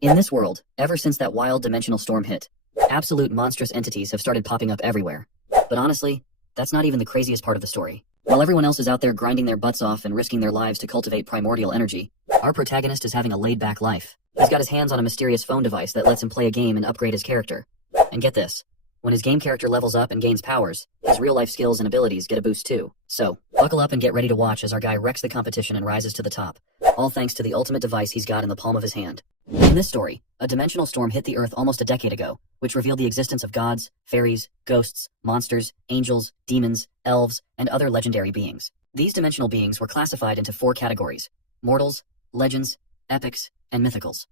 In this world, ever since that wild dimensional storm hit, absolute monstrous entities have started popping up everywhere. But honestly, that's not even the craziest part of the story. While everyone else is out there grinding their butts off and risking their lives to cultivate primordial energy, our protagonist is having a laid-back life. He's got his hands on a mysterious phone device that lets him play a game and upgrade his character. And get this, when his game character levels up and gains powers, his real-life skills and abilities get a boost too. So, buckle up and get ready to watch as our guy wrecks the competition and rises to the top, all thanks to the ultimate device he's got in the palm of his hand. In this story, a dimensional storm hit the Earth almost a decade ago, which revealed the existence of gods, fairies, ghosts, monsters, angels, demons, elves, and other legendary beings. These dimensional beings were classified into 4 categories: mortals, legends, epics, and mythicals.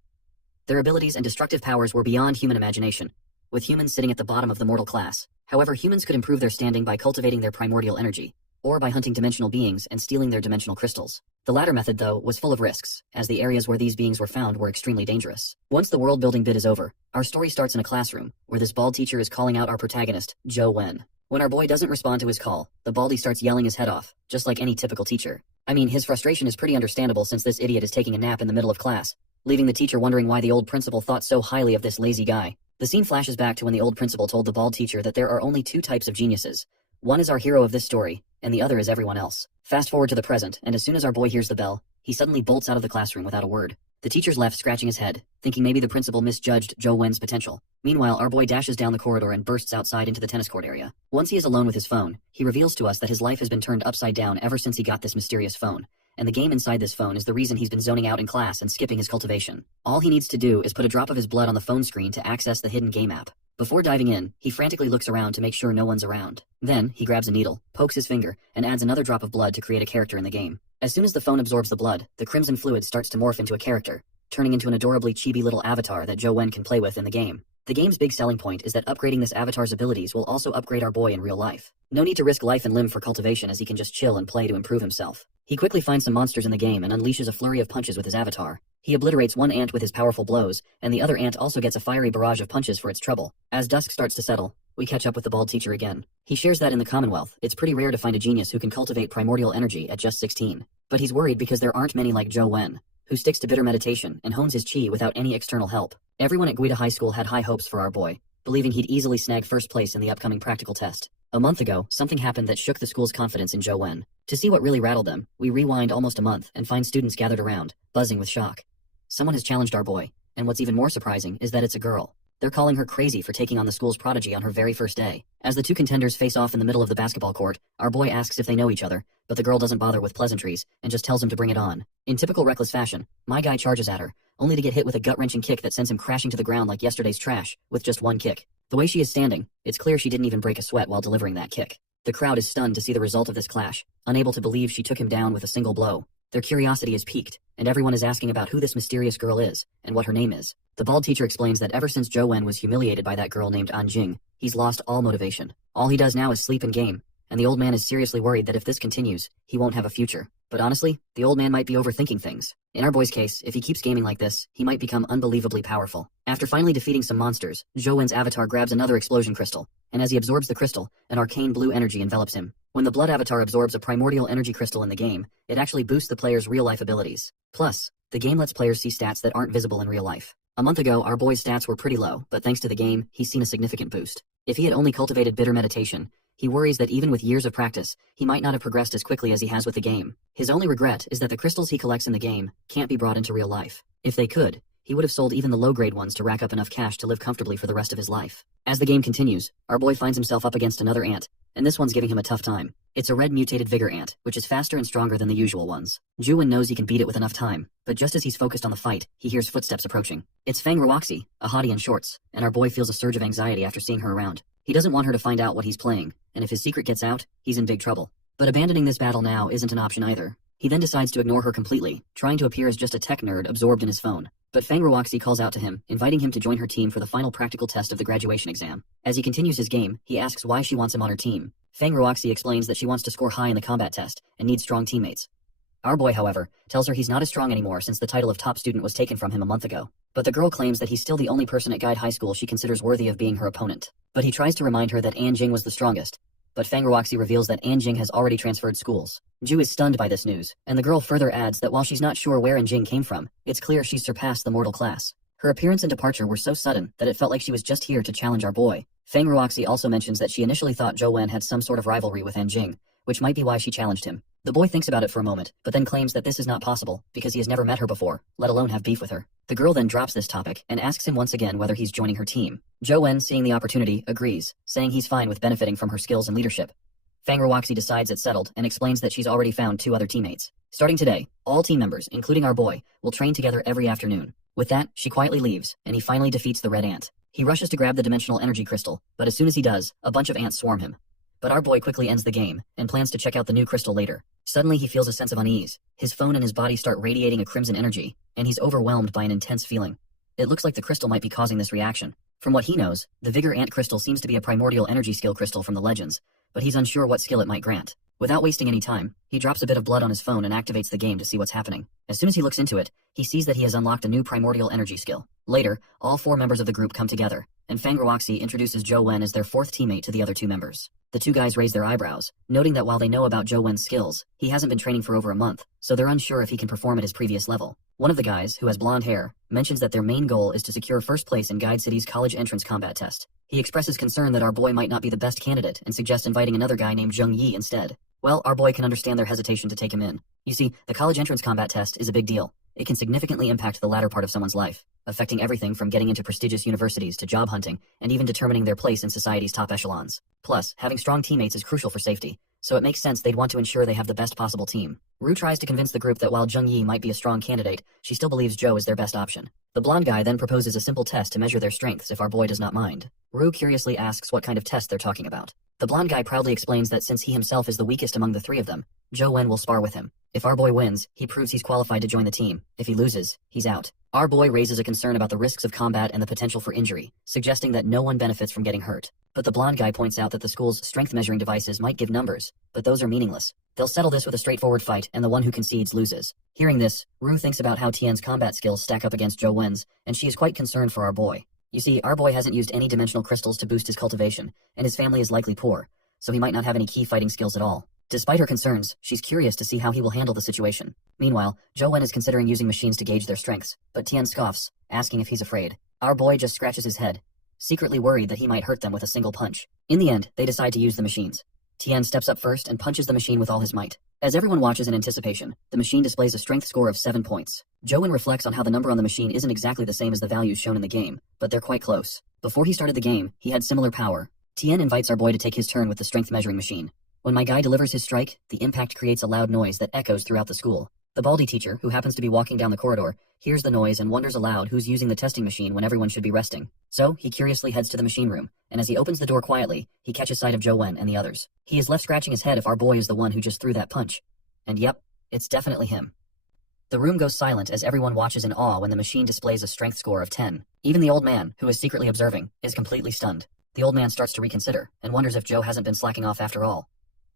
Their abilities and destructive powers were beyond human imagination, with humans sitting at the bottom of the mortal class. However, humans could improve their standing by cultivating their primordial energy, or by hunting dimensional beings and stealing their dimensional crystals. The latter method, though, was full of risks, as the areas where these beings were found were extremely dangerous. Once the world-building bit is over, our story starts in a classroom, where this bald teacher is calling out our protagonist, Joe Wen. When our boy doesn't respond to his call, the baldy starts yelling his head off, just like any typical teacher. I mean, his frustration is pretty understandable since this idiot is taking a nap in the middle of class, leaving the teacher wondering why the old principal thought so highly of this lazy guy. The scene flashes back to when the old principal told the bald teacher that there are only 2 types of geniuses. One is our hero of this story, and the other is everyone else. Fast forward to the present, and as soon as our boy hears the bell, he suddenly bolts out of the classroom without a word. The teacher's left scratching his head, thinking maybe the principal misjudged Joe Wen's potential. Meanwhile, our boy dashes down the corridor and bursts outside into the tennis court area. Once he is alone with his phone, he reveals to us that his life has been turned upside down ever since he got this mysterious phone, and the game inside this phone is the reason he's been zoning out in class and skipping his cultivation. All he needs to do is put a drop of his blood on the phone screen to access the hidden game app. Before diving in, he frantically looks around to make sure no one's around. Then, he grabs a needle, pokes his finger, and adds another drop of blood to create a character in the game. As soon as the phone absorbs the blood, the crimson fluid starts to morph into a character, turning into an adorably chibi little avatar that Joe Wen can play with in the game. The game's big selling point is that upgrading this avatar's abilities will also upgrade our boy in real life. No need to risk life and limb for cultivation, as he can just chill and play to improve himself. He quickly finds some monsters in the game and unleashes a flurry of punches with his avatar. He obliterates one ant with his powerful blows, and the other ant also gets a fiery barrage of punches for its trouble. As dusk starts to settle, we catch up with the bald teacher again. He shares that in the Commonwealth, it's pretty rare to find a genius who can cultivate primordial energy at just 16. But he's worried because there aren't many like Joe Wen, who sticks to bitter meditation and hones his chi without any external help. Everyone at Guida High School had high hopes for our boy, believing he'd easily snag first place in the upcoming practical test. A month ago, something happened that shook the school's confidence in Joe Wen. To see what really rattled them, we rewind almost a month and find students gathered around, buzzing with shock. Someone has challenged our boy, and what's even more surprising is that it's a girl. They're calling her crazy for taking on the school's prodigy on her very first day. As the 2 contenders face off in the middle of the basketball court, our boy asks if they know each other, but the girl doesn't bother with pleasantries and just tells him to bring it on. In typical reckless fashion, my guy charges at her, only to get hit with a gut-wrenching kick that sends him crashing to the ground like yesterday's trash, with just 1 kick. The way she is standing, it's clear she didn't even break a sweat while delivering that kick. The crowd is stunned to see the result of this clash, unable to believe she took him down with a single blow. Their curiosity is piqued, and everyone is asking about who this mysterious girl is, and what her name is. The bald teacher explains that ever since Joe Wen was humiliated by that girl named An Jing, he's lost all motivation. All he does now is sleep and game, and the old man is seriously worried that if this continues, he won't have a future. But honestly, the old man might be overthinking things. In our boy's case, if he keeps gaming like this, he might become unbelievably powerful. After finally defeating some monsters, Joe Wen's avatar grabs another explosion crystal, and as he absorbs the crystal, an arcane blue energy envelops him. When the blood avatar absorbs a primordial energy crystal in the game, it actually boosts the player's real-life abilities. Plus, the game lets players see stats that aren't visible in real life. A month ago, our boy's stats were pretty low, but thanks to the game, he's seen a significant boost. If he had only cultivated bitter meditation, he worries that even with years of practice, he might not have progressed as quickly as he has with the game. His only regret is that the crystals he collects in the game can't be brought into real life. If they could, he would have sold even the low-grade ones to rack up enough cash to live comfortably for the rest of his life. As the game continues, our boy finds himself up against another ant, and this one's giving him a tough time. It's a red mutated vigor ant, which is faster and stronger than the usual ones. Juwen knows he can beat it with enough time, but just as he's focused on the fight, he hears footsteps approaching. It's Fang Ruoxi, a hottie in shorts, and our boy feels a surge of anxiety after seeing her around. He doesn't want her to find out what he's playing, and if his secret gets out, he's in big trouble. But abandoning this battle now isn't an option either. He then decides to ignore her completely, trying to appear as just a tech nerd absorbed in his phone. But Fang Ruoxi calls out to him, inviting him to join her team for the final practical test of the graduation exam. As he continues his game, he asks why she wants him on her team. Fang Ruoxi explains that she wants to score high in the combat test and needs strong teammates. Our boy, however, tells her he's not as strong anymore since the title of top student was taken from him a month ago. But the girl claims that he's still the only person at Guide High School she considers worthy of being her opponent. But he tries to remind her that An Jing was the strongest. But Fang Ruoxi reveals that An Jing has already transferred schools. Ju is stunned by this news, and the girl further adds that while she's not sure where An Jing came from, it's clear she's surpassed the mortal class. Her appearance and departure were so sudden that it felt like she was just here to challenge our boy. Fang Ruoxi also mentions that she initially thought Zhou Wen had some sort of rivalry with Anjing, which might be why she challenged him. The boy thinks about it for a moment, but then claims that this is not possible because he has never met her before, let alone have beef with her. The girl then drops this topic and asks him once again whether he's joining her team. Zhou Wen, seeing the opportunity, agrees, saying he's fine with benefiting from her skills and leadership. Fang Ruoxi decides it's settled and explains that she's already found 2 other teammates. Starting today, all team members, including our boy, will train together every afternoon. With that, she quietly leaves, and he finally defeats the red ant. He rushes to grab the dimensional energy crystal, but as soon as he does, a bunch of ants swarm him. But our boy quickly ends the game, and plans to check out the new crystal later. Suddenly he feels a sense of unease. His phone and his body start radiating a crimson energy, and he's overwhelmed by an intense feeling. It looks like the crystal might be causing this reaction. From what he knows, the Vigor Ant Crystal seems to be a primordial energy skill crystal from the legends, but he's unsure what skill it might grant. Without wasting any time, he drops a bit of blood on his phone and activates the game to see what's happening. As soon as he looks into it, he sees that he has unlocked a new primordial energy skill. Later, all 4 members of the group come together, and Fang Ruoxi introduces Zhou Wen as their 4th teammate to the other 2 members. The 2 guys raise their eyebrows, noting that while they know about Zhou Wen's skills, he hasn't been training for over a month, so they're unsure if he can perform at his previous level. One of the guys, who has blonde hair, mentions that their main goal is to secure first place in Guide City's college entrance combat test. He expresses concern that our boy might not be the best candidate and suggests inviting another guy named Zheng Yi instead. Well, our boy can understand their hesitation to take him in. You see, the college entrance combat test is a big deal. It can significantly impact the latter part of someone's life, affecting everything from getting into prestigious universities to job hunting, and even determining their place in society's top echelons. Plus, having strong teammates is crucial for safety, so it makes sense they'd want to ensure they have the best possible team. Rue tries to convince the group that while Zheng Yi might be a strong candidate, she still believes Zhou is their best option. The blonde guy then proposes a simple test to measure their strengths if our boy does not mind. Rue curiously asks what kind of test they're talking about. The blonde guy proudly explains that since he himself is the weakest among the 3 of them, Zhou Wen will spar with him. If our boy wins, he proves he's qualified to join the team. If he loses, he's out. Our boy raises a concern about the risks of combat and the potential for injury, suggesting that no one benefits from getting hurt. But the blonde guy points out that the school's strength measuring devices might give numbers, but those are meaningless. They'll settle this with a straightforward fight, and the one who concedes loses. Hearing this, Rue thinks about how Tian's combat skills stack up against Zhou Wen's, and she is quite concerned for our boy. You see, our boy hasn't used any dimensional crystals to boost his cultivation, and his family is likely poor, so he might not have any key fighting skills at all. Despite her concerns, she's curious to see how he will handle the situation. Meanwhile, Zhou Wen is considering using machines to gauge their strengths, but Tian scoffs, asking if he's afraid. Our boy just scratches his head, secretly worried that he might hurt them with a single punch. In the end, they decide to use the machines. Tian steps up first and punches the machine with all his might. As everyone watches in anticipation, the machine displays a strength score of 7 points. Zhou Wen reflects on how the number on the machine isn't exactly the same as the values shown in the game, but they're quite close. Before he started the game, he had similar power. Tian invites our boy to take his turn with the strength measuring machine. When my guy delivers his strike, the impact creates a loud noise that echoes throughout the school. The baldy teacher, who happens to be walking down the corridor, hears the noise and wonders aloud who's using the testing machine when everyone should be resting. So, he curiously heads to the machine room, and as he opens the door quietly, he catches sight of Zhou Wen and the others. He is left scratching his head if our boy is the one who just threw that punch. And yep, it's definitely him. The room goes silent as everyone watches in awe when the machine displays a strength score of 10. Even the old man, who is secretly observing, is completely stunned. The old man starts to reconsider, and wonders if Zhou hasn't been slacking off after all.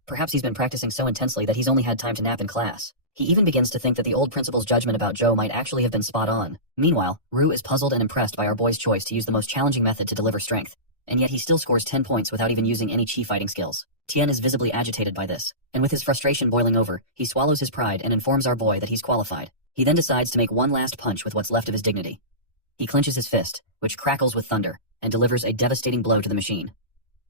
Perhaps he's been practicing so intensely that he's only had time to nap in class. He even begins to think that the old principal's judgment about Zhou might actually have been spot on. Meanwhile, Rue is puzzled and impressed by our boy's choice to use the most challenging method to deliver strength, and yet he still scores 10 points without even using any chi fighting skills. Tian is visibly agitated by this, and with his frustration boiling over, he swallows his pride and informs our boy that he's qualified. He then decides to make one last punch with what's left of his dignity. He clenches his fist, which crackles with thunder, and delivers a devastating blow to the machine.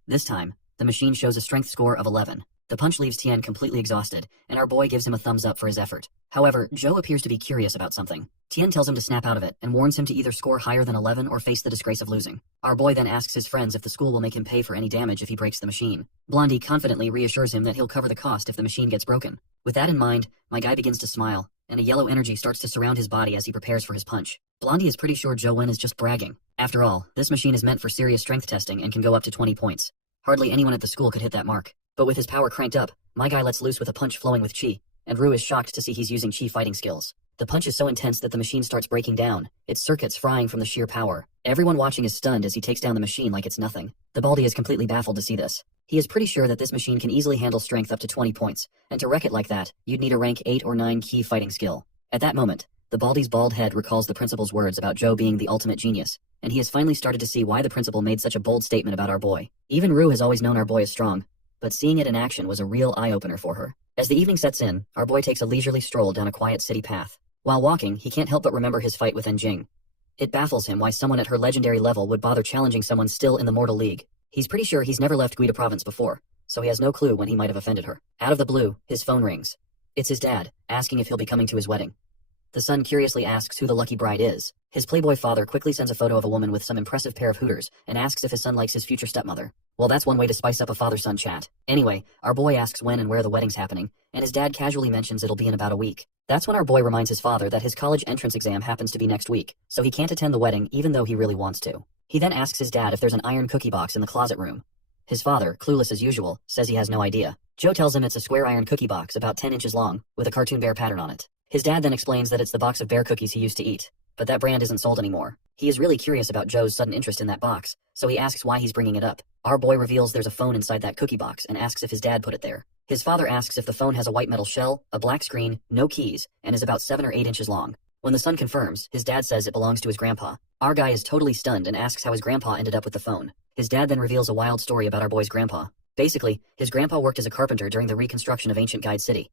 This time, the machine shows a strength score of 11. The punch leaves Tian completely exhausted, and our boy gives him a thumbs up for his effort. However, Zhou appears to be curious about something. Tian tells him to snap out of it and warns him to either score higher than 11 or face the disgrace of losing. Our boy then asks his friends if the school will make him pay for any damage if he breaks the machine. Blondie confidently reassures him that he'll cover the cost if the machine gets broken. With that in mind, my guy begins to smile, and a yellow energy starts to surround his body as he prepares for his punch. Blondie is pretty sure Zhou Wen is just bragging. After all, this machine is meant for serious strength testing and can go up to 20 points. Hardly anyone at the school could hit that mark. But with his power cranked up, my guy lets loose with a punch flowing with chi, and Rue is shocked to see he's using chi fighting skills. The punch is so intense that the machine starts breaking down, its circuits frying from the sheer power. Everyone watching is stunned as he takes down the machine like it's nothing. The baldy is completely baffled to see this. He is pretty sure that this machine can easily handle strength up to 20 points, and to wreck it like that, you'd need a rank 8 or 9 key fighting skill. At that moment, the baldy's bald head recalls the principal's words about Zhou being the ultimate genius, and he has finally started to see why the principal made such a bold statement about our boy. Even Rue has always known our boy is strong, but seeing it in action was a real eye-opener for her. As the evening sets in, our boy takes a leisurely stroll down a quiet city path. While walking, he can't help but remember his fight with Enjing. It baffles him why someone at her legendary level would bother challenging someone still in the Mortal League. He's pretty sure he's never left Guida province before, so he has no clue when he might have offended her. Out of the blue, his phone rings. It's his dad, asking if he'll be coming to his wedding. The son curiously asks who the lucky bride is. His playboy father quickly sends a photo of a woman with some impressive pair of hooters and asks if his son likes his future stepmother. Well, that's one way to spice up a father-son chat. Anyway, our boy asks when and where the wedding's happening, and his dad casually mentions it'll be in about a week. That's when our boy reminds his father that his college entrance exam happens to be next week, so he can't attend the wedding even though he really wants to. He then asks his dad if there's an iron cookie box in the closet room. His father, clueless as usual, says he has no idea. Joe tells him it's a square iron cookie box about 10 inches long, with a cartoon bear pattern on it. His dad then explains that it's the box of bear cookies he used to eat, but that brand isn't sold anymore. He is really curious about Joe's sudden interest in that box, so he asks why he's bringing it up. Our boy reveals there's a phone inside that cookie box and asks if his dad put it there. His father asks if the phone has a white metal shell, a black screen, no keys, and is about 7 or 8 inches long. When the son confirms, his dad says it belongs to his grandpa. Our guy is totally stunned and asks how his grandpa ended up with the phone. His dad then reveals a wild story about our boy's grandpa. Basically, his grandpa worked as a carpenter during the reconstruction of ancient Guide City.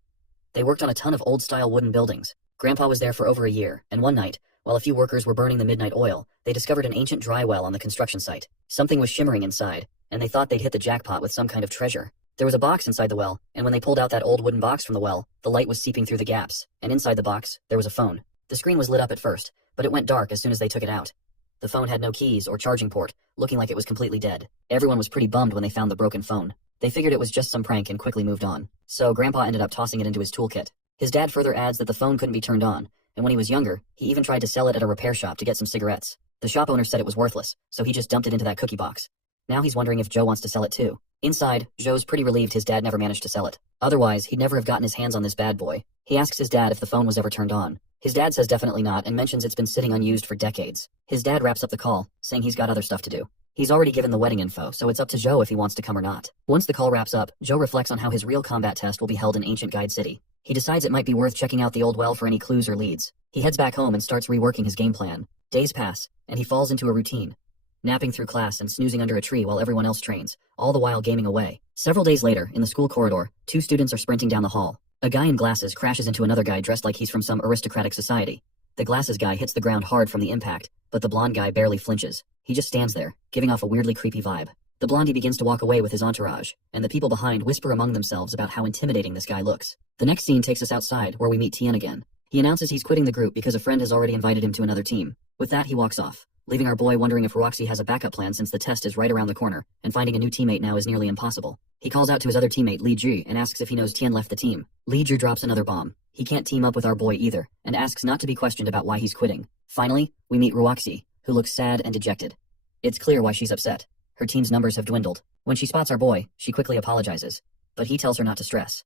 They worked on a ton of old-style wooden buildings. Grandpa was there for over a year, and one night, while a few workers were burning the midnight oil, they discovered an ancient dry well on the construction site. Something was shimmering inside, and they thought they'd hit the jackpot with some kind of treasure. There was a box inside the well, and when they pulled out that old wooden box from the well, the light was seeping through the gaps, and inside the box, there was a phone. The screen was lit up at first, but it went dark as soon as they took it out. The phone had no keys or charging port, looking like it was completely dead. Everyone was pretty bummed when they found the broken phone. They figured it was just some prank and quickly moved on. So Grandpa ended up tossing it into his toolkit. His dad further adds that the phone couldn't be turned on, and when he was younger, he even tried to sell it at a repair shop to get some cigarettes. The shop owner said it was worthless, so he just dumped it into that cookie box. Now he's wondering if Joe wants to sell it too. Inside, Joe's pretty relieved his dad never managed to sell it. Otherwise, he'd never have gotten his hands on this bad boy. He asks his dad if the phone was ever turned on. His dad says definitely not and mentions it's been sitting unused for decades. His dad wraps up the call, saying he's got other stuff to do. He's already given the wedding info, so it's up to Joe if he wants to come or not. Once the call wraps up, Joe reflects on how his real combat test will be held in ancient Guide City. He decides it might be worth checking out the old well for any clues or leads. He heads back home and starts reworking his game plan. Days pass, and he falls into a routine, napping through class and snoozing under a tree while everyone else trains, all the while gaming away. Several days later, in the school corridor, 2 students are sprinting down the hall. A guy in glasses crashes into another guy dressed like he's from some aristocratic society. The glasses guy hits the ground hard from the impact, but the blonde guy barely flinches. He just stands there, giving off a weirdly creepy vibe. The blondie begins to walk away with his entourage, and the people behind whisper among themselves about how intimidating this guy looks. The next scene takes us outside, where we meet Tien again. He announces he's quitting the group because a friend has already invited him to another team. With that, he walks off, leaving our boy wondering if Roxy has a backup plan since the test is right around the corner, and finding a new teammate now is nearly impossible. He calls out to his other teammate Li Ju and asks if he knows Tien left the team. Li Ju drops another bomb. He can't team up with our boy either, and asks not to be questioned about why he's quitting. Finally, we meet Roxy, who looks sad and dejected. It's clear why she's upset. Her team's numbers have dwindled. When she spots our boy, she quickly apologizes, but he tells her not to stress.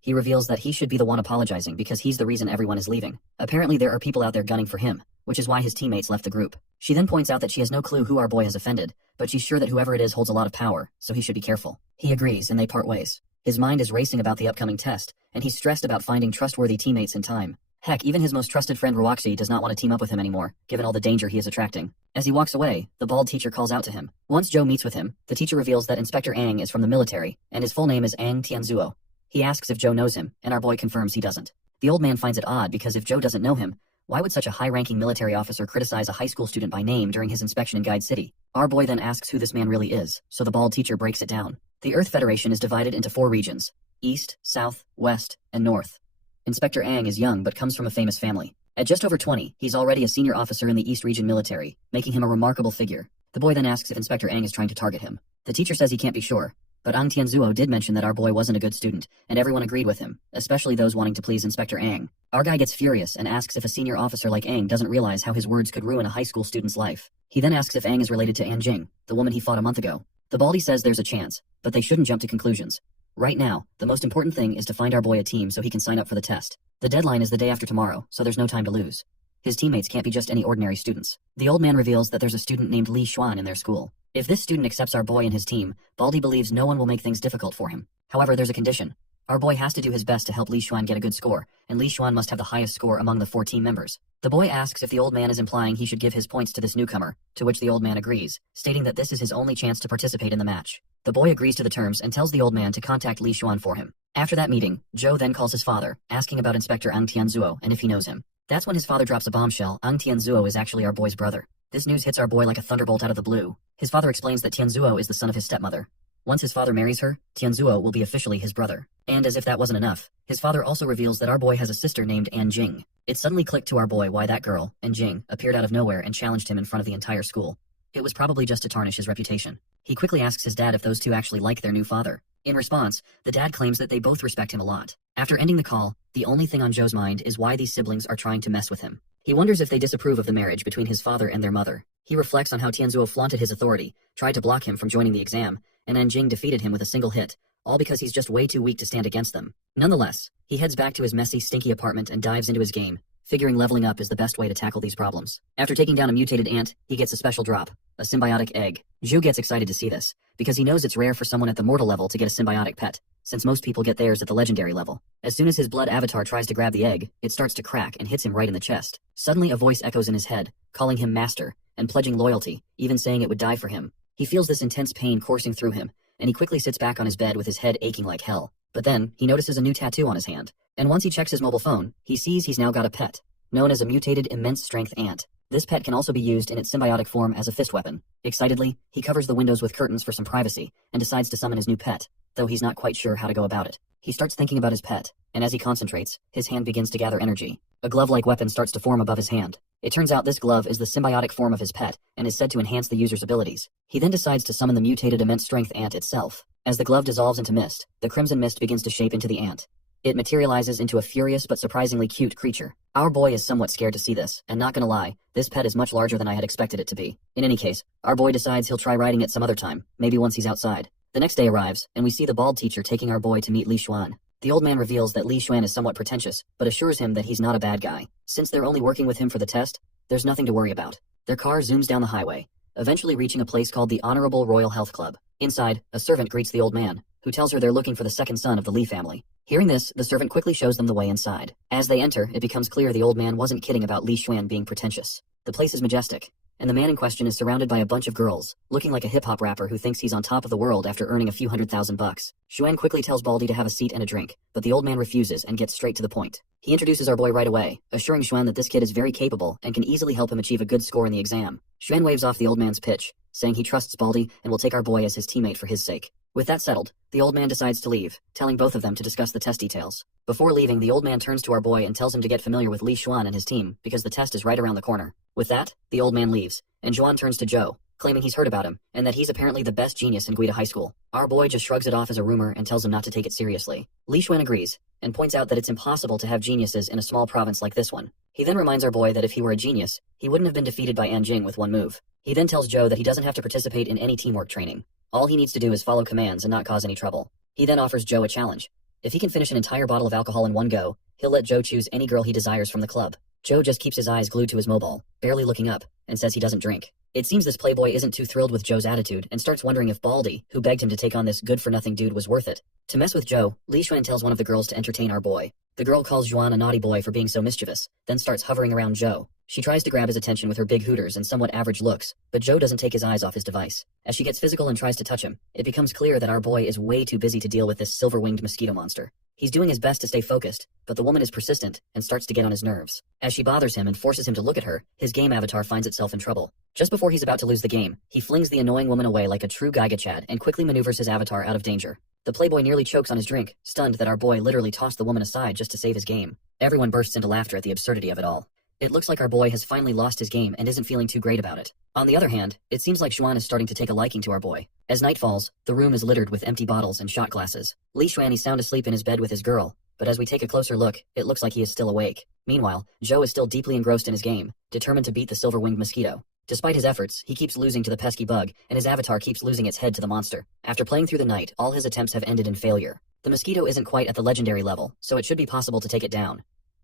He reveals that he should be the one apologizing because he's the reason everyone is leaving. Apparently there are people out there gunning for him, which is why his teammates left the group. She then points out that she has no clue who our boy has offended, but she's sure that whoever it is holds a lot of power, so he should be careful. He agrees, and they part ways. His mind is racing about the upcoming test, and he's stressed about finding trustworthy teammates in time. Heck, even his most trusted friend Roxy does not want to team up with him anymore, given all the danger he is attracting. As he walks away, the bald teacher calls out to him. Once Joe meets with him, the teacher reveals that Inspector Ang is from the military, and his full name is Ang Tianzuo. He asks if Joe knows him, and our boy confirms he doesn't. The old man finds it odd because if Joe doesn't know him, why would such a high-ranking military officer criticize a high school student by name during his inspection in Guide City? Our boy then asks who this man really is, so the bald teacher breaks it down. The Earth Federation is divided into 4 regions: East, South, West, and North. Inspector Ang is young but comes from a famous family. At just over 20, he's already a senior officer in the East Region military, making him a remarkable figure. The boy then asks if Inspector Ang is trying to target him. The teacher says he can't be sure, but Ang Tianzuo did mention that our boy wasn't a good student, and everyone agreed with him, especially those wanting to please Inspector Ang. Our guy gets furious and asks if a senior officer like Ang doesn't realize how his words could ruin a high school student's life. He then asks if Ang is related to An Jing, the woman he fought a month ago. The baldy says there's a chance, but they shouldn't jump to conclusions. Right now, the most important thing is to find our boy a team so he can sign up for the test. The deadline is the day after tomorrow, so there's no time to lose. His teammates can't be just any ordinary students. The old man reveals that there's a student named Li Xuan in their school. If this student accepts our boy and his team, Baldy believes no one will make things difficult for him. However, there's a condition. Our boy has to do his best to help Li Xuan get a good score, and Li Xuan must have the highest score among the 4 team members. The boy asks if the old man is implying he should give his points to this newcomer, to which the old man agrees, stating that this is his only chance to participate in the match. The boy agrees to the terms and tells the old man to contact Li Xuan for him. After that meeting, Joe then calls his father, asking about Inspector Ang Tianzuo and if he knows him. That's when his father drops a bombshell. Ang Tianzuo is actually our boy's brother. This news hits our boy like a thunderbolt out of the blue. His father explains that Tianzuo is the son of his stepmother. Once his father marries her, Tianzuo will be officially his brother. And as if that wasn't enough, his father also reveals that our boy has a sister named An Jing. It suddenly clicked to our boy why that girl, An Jing, appeared out of nowhere and challenged him in front of the entire school. It was probably just to tarnish his reputation. He quickly asks his dad if those two actually like their new father. In response, the dad claims that they both respect him a lot. After ending the call, the only thing on Joe's mind is why these siblings are trying to mess with him. He wonders if they disapprove of the marriage between his father and their mother. He reflects on how Tianzuo flaunted his authority, tried to block him from joining the exam, and An Jing defeated him with a single hit, all because he's just way too weak to stand against them. Nonetheless, he heads back to his messy, stinky apartment and dives into his game, figuring leveling up is the best way to tackle these problems. After taking down a mutated ant, he gets a special drop, a symbiotic egg. Zhu gets excited to see this, because he knows it's rare for someone at the mortal level to get a symbiotic pet, since most people get theirs at the legendary level. As soon as his blood avatar tries to grab the egg, it starts to crack and hits him right in the chest. Suddenly a voice echoes in his head, calling him master, and pledging loyalty, even saying it would die for him. He feels this intense pain coursing through him, and he quickly sits back on his bed with his head aching like hell. But then, he notices a new tattoo on his hand, and once he checks his mobile phone, he sees he's now got a pet, known as a mutated immense strength ant. This pet can also be used in its symbiotic form as a fist weapon. Excitedly, he covers the windows with curtains for some privacy, and decides to summon his new pet, though he's not quite sure how to go about it. He starts thinking about his pet, and as he concentrates, his hand begins to gather energy. A glove-like weapon starts to form above his hand. It turns out this glove is the symbiotic form of his pet, and is said to enhance the user's abilities. He then decides to summon the mutated immense strength ant itself. As the glove dissolves into mist, the crimson mist begins to shape into the ant. It materializes into a furious but surprisingly cute creature. Our boy is somewhat scared to see this, and not gonna lie, this pet is much larger than I had expected it to be. In any case, our boy decides he'll try riding it some other time, maybe once he's outside. The next day arrives, and we see the bald teacher taking our boy to meet Li Xuan. The old man reveals that Li Xuan is somewhat pretentious, but assures him that he's not a bad guy. Since they're only working with him for the test, there's nothing to worry about. Their car zooms down the highway, eventually reaching a place called the Honorable Royal Health Club. Inside, a servant greets the old man, who tells her they're looking for the second son of the Li family. Hearing this, the servant quickly shows them the way inside. As they enter, it becomes clear the old man wasn't kidding about Li Xuan being pretentious. The place is majestic, and the man in question is surrounded by a bunch of girls, looking like a hip-hop rapper who thinks he's on top of the world after earning a few $100,000. Xuan quickly tells Baldy to have a seat and a drink, but the old man refuses and gets straight to the point. He introduces our boy right away, assuring Xuan that this kid is very capable and can easily help him achieve a good score in the exam. Xuan waves off the old man's pitch, saying he trusts Baldy and will take our boy as his teammate for his sake. With that settled, the old man decides to leave, telling both of them to discuss the test details. Before leaving, the old man turns to our boy and tells him to get familiar with Li Xuan and his team, because the test is right around the corner. With that, the old man leaves, and Xuan turns to Joe, claiming he's heard about him, and that he's apparently the best genius in Guida High School. Our boy just shrugs it off as a rumor and tells him not to take it seriously. Li Xuan agrees, and points out that it's impossible to have geniuses in a small province like this one. He then reminds our boy that if he were a genius, he wouldn't have been defeated by An Jing with one move. He then tells Joe that he doesn't have to participate in any teamwork training. All he needs to do is follow commands and not cause any trouble. He then offers Joe a challenge. If he can finish an entire bottle of alcohol in one go, he'll let Joe choose any girl he desires from the club. Joe just keeps his eyes glued to his mobile, barely looking up, and says he doesn't drink. It seems this playboy isn't too thrilled with Joe's attitude and starts wondering if Baldy, who begged him to take on this good-for-nothing dude, was worth it. To mess with Joe, Li Xuan tells one of the girls to entertain our boy. The girl calls Juan a naughty boy for being so mischievous, then starts hovering around Joe. She tries to grab his attention with her big hooters and somewhat average looks, but Joe doesn't take his eyes off his device. As she gets physical and tries to touch him, it becomes clear that our boy is way too busy to deal with this silver-winged mosquito monster. He's doing his best to stay focused, but the woman is persistent and starts to get on his nerves. As she bothers him and forces him to look at her, his game avatar finds itself in trouble. Just before he's about to lose the game, he flings the annoying woman away like a true Giga Chad and quickly maneuvers his avatar out of danger. The playboy nearly chokes on his drink, stunned that our boy literally tossed the woman aside just to save his game. Everyone bursts into laughter at the absurdity of it all. It looks like our boy has finally lost his game and isn't feeling too great about it. On the other hand, it seems like Xuan is starting to take a liking to our boy. As night falls, the room is littered with empty bottles and shot glasses. Li Xuan is sound asleep in his bed with his girl, but as we take a closer look, it looks like he is still awake. Meanwhile, Joe is still deeply engrossed in his game, determined to beat the silver-winged mosquito. Despite his efforts, he keeps losing to the pesky bug, and his avatar keeps losing its head to the monster. After playing through the night, all his attempts have ended in failure. The mosquito isn't quite at the legendary level, so it should be possible to take it down.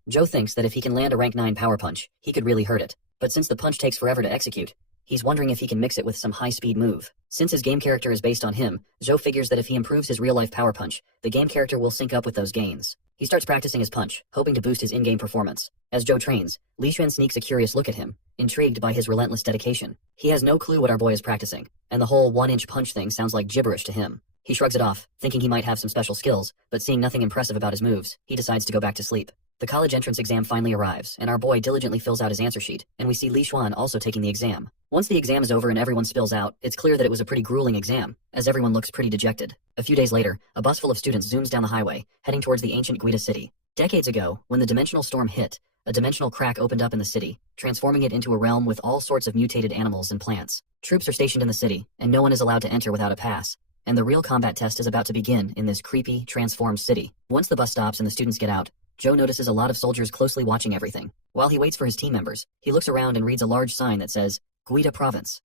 Joe thinks that if he can land a rank 9 power punch, he could really hurt it. But since the punch takes forever to execute, he's wondering if he can mix it with some high-speed move. Since his game character is based on him, Joe figures that if he improves his real-life power punch, the game character will sync up with those gains. He starts practicing his punch, hoping to boost his in-game performance. As Joe trains, Li Xuan sneaks a curious look at him, intrigued by his relentless dedication. He has no clue what our boy is practicing, and the whole 1-inch punch thing sounds like gibberish to him. He shrugs it off, thinking he might have some special skills, but seeing nothing impressive about his moves, he decides to go back to sleep. The college entrance exam finally arrives, and our boy diligently fills out his answer sheet, and we see Li Xuan also taking the exam. Once the exam is over and everyone spills out, it's clear that it was a pretty grueling exam, as everyone looks pretty dejected. A few days later, a bus full of students zooms down the highway, heading towards the ancient Guida city. Decades ago, when the dimensional storm hit, a dimensional crack opened up in the city, transforming it into a realm with all sorts of mutated animals and plants. Troops are stationed in the city, and no one is allowed to enter without a pass. And the real combat test is about to begin in this creepy, transformed city. Once the bus stops and the students get out, Joe notices a lot of soldiers closely watching everything. While he waits for his team members, he looks around and reads a large sign that says, Guida Province.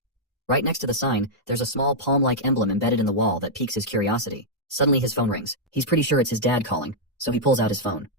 Right next to the sign, there's a small palm-like emblem embedded in the wall that piques his curiosity. Suddenly his phone rings. He's pretty sure it's his dad calling, so he pulls out his phone.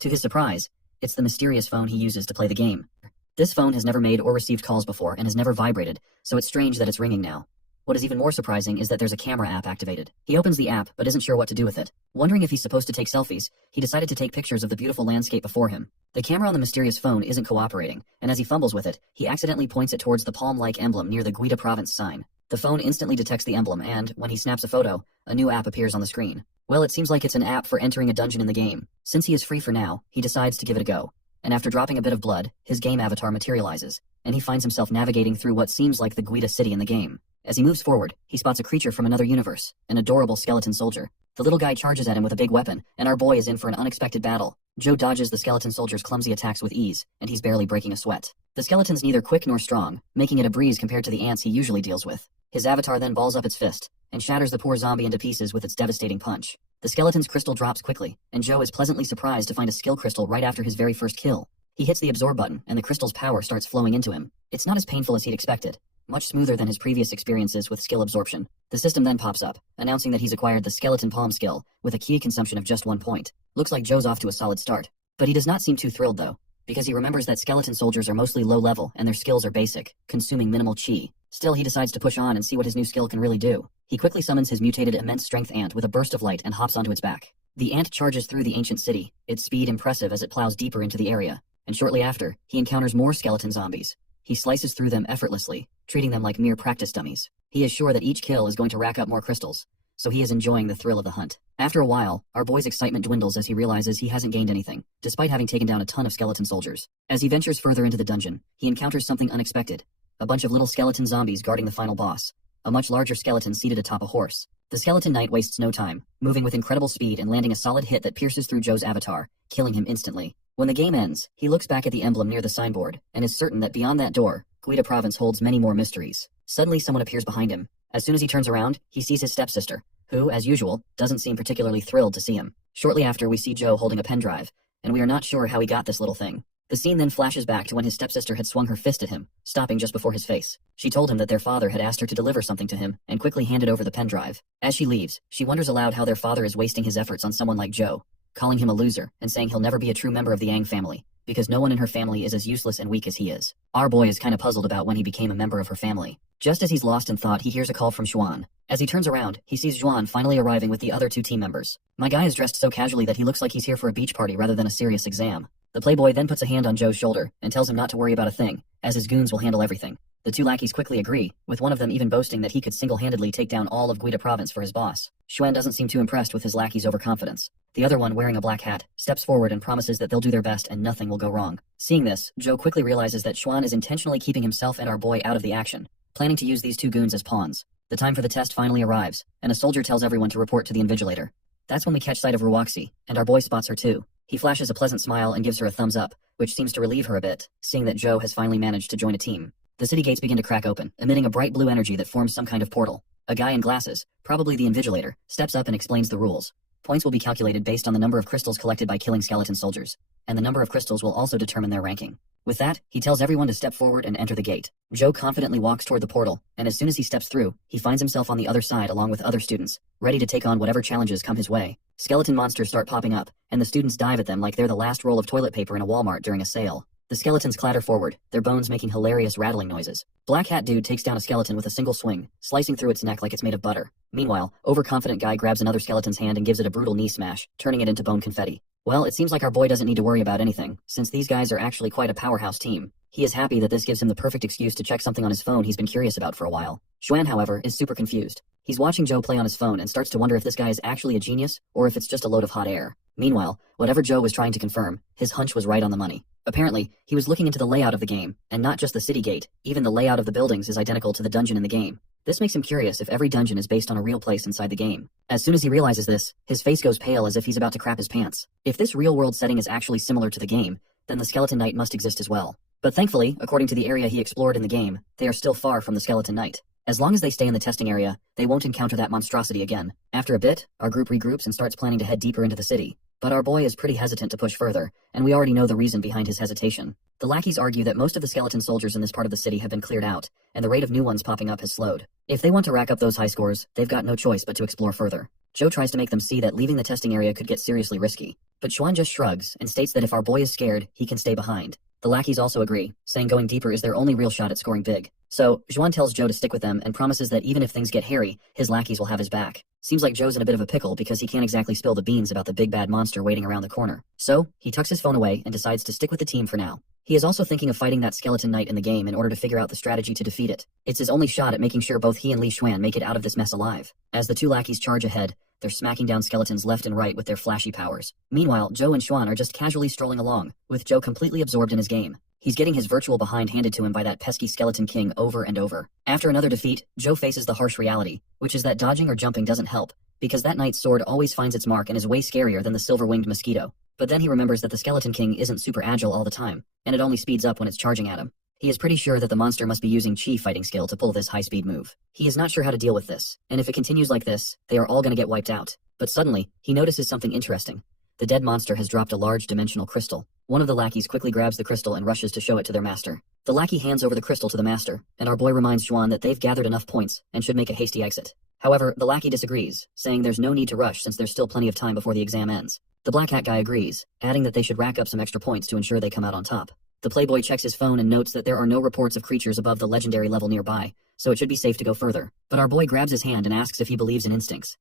To his surprise, it's the mysterious phone he uses to play the game. This phone has never made or received calls before and has never vibrated, so it's strange that it's ringing now. What is even more surprising is that there's a camera app activated. He opens the app, but isn't sure what to do with it. Wondering if he's supposed to take selfies, he decided to take pictures of the beautiful landscape before him. The camera on the mysterious phone isn't cooperating, and as he fumbles with it, he accidentally points it towards the palm-like emblem near the Guida Province sign. The phone instantly detects the emblem, and, when he snaps a photo, a new app appears on the screen. Well, it seems like it's an app for entering a dungeon in the game. Since he is free for now, he decides to give it a go. And after dropping a bit of blood, his game avatar materializes, and he finds himself navigating through what seems like the Guida city in the game. As he moves forward, he spots a creature from another universe, an adorable skeleton soldier. The little guy charges at him with a big weapon, and our boy is in for an unexpected battle. Joe dodges the skeleton soldier's clumsy attacks with ease, and he's barely breaking a sweat. The skeleton's neither quick nor strong, making it a breeze compared to the ants he usually deals with. His avatar then balls up its fist, and shatters the poor zombie into pieces with its devastating punch. The skeleton's crystal drops quickly, and Joe is pleasantly surprised to find a skill crystal right after his very first kill. He hits the absorb button, and the crystal's power starts flowing into him. It's not as painful as he'd expected, much smoother than his previous experiences with skill absorption. The system then pops up, announcing that he's acquired the skeleton palm skill, with a key consumption of just 1 point. Looks like Joe's off to a solid start. But he does not seem too thrilled though, because he remembers that skeleton soldiers are mostly low level and their skills are basic, consuming minimal chi. Still, he decides to push on and see what his new skill can really do. He quickly summons his mutated immense strength ant with a burst of light and hops onto its back. The ant charges through the ancient city, its speed impressive as it plows deeper into the area. And shortly after, he encounters more skeleton zombies. He slices through them effortlessly, treating them like mere practice dummies. He is sure that each kill is going to rack up more crystals, so he is enjoying the thrill of the hunt. After a while, our boy's excitement dwindles as he realizes he hasn't gained anything, despite having taken down a ton of skeleton soldiers. As he ventures further into the dungeon, he encounters something unexpected. A bunch of little skeleton zombies guarding the final boss. A much larger skeleton seated atop a horse. The skeleton knight wastes no time, moving with incredible speed and landing a solid hit that pierces through Joe's avatar, killing him instantly. When the game ends, he looks back at the emblem near the signboard, and is certain that beyond that door, Guida Province holds many more mysteries. Suddenly someone appears behind him. As soon as he turns around, he sees his stepsister, who, as usual, doesn't seem particularly thrilled to see him. Shortly after, we see Joe holding a pen drive, and we are not sure how he got this little thing. The scene then flashes back to when his stepsister had swung her fist at him, stopping just before his face. She told him that their father had asked her to deliver something to him, and quickly handed over the pen drive. As she leaves, she wonders aloud how their father is wasting his efforts on someone like Joe, calling him a loser, and saying he'll never be a true member of the Yang family, because no one in her family is as useless and weak as he is. Our boy is kinda puzzled about when he became a member of her family. Just as he's lost in thought, he hears a call from Xuan. As he turns around, he sees Xuan finally arriving with the other 2 team members. My guy is dressed so casually that he looks like he's here for a beach party rather than a serious exam. The playboy then puts a hand on Joe's shoulder and tells him not to worry about a thing, as his goons will handle everything. The 2 lackeys quickly agree, with one of them even boasting that he could single-handedly take down all of Guida Province for his boss. Xuan doesn't seem too impressed with his lackey's overconfidence. The other one, wearing a black hat, steps forward and promises that they'll do their best and nothing will go wrong. Seeing this, Joe quickly realizes that Xuan is intentionally keeping himself and our boy out of the action, planning to use these 2 goons as pawns. The time for the test finally arrives, and a soldier tells everyone to report to the invigilator. That's when we catch sight of Ruoxi, and our boy spots her too. He flashes a pleasant smile and gives her a thumbs up, which seems to relieve her a bit, seeing that Joe has finally managed to join a team. The city gates begin to crack open, emitting a bright blue energy that forms some kind of portal. A guy in glasses, probably the invigilator, steps up and explains the rules. Points will be calculated based on the number of crystals collected by killing skeleton soldiers, and the number of crystals will also determine their ranking. With that, he tells everyone to step forward and enter the gate. Joe confidently walks toward the portal, and as soon as he steps through, he finds himself on the other side along with other students, ready to take on whatever challenges come his way. Skeleton monsters start popping up, and the students dive at them like they're the last roll of toilet paper in a Walmart during a sale. The skeletons clatter forward, their bones making hilarious rattling noises. Black Hat Dude takes down a skeleton with a single swing, slicing through its neck like it's made of butter. Meanwhile, overconfident guy grabs another skeleton's hand and gives it a brutal knee smash, turning it into bone confetti. Well, it seems like our boy doesn't need to worry about anything, since these guys are actually quite a powerhouse team. He is happy that this gives him the perfect excuse to check something on his phone he's been curious about for a while. Xuan, however, is super confused. He's watching Joe play on his phone and starts to wonder if this guy is actually a genius, or if it's just a load of hot air. Meanwhile, whatever Joe was trying to confirm, his hunch was right on the money. Apparently, he was looking into the layout of the game, and not just the city gate, even the layout of the buildings is identical to the dungeon in the game. This makes him curious if every dungeon is based on a real place inside the game. As soon as he realizes this, his face goes pale as if he's about to crap his pants. If this real-world setting is actually similar to the game, then the Skeleton Knight must exist as well. But thankfully, according to the area he explored in the game, they are still far from the Skeleton Knight. As long as they stay in the testing area, they won't encounter that monstrosity again. After a bit, our group regroups and starts planning to head deeper into the city. But our boy is pretty hesitant to push further, and we already know the reason behind his hesitation. The lackeys argue that most of the skeleton soldiers in this part of the city have been cleared out, and the rate of new ones popping up has slowed. If they want to rack up those high scores, they've got no choice but to explore further. Joe tries to make them see that leaving the testing area could get seriously risky, but Xuan just shrugs and states that if our boy is scared, he can stay behind. The lackeys also agree, saying going deeper is their only real shot at scoring big. So, Xuan tells Joe to stick with them and promises that even if things get hairy, his lackeys will have his back. Seems like Joe's in a bit of a pickle because he can't exactly spill the beans about the big bad monster waiting around the corner. So, he tucks his phone away and decides to stick with the team for now. He is also thinking of fighting that skeleton knight in the game in order to figure out the strategy to defeat it. It's his only shot at making sure both he and Li Xuan make it out of this mess alive. As the two lackeys charge ahead, they're smacking down skeletons left and right with their flashy powers. Meanwhile, Joe and Xuan are just casually strolling along, with Joe completely absorbed in his game. He's getting his virtual behind handed to him by that pesky Skeleton King over and over. After another defeat, Joe faces the harsh reality, which is that dodging or jumping doesn't help, because that knight's sword always finds its mark and is way scarier than the silver-winged mosquito. But then he remembers that the Skeleton King isn't super agile all the time, and it only speeds up when it's charging at him. He is pretty sure that the monster must be using chi fighting skill to pull this high-speed move. He is not sure how to deal with this, and if it continues like this, they are all gonna get wiped out. But suddenly, he notices something interesting. The dead monster has dropped a large dimensional crystal. One of the lackeys quickly grabs the crystal and rushes to show it to their master. The lackey hands over the crystal to the master, and our boy reminds Xuan that they've gathered enough points and should make a hasty exit. However, the lackey disagrees, saying there's no need to rush since there's still plenty of time before the exam ends. The black hat guy agrees, adding that they should rack up some extra points to ensure they come out on top. The playboy checks his phone and notes that there are no reports of creatures above the legendary level nearby, so it should be safe to go further. But our boy grabs his hand and asks if he believes in instincts.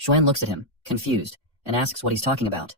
Xuan looks at him, confused, and asks what he's talking about.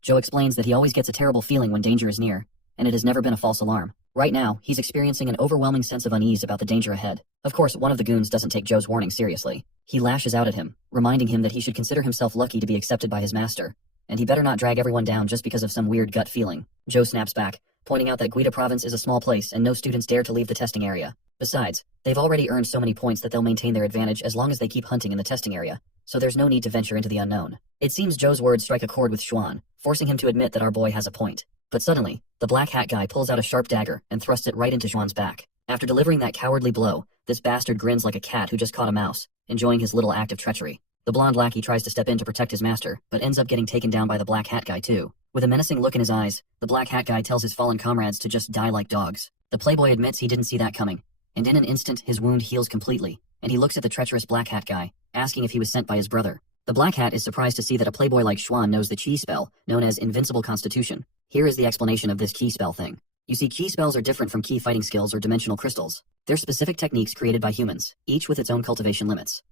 Joe explains that he always gets a terrible feeling when danger is near, and it has never been a false alarm. Right now, he's experiencing an overwhelming sense of unease about the danger ahead. Of course, one of the goons doesn't take Joe's warning seriously. He lashes out at him, reminding him that he should consider himself lucky to be accepted by his master, and he better not drag everyone down just because of some weird gut feeling. Joe snaps back, pointing out that Guida province is a small place and no students dare to leave the testing area. Besides, they've already earned so many points that they'll maintain their advantage as long as they keep hunting in the testing area, so there's no need to venture into the unknown. It seems Joe's words strike a chord with Xuan, forcing him to admit that our boy has a point. But suddenly, the black hat guy pulls out a sharp dagger and thrusts it right into Xuan's back. After delivering that cowardly blow, this bastard grins like a cat who just caught a mouse, enjoying his little act of treachery. The blonde lackey tries to step in to protect his master, but ends up getting taken down by the black hat guy too. With a menacing look in his eyes, the black hat guy tells his fallen comrades to just die like dogs. The playboy admits he didn't see that coming, and in an instant his wound heals completely, and he looks at the treacherous black hat guy, asking if he was sent by his brother. The black hat is surprised to see that a playboy like Xuan knows the chi spell, known as Invincible Constitution. Here is the explanation of this chi spell thing. You see, chi spells are different from chi fighting skills or dimensional crystals. They're specific techniques created by humans, each with its own cultivation limits.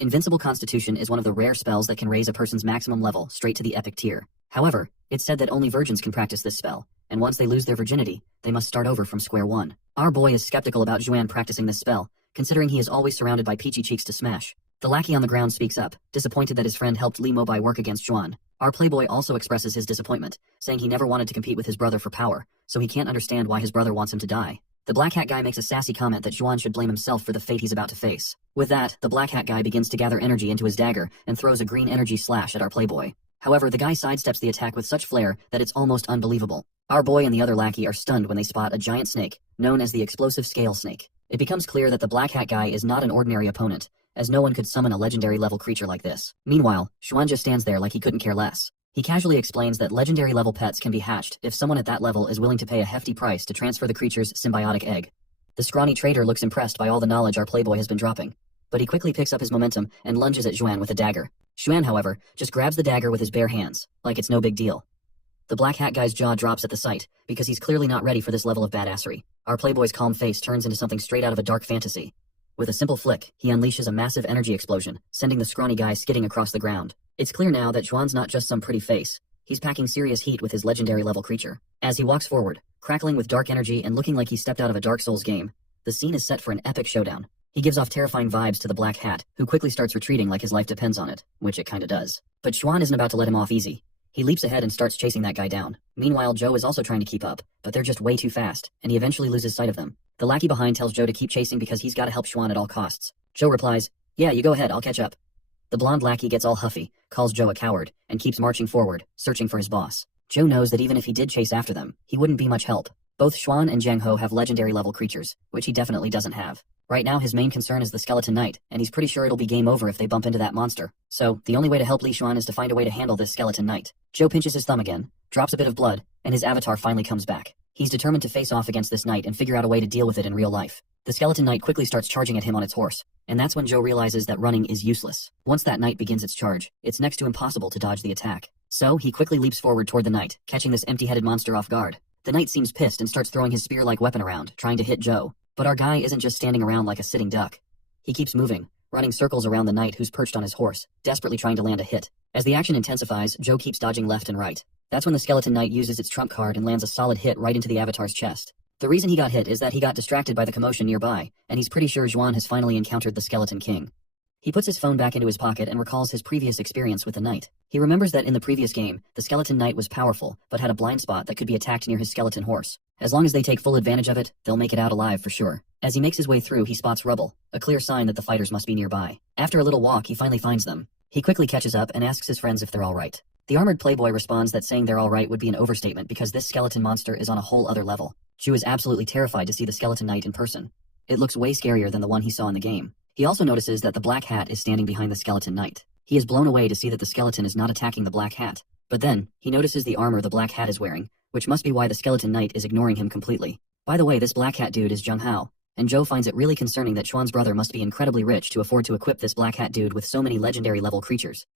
Invincible Constitution is one of the rare spells that can raise a person's maximum level straight to the epic tier. However, it's said that only virgins can practice this spell, and once they lose their virginity, they must start over from square one. Our boy is skeptical about Xuan practicing this spell, considering he is always surrounded by peachy cheeks to smash. The lackey on the ground speaks up, disappointed that his friend helped Li Mobai work against Xuan. Our playboy also expresses his disappointment, saying he never wanted to compete with his brother for power, so he can't understand why his brother wants him to die. The black hat guy makes a sassy comment that Xuan should blame himself for the fate he's about to face. With that, the black hat guy begins to gather energy into his dagger and throws a green energy slash at our playboy. However, the guy sidesteps the attack with such flair that it's almost unbelievable. Our boy and the other lackey are stunned when they spot a giant snake, known as the explosive scale snake. It becomes clear that the black hat guy is not an ordinary opponent, as no one could summon a legendary level creature like this. Meanwhile, Xuan just stands there like he couldn't care less. He casually explains that legendary level pets can be hatched if someone at that level is willing to pay a hefty price to transfer the creature's symbiotic egg. The scrawny trader looks impressed by all the knowledge our playboy has been dropping, but he quickly picks up his momentum and lunges at Xuan with a dagger. Xuan, however, just grabs the dagger with his bare hands, like it's no big deal. The black hat guy's jaw drops at the sight, because he's clearly not ready for this level of badassery. Our playboy's calm face turns into something straight out of a dark fantasy. With a simple flick, he unleashes a massive energy explosion, sending the scrawny guy skidding across the ground. It's clear now that Xuan's not just some pretty face. He's packing serious heat with his legendary level creature. As he walks forward, crackling with dark energy and looking like he stepped out of a Dark Souls game, the scene is set for an epic showdown. He gives off terrifying vibes to the Black Hat, who quickly starts retreating like his life depends on it, which it kinda does. But Xuan isn't about to let him off easy. He leaps ahead and starts chasing that guy down. Meanwhile, Joe is also trying to keep up, but they're just way too fast, and he eventually loses sight of them. The lackey behind tells Joe to keep chasing because he's gotta help Xuan at all costs. Joe replies, "Yeah, you go ahead, I'll catch up." The blonde lackey gets all huffy, calls Joe a coward, and keeps marching forward, searching for his boss. Joe knows that even if he did chase after them, he wouldn't be much help. Both Xuan and Jiang Ho have legendary level creatures, which he definitely doesn't have. Right now his main concern is the Skeleton Knight, and he's pretty sure it'll be game over if they bump into that monster. So, the only way to help Li Xuan is to find a way to handle this Skeleton Knight. Joe pinches his thumb again, drops a bit of blood, and his avatar finally comes back. He's determined to face off against this knight and figure out a way to deal with it in real life. The Skeleton Knight quickly starts charging at him on its horse, and that's when Joe realizes that running is useless. Once that knight begins its charge, it's next to impossible to dodge the attack. So, he quickly leaps forward toward the knight, catching this empty-headed monster off guard. The knight seems pissed and starts throwing his spear-like weapon around, trying to hit Joe. But our guy isn't just standing around like a sitting duck. He keeps moving, running circles around the knight who's perched on his horse, desperately trying to land a hit. As the action intensifies, Joe keeps dodging left and right. That's when the Skeleton Knight uses its trump card and lands a solid hit right into the avatar's chest. The reason he got hit is that he got distracted by the commotion nearby, and he's pretty sure Xuan has finally encountered the Skeleton King. He puts his phone back into his pocket and recalls his previous experience with the knight. He remembers that in the previous game, the Skeleton Knight was powerful, but had a blind spot that could be attacked near his skeleton horse. As long as they take full advantage of it, they'll make it out alive for sure. As he makes his way through, he spots rubble, a clear sign that the fighters must be nearby. After a little walk, he finally finds them. He quickly catches up and asks his friends if they're alright. The armored playboy responds that saying they're alright would be an overstatement because this skeleton monster is on a whole other level. Ju is absolutely terrified to see the Skeleton Knight in person. It looks way scarier than the one he saw in the game. He also notices that the Black Hat is standing behind the Skeleton Knight. He is blown away to see that the skeleton is not attacking the Black Hat. But then, he notices the armor the Black Hat is wearing, which must be why the Skeleton Knight is ignoring him completely. By the way, this Black Hat dude is Jiang Hao, and Joe finds it really concerning that Xuan's brother must be incredibly rich to afford to equip this Black Hat dude with so many legendary level creatures.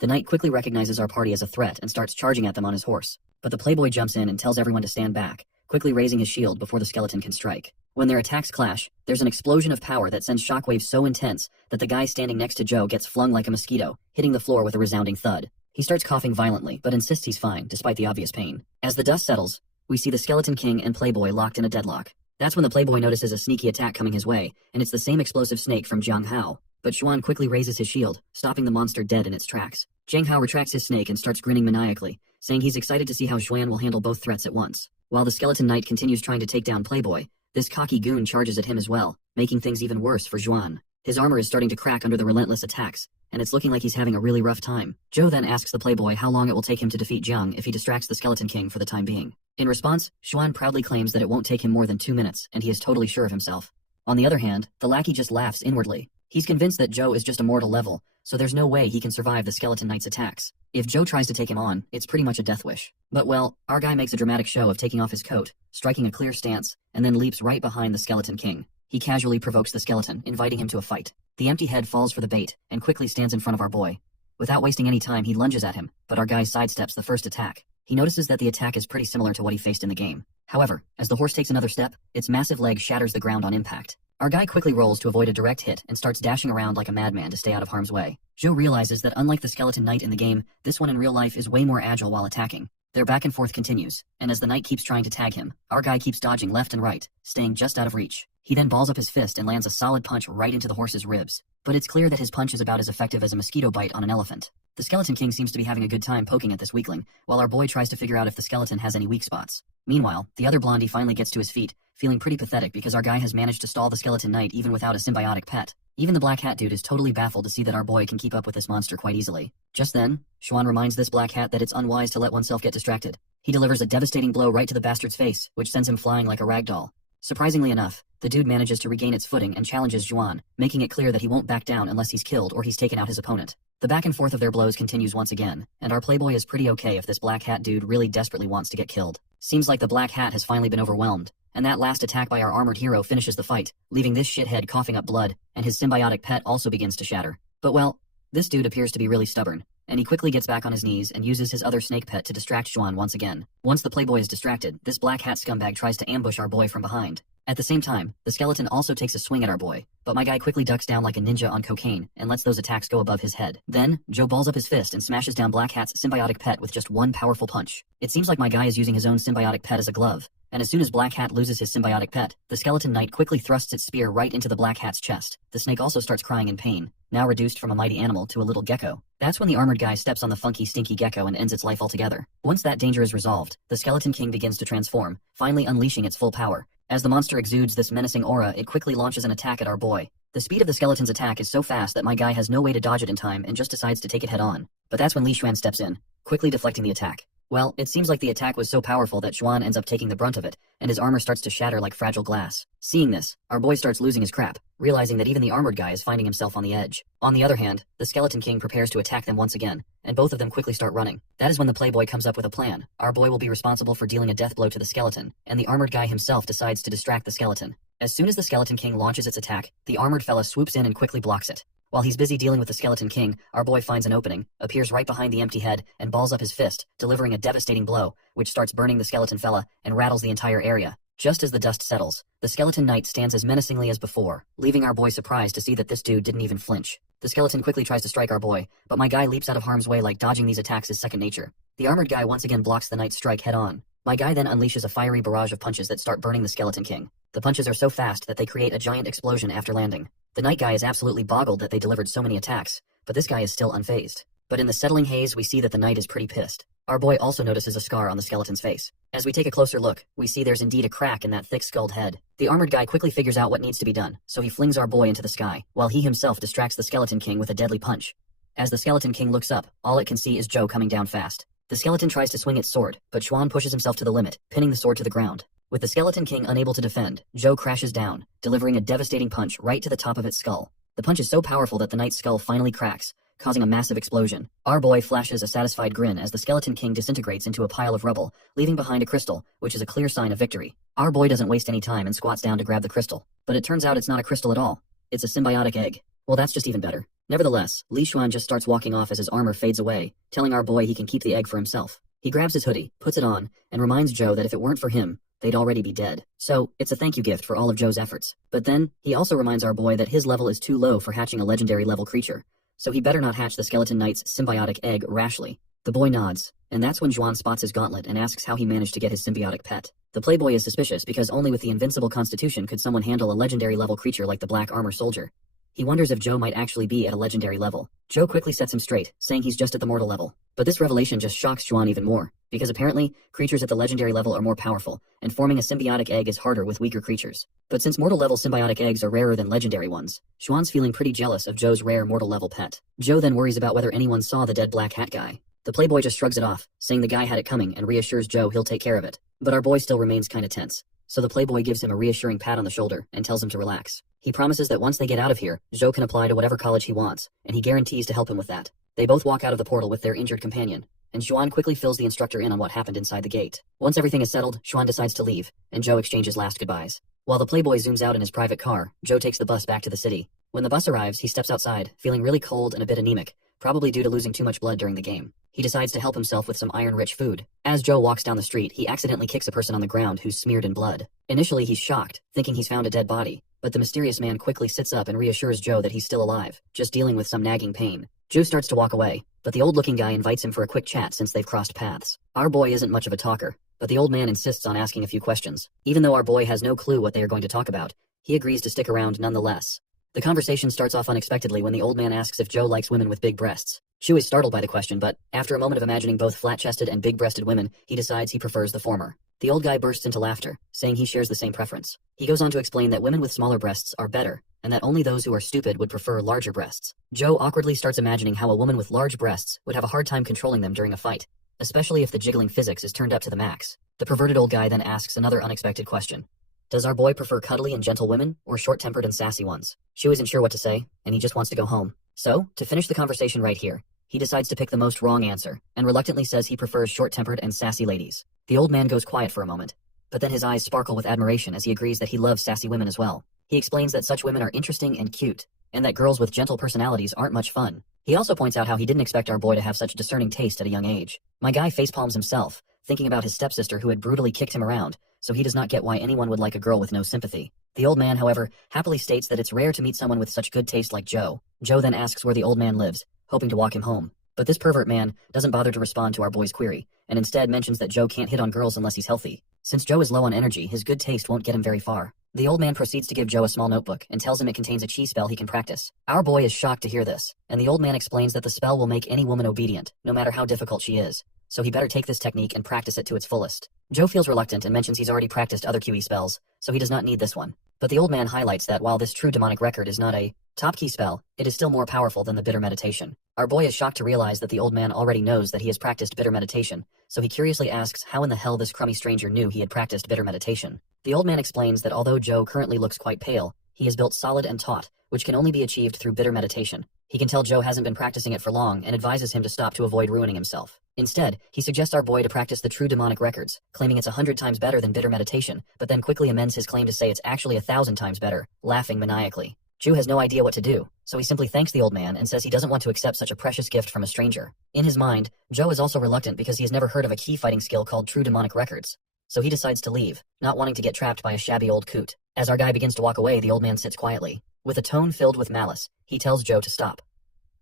The knight quickly recognizes our party as a threat and starts charging at them on his horse. But the playboy jumps in and tells everyone to stand back, quickly raising his shield before the skeleton can strike. When their attacks clash, there's an explosion of power that sends shockwaves so intense that the guy standing next to Joe gets flung like a mosquito, hitting the floor with a resounding thud. He starts coughing violently, but insists he's fine, despite the obvious pain. As the dust settles, we see the Skeleton King and Playboy locked in a deadlock. That's when the Playboy notices a sneaky attack coming his way, and it's the same explosive snake from Jiang Hao. But Xuan quickly raises his shield, stopping the monster dead in its tracks. Jiang Hao retracts his snake and starts grinning maniacally, saying he's excited to see how Xuan will handle both threats at once. While the Skeleton Knight continues trying to take down Playboy, this cocky goon charges at him as well, making things even worse for Xuan. His armor is starting to crack under the relentless attacks, and it's looking like he's having a really rough time. Joe then asks the Playboy how long it will take him to defeat Jiang if he distracts the Skeleton King for the time being. In response, Xuan proudly claims that it won't take him more than 2 minutes, and he is totally sure of himself. On the other hand, the lackey just laughs inwardly. He's convinced that Joe is just a mortal level, so there's no way he can survive the Skeleton Knight's attacks. If Joe tries to take him on, it's pretty much a death wish. But well, our guy makes a dramatic show of taking off his coat, striking a clear stance, and then leaps right behind the Skeleton King. He casually provokes the skeleton, inviting him to a fight. The empty head falls for the bait, and quickly stands in front of our boy. Without wasting any time, he lunges at him, but our guy sidesteps the first attack. He notices that the attack is pretty similar to what he faced in the game. However, as the horse takes another step, its massive leg shatters the ground on impact. Our guy quickly rolls to avoid a direct hit and starts dashing around like a madman to stay out of harm's way. Joe realizes that unlike the Skeleton Knight in the game, this one in real life is way more agile while attacking. Their back and forth continues, and as the knight keeps trying to tag him, our guy keeps dodging left and right, staying just out of reach. He then balls up his fist and lands a solid punch right into the horse's ribs. But it's clear that his punch is about as effective as a mosquito bite on an elephant. The Skeleton King seems to be having a good time poking at this weakling, while our boy tries to figure out if the skeleton has any weak spots. Meanwhile, the other blondie finally gets to his feet, feeling pretty pathetic because our guy has managed to stall the Skeleton Knight even without a symbiotic pet. Even the Black Hat dude is totally baffled to see that our boy can keep up with this monster quite easily. Just then, Xuan reminds this Black Hat that it's unwise to let oneself get distracted. He delivers a devastating blow right to the bastard's face, which sends him flying like a rag doll. Surprisingly enough, the dude manages to regain its footing and challenges Xuan, making it clear that he won't back down unless he's killed or he's taken out his opponent. The back and forth of their blows continues once again, and our Playboy is pretty okay if this Black Hat dude really desperately wants to get killed. Seems like the Black Hat has finally been overwhelmed, and that last attack by our armored hero finishes the fight, leaving this shithead coughing up blood, and his symbiotic pet also begins to shatter. But well, this dude appears to be really stubborn, and he quickly gets back on his knees and uses his other snake pet to distract Xuan once again. Once the Playboy is distracted, this Black Hat scumbag tries to ambush our boy from behind. At the same time, the skeleton also takes a swing at our boy, but my guy quickly ducks down like a ninja on cocaine and lets those attacks go above his head. Then, Joe balls up his fist and smashes down Black Hat's symbiotic pet with just one powerful punch. It seems like my guy is using his own symbiotic pet as a glove, and as soon as Black Hat loses his symbiotic pet, the skeleton knight quickly thrusts its spear right into the Black Hat's chest. The snake also starts crying in pain, now reduced from a mighty animal to a little gecko. That's when the armored guy steps on the funky, stinky gecko and ends its life altogether. Once that danger is resolved, the Skeleton King begins to transform, finally unleashing its full power. As the monster exudes this menacing aura, it quickly launches an attack at our boy. The speed of the skeleton's attack is so fast that my guy has no way to dodge it in time and just decides to take it head on. But that's when Li Xuan steps in, quickly deflecting the attack. Well, it seems like the attack was so powerful that Xuan ends up taking the brunt of it, and his armor starts to shatter like fragile glass. Seeing this, our boy starts losing his crap, realizing that even the armored guy is finding himself on the edge. On the other hand, the Skeleton King prepares to attack them once again, and both of them quickly start running. That is when the playboy comes up with a plan. Our boy will be responsible for dealing a death blow to the skeleton, and the armored guy himself decides to distract the skeleton. As soon as the Skeleton King launches its attack, the armored fella swoops in and quickly blocks it. While he's busy dealing with the Skeleton King, our boy finds an opening, appears right behind the empty head, and balls up his fist, delivering a devastating blow, which starts burning the skeleton fella and rattles the entire area. Just as the dust settles, the Skeleton Knight stands as menacingly as before, leaving our boy surprised to see that this dude didn't even flinch. The skeleton quickly tries to strike our boy, but my guy leaps out of harm's way like dodging these attacks is second nature. The armored guy once again blocks the knight's strike head on. My guy then unleashes a fiery barrage of punches that start burning the Skeleton King. The punches are so fast that they create a giant explosion after landing. The knight guy is absolutely boggled that they delivered so many attacks, but this guy is still unfazed. But in the settling haze, we see that the knight is pretty pissed. Our boy also notices a scar on the skeleton's face. As we take a closer look, we see there's indeed a crack in that thick-skulled head. The armored guy quickly figures out what needs to be done, so he flings our boy into the sky, while he himself distracts the Skeleton King with a deadly punch. As the Skeleton King looks up, all it can see is Joe coming down fast. The skeleton tries to swing its sword, but Xuan pushes himself to the limit, pinning the sword to the ground. With the Skeleton King unable to defend, Joe crashes down, delivering a devastating punch right to the top of its skull. The punch is so powerful that the knight's skull finally cracks, causing a massive explosion. Our boy flashes a satisfied grin as the Skeleton King disintegrates into a pile of rubble, leaving behind a crystal, which is a clear sign of victory. Our boy doesn't waste any time and squats down to grab the crystal, but it turns out it's not a crystal at all. It's a symbiotic egg. Well, that's just even better. Nevertheless, Li Xuan just starts walking off as his armor fades away, telling our boy he can keep the egg for himself. He grabs his hoodie, puts it on, and reminds Joe that if it weren't for him, they'd already be dead. So, it's a thank you gift for all of Joe's efforts. But then, he also reminds our boy that his level is too low for hatching a legendary level creature, so he better not hatch the Skeleton Knight's symbiotic egg rashly. The boy nods, and that's when Xuan spots his gauntlet and asks how he managed to get his symbiotic pet. The playboy is suspicious because only with the invincible constitution could someone handle a legendary level creature like the Black Armor Soldier. He wonders if Joe might actually be at a legendary level. Joe quickly sets him straight, saying he's just at the mortal level. But this revelation just shocks Xuan even more, because apparently, creatures at the legendary level are more powerful, and forming a symbiotic egg is harder with weaker creatures. But since mortal level symbiotic eggs are rarer than legendary ones, Xuan's feeling pretty jealous of Joe's rare mortal level pet. Joe then worries about whether anyone saw the dead Black Hat guy. The playboy just shrugs it off, saying the guy had it coming and reassures Joe he'll take care of it. But our boy still remains kinda tense, so the playboy gives him a reassuring pat on the shoulder and tells him to relax. He promises that once they get out of here, Joe can apply to whatever college he wants, and he guarantees to help him with that. They both walk out of the portal with their injured companion, and Xuan quickly fills the instructor in on what happened inside the gate. Once everything is settled, Xuan decides to leave, and Joe exchanges last goodbyes. While the playboy zooms out in his private car, Joe takes the bus back to the city. When the bus arrives, he steps outside, feeling really cold and a bit anemic, probably due to losing too much blood during the game. He decides to help himself with some iron-rich food. As Joe walks down the street, he accidentally kicks a person on the ground who's smeared in blood. Initially, he's shocked, thinking he's found a dead body, but the mysterious man quickly sits up and reassures Joe that he's still alive, just dealing with some nagging pain. Joe starts to walk away, but the old-looking guy invites him for a quick chat since they've crossed paths. Our boy isn't much of a talker, but the old man insists on asking a few questions. Even though our boy has no clue what they are going to talk about, he agrees to stick around nonetheless. The conversation starts off unexpectedly when the old man asks if Joe likes women with big breasts. Joe is startled by the question, but after a moment of imagining both flat-chested and big-breasted women, he decides he prefers the former. The old guy bursts into laughter, saying he shares the same preference. He goes on to explain that women with smaller breasts are better, and that only those who are stupid would prefer larger breasts. Joe awkwardly starts imagining how a woman with large breasts would have a hard time controlling them during a fight, especially if the jiggling physics is turned up to the max. The perverted old guy then asks another unexpected question. Does our boy prefer cuddly and gentle women, or short-tempered and sassy ones? Joe isn't sure what to say, and he just wants to go home. So, to finish the conversation right here, he decides to pick the most wrong answer, and reluctantly says he prefers short-tempered and sassy ladies. The old man goes quiet for a moment, but then his eyes sparkle with admiration as he agrees that he loves sassy women as well. He explains that such women are interesting and cute, and that girls with gentle personalities aren't much fun. He also points out how he didn't expect our boy to have such discerning taste at a young age. My guy facepalms himself, thinking about his stepsister who had brutally kicked him around, so he does not get why anyone would like a girl with no sympathy. The old man, however, happily states that it's rare to meet someone with such good taste like Joe. Joe then asks where the old man lives, hoping to walk him home. But this pervert man doesn't bother to respond to our boy's query, and instead mentions that Joe can't hit on girls unless he's healthy. Since Joe is low on energy, his good taste won't get him very far. The old man proceeds to give Joe a small notebook and tells him it contains a chi spell he can practice. Our boy is shocked to hear this, and the old man explains that the spell will make any woman obedient, no matter how difficult she is, so he better take this technique and practice it to its fullest. Joe feels reluctant and mentions he's already practiced other QE spells, so he does not need this one. But the old man highlights that while this true demonic record is not a top key spell, it is still more powerful than the bitter meditation. Our boy is shocked to realize that the old man already knows that he has practiced bitter meditation, so he curiously asks how in the hell this crummy stranger knew he had practiced bitter meditation. The old man explains that although Joe currently looks quite pale, he is built solid and taut, which can only be achieved through bitter meditation. He can tell Joe hasn't been practicing it for long and advises him to stop to avoid ruining himself. Instead, he suggests our boy to practice the true demonic records, claiming it's 100 times better than bitter meditation, but then quickly amends his claim to say it's actually 1,000 times better, laughing maniacally. Joe has no idea what to do, so he simply thanks the old man and says he doesn't want to accept such a precious gift from a stranger. In his mind, Joe is also reluctant because he has never heard of a key fighting skill called true demonic records. So he decides to leave, not wanting to get trapped by a shabby old coot. As our guy begins to walk away, the old man sits quietly. With a tone filled with malice, he tells Joe to stop.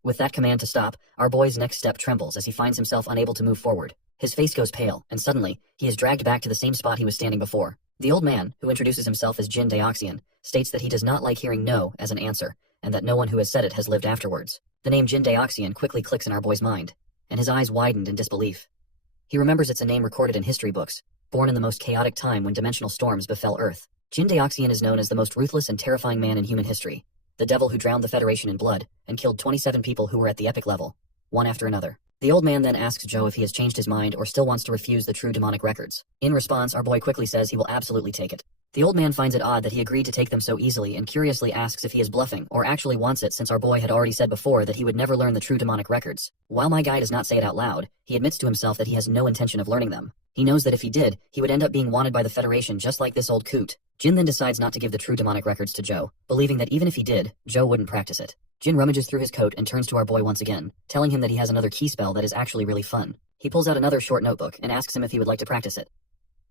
With that command to stop, our boy's next step trembles as he finds himself unable to move forward. His face goes pale, and suddenly, he is dragged back to the same spot he was standing before. The old man, who introduces himself as Jin Daoxian, states that he does not like hearing no as an answer, and that no one who has said it has lived afterwards. The name Jin Daoxian quickly clicks in our boy's mind, and his eyes widened in disbelief. He remembers it's a name recorded in history books, born in the most chaotic time when dimensional storms befell Earth. Jin Daoxian is known as the most ruthless and terrifying man in human history, the devil who drowned the Federation in blood and killed 27 people who were at the epic level, one after another. The old man then asks Joe if he has changed his mind or still wants to refuse the true demonic records. In response, our boy quickly says he will absolutely take it. The old man finds it odd that he agreed to take them so easily and curiously asks if he is bluffing or actually wants it, since our boy had already said before that he would never learn the true demonic records. While my guy does not say it out loud, he admits to himself that he has no intention of learning them. He knows that if he did, he would end up being wanted by the Federation just like this old coot. Jin then decides not to give the true demonic records to Joe, believing that even if he did, Joe wouldn't practice it. Jin rummages through his coat and turns to our boy once again, telling him that he has another key spell that is actually really fun. He pulls out another short notebook and asks him if he would like to practice it.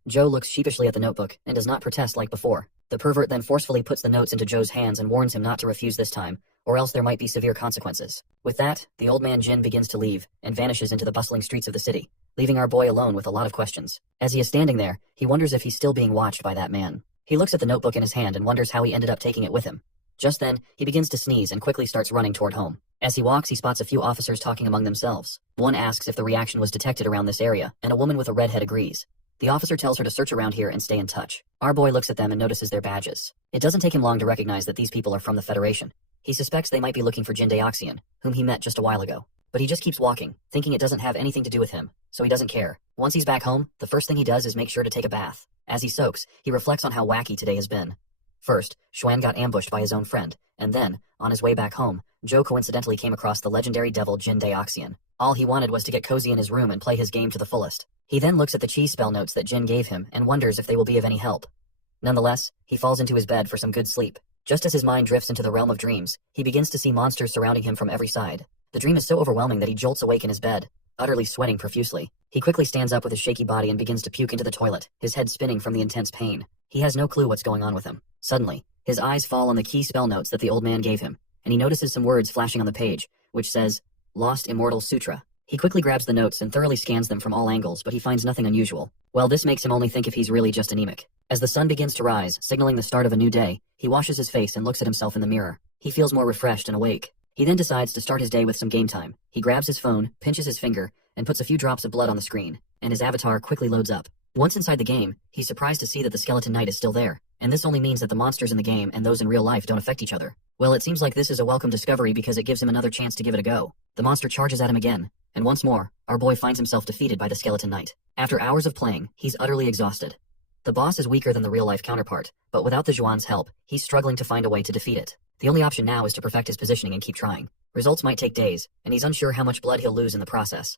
Joe looks sheepishly at the notebook and does not protest like before. The pervert then forcefully puts the notes into Joe's hands and warns him not to refuse this time, or else there might be severe consequences. With that, the old man Jin begins to leave and vanishes into the bustling streets of the city, leaving our boy alone with a lot of questions. As he is standing there, he wonders if he's still being watched by that man. He looks at the notebook in his hand and wonders how he ended up taking it with him. Just then, he begins to sneeze and quickly starts running toward home. As he walks, he spots a few officers talking among themselves. One asks if the reaction was detected around this area, and a woman with a red head agrees. The officer tells her to search around here and stay in touch. Our boy looks at them and notices their badges. It doesn't take him long to recognize that these people are from the Federation. He suspects they might be looking for Jin Daoxian, whom he met just a while ago. But he just keeps walking, thinking it doesn't have anything to do with him, so he doesn't care. Once he's back home, the first thing he does is make sure to take a bath. As he soaks, he reflects on how wacky today has been. First, Xuan got ambushed by his own friend, and then, on his way back home, Joe coincidentally came across the legendary devil Jin Daoxian. All he wanted was to get cozy in his room and play his game to the fullest. He then looks at the chi spell notes that Jin gave him and wonders if they will be of any help. Nonetheless, he falls into his bed for some good sleep. Just as his mind drifts into the realm of dreams, he begins to see monsters surrounding him from every side. The dream is so overwhelming that he jolts awake in his bed, utterly sweating profusely. He quickly stands up with his shaky body and begins to puke into the toilet, his head spinning from the intense pain. He has no clue what's going on with him. Suddenly, his eyes fall on the key spell notes that the old man gave him, and he notices some words flashing on the page, which says, Lost Immortal Sutra. He quickly grabs the notes and thoroughly scans them from all angles, but he finds nothing unusual. Well, this makes him only think if he's really just anemic. As the sun begins to rise, signaling the start of a new day, he washes his face and looks at himself in the mirror. He feels more refreshed and awake. He then decides to start his day with some game time. He grabs his phone, pinches his finger, and puts a few drops of blood on the screen, and his avatar quickly loads up. Once inside the game, he's surprised to see that the skeleton knight is still there, and this only means that the monsters in the game and those in real life don't affect each other. Well, it seems like this is a welcome discovery because it gives him another chance to give it a go. The monster charges at him again, and once more, our boy finds himself defeated by the skeleton knight. After hours of playing, he's utterly exhausted. The boss is weaker than the real-life counterpart, but without the Zhuan's help, he's struggling to find a way to defeat it. The only option now is to perfect his positioning and keep trying. Results might take days, and he's unsure how much blood he'll lose in the process.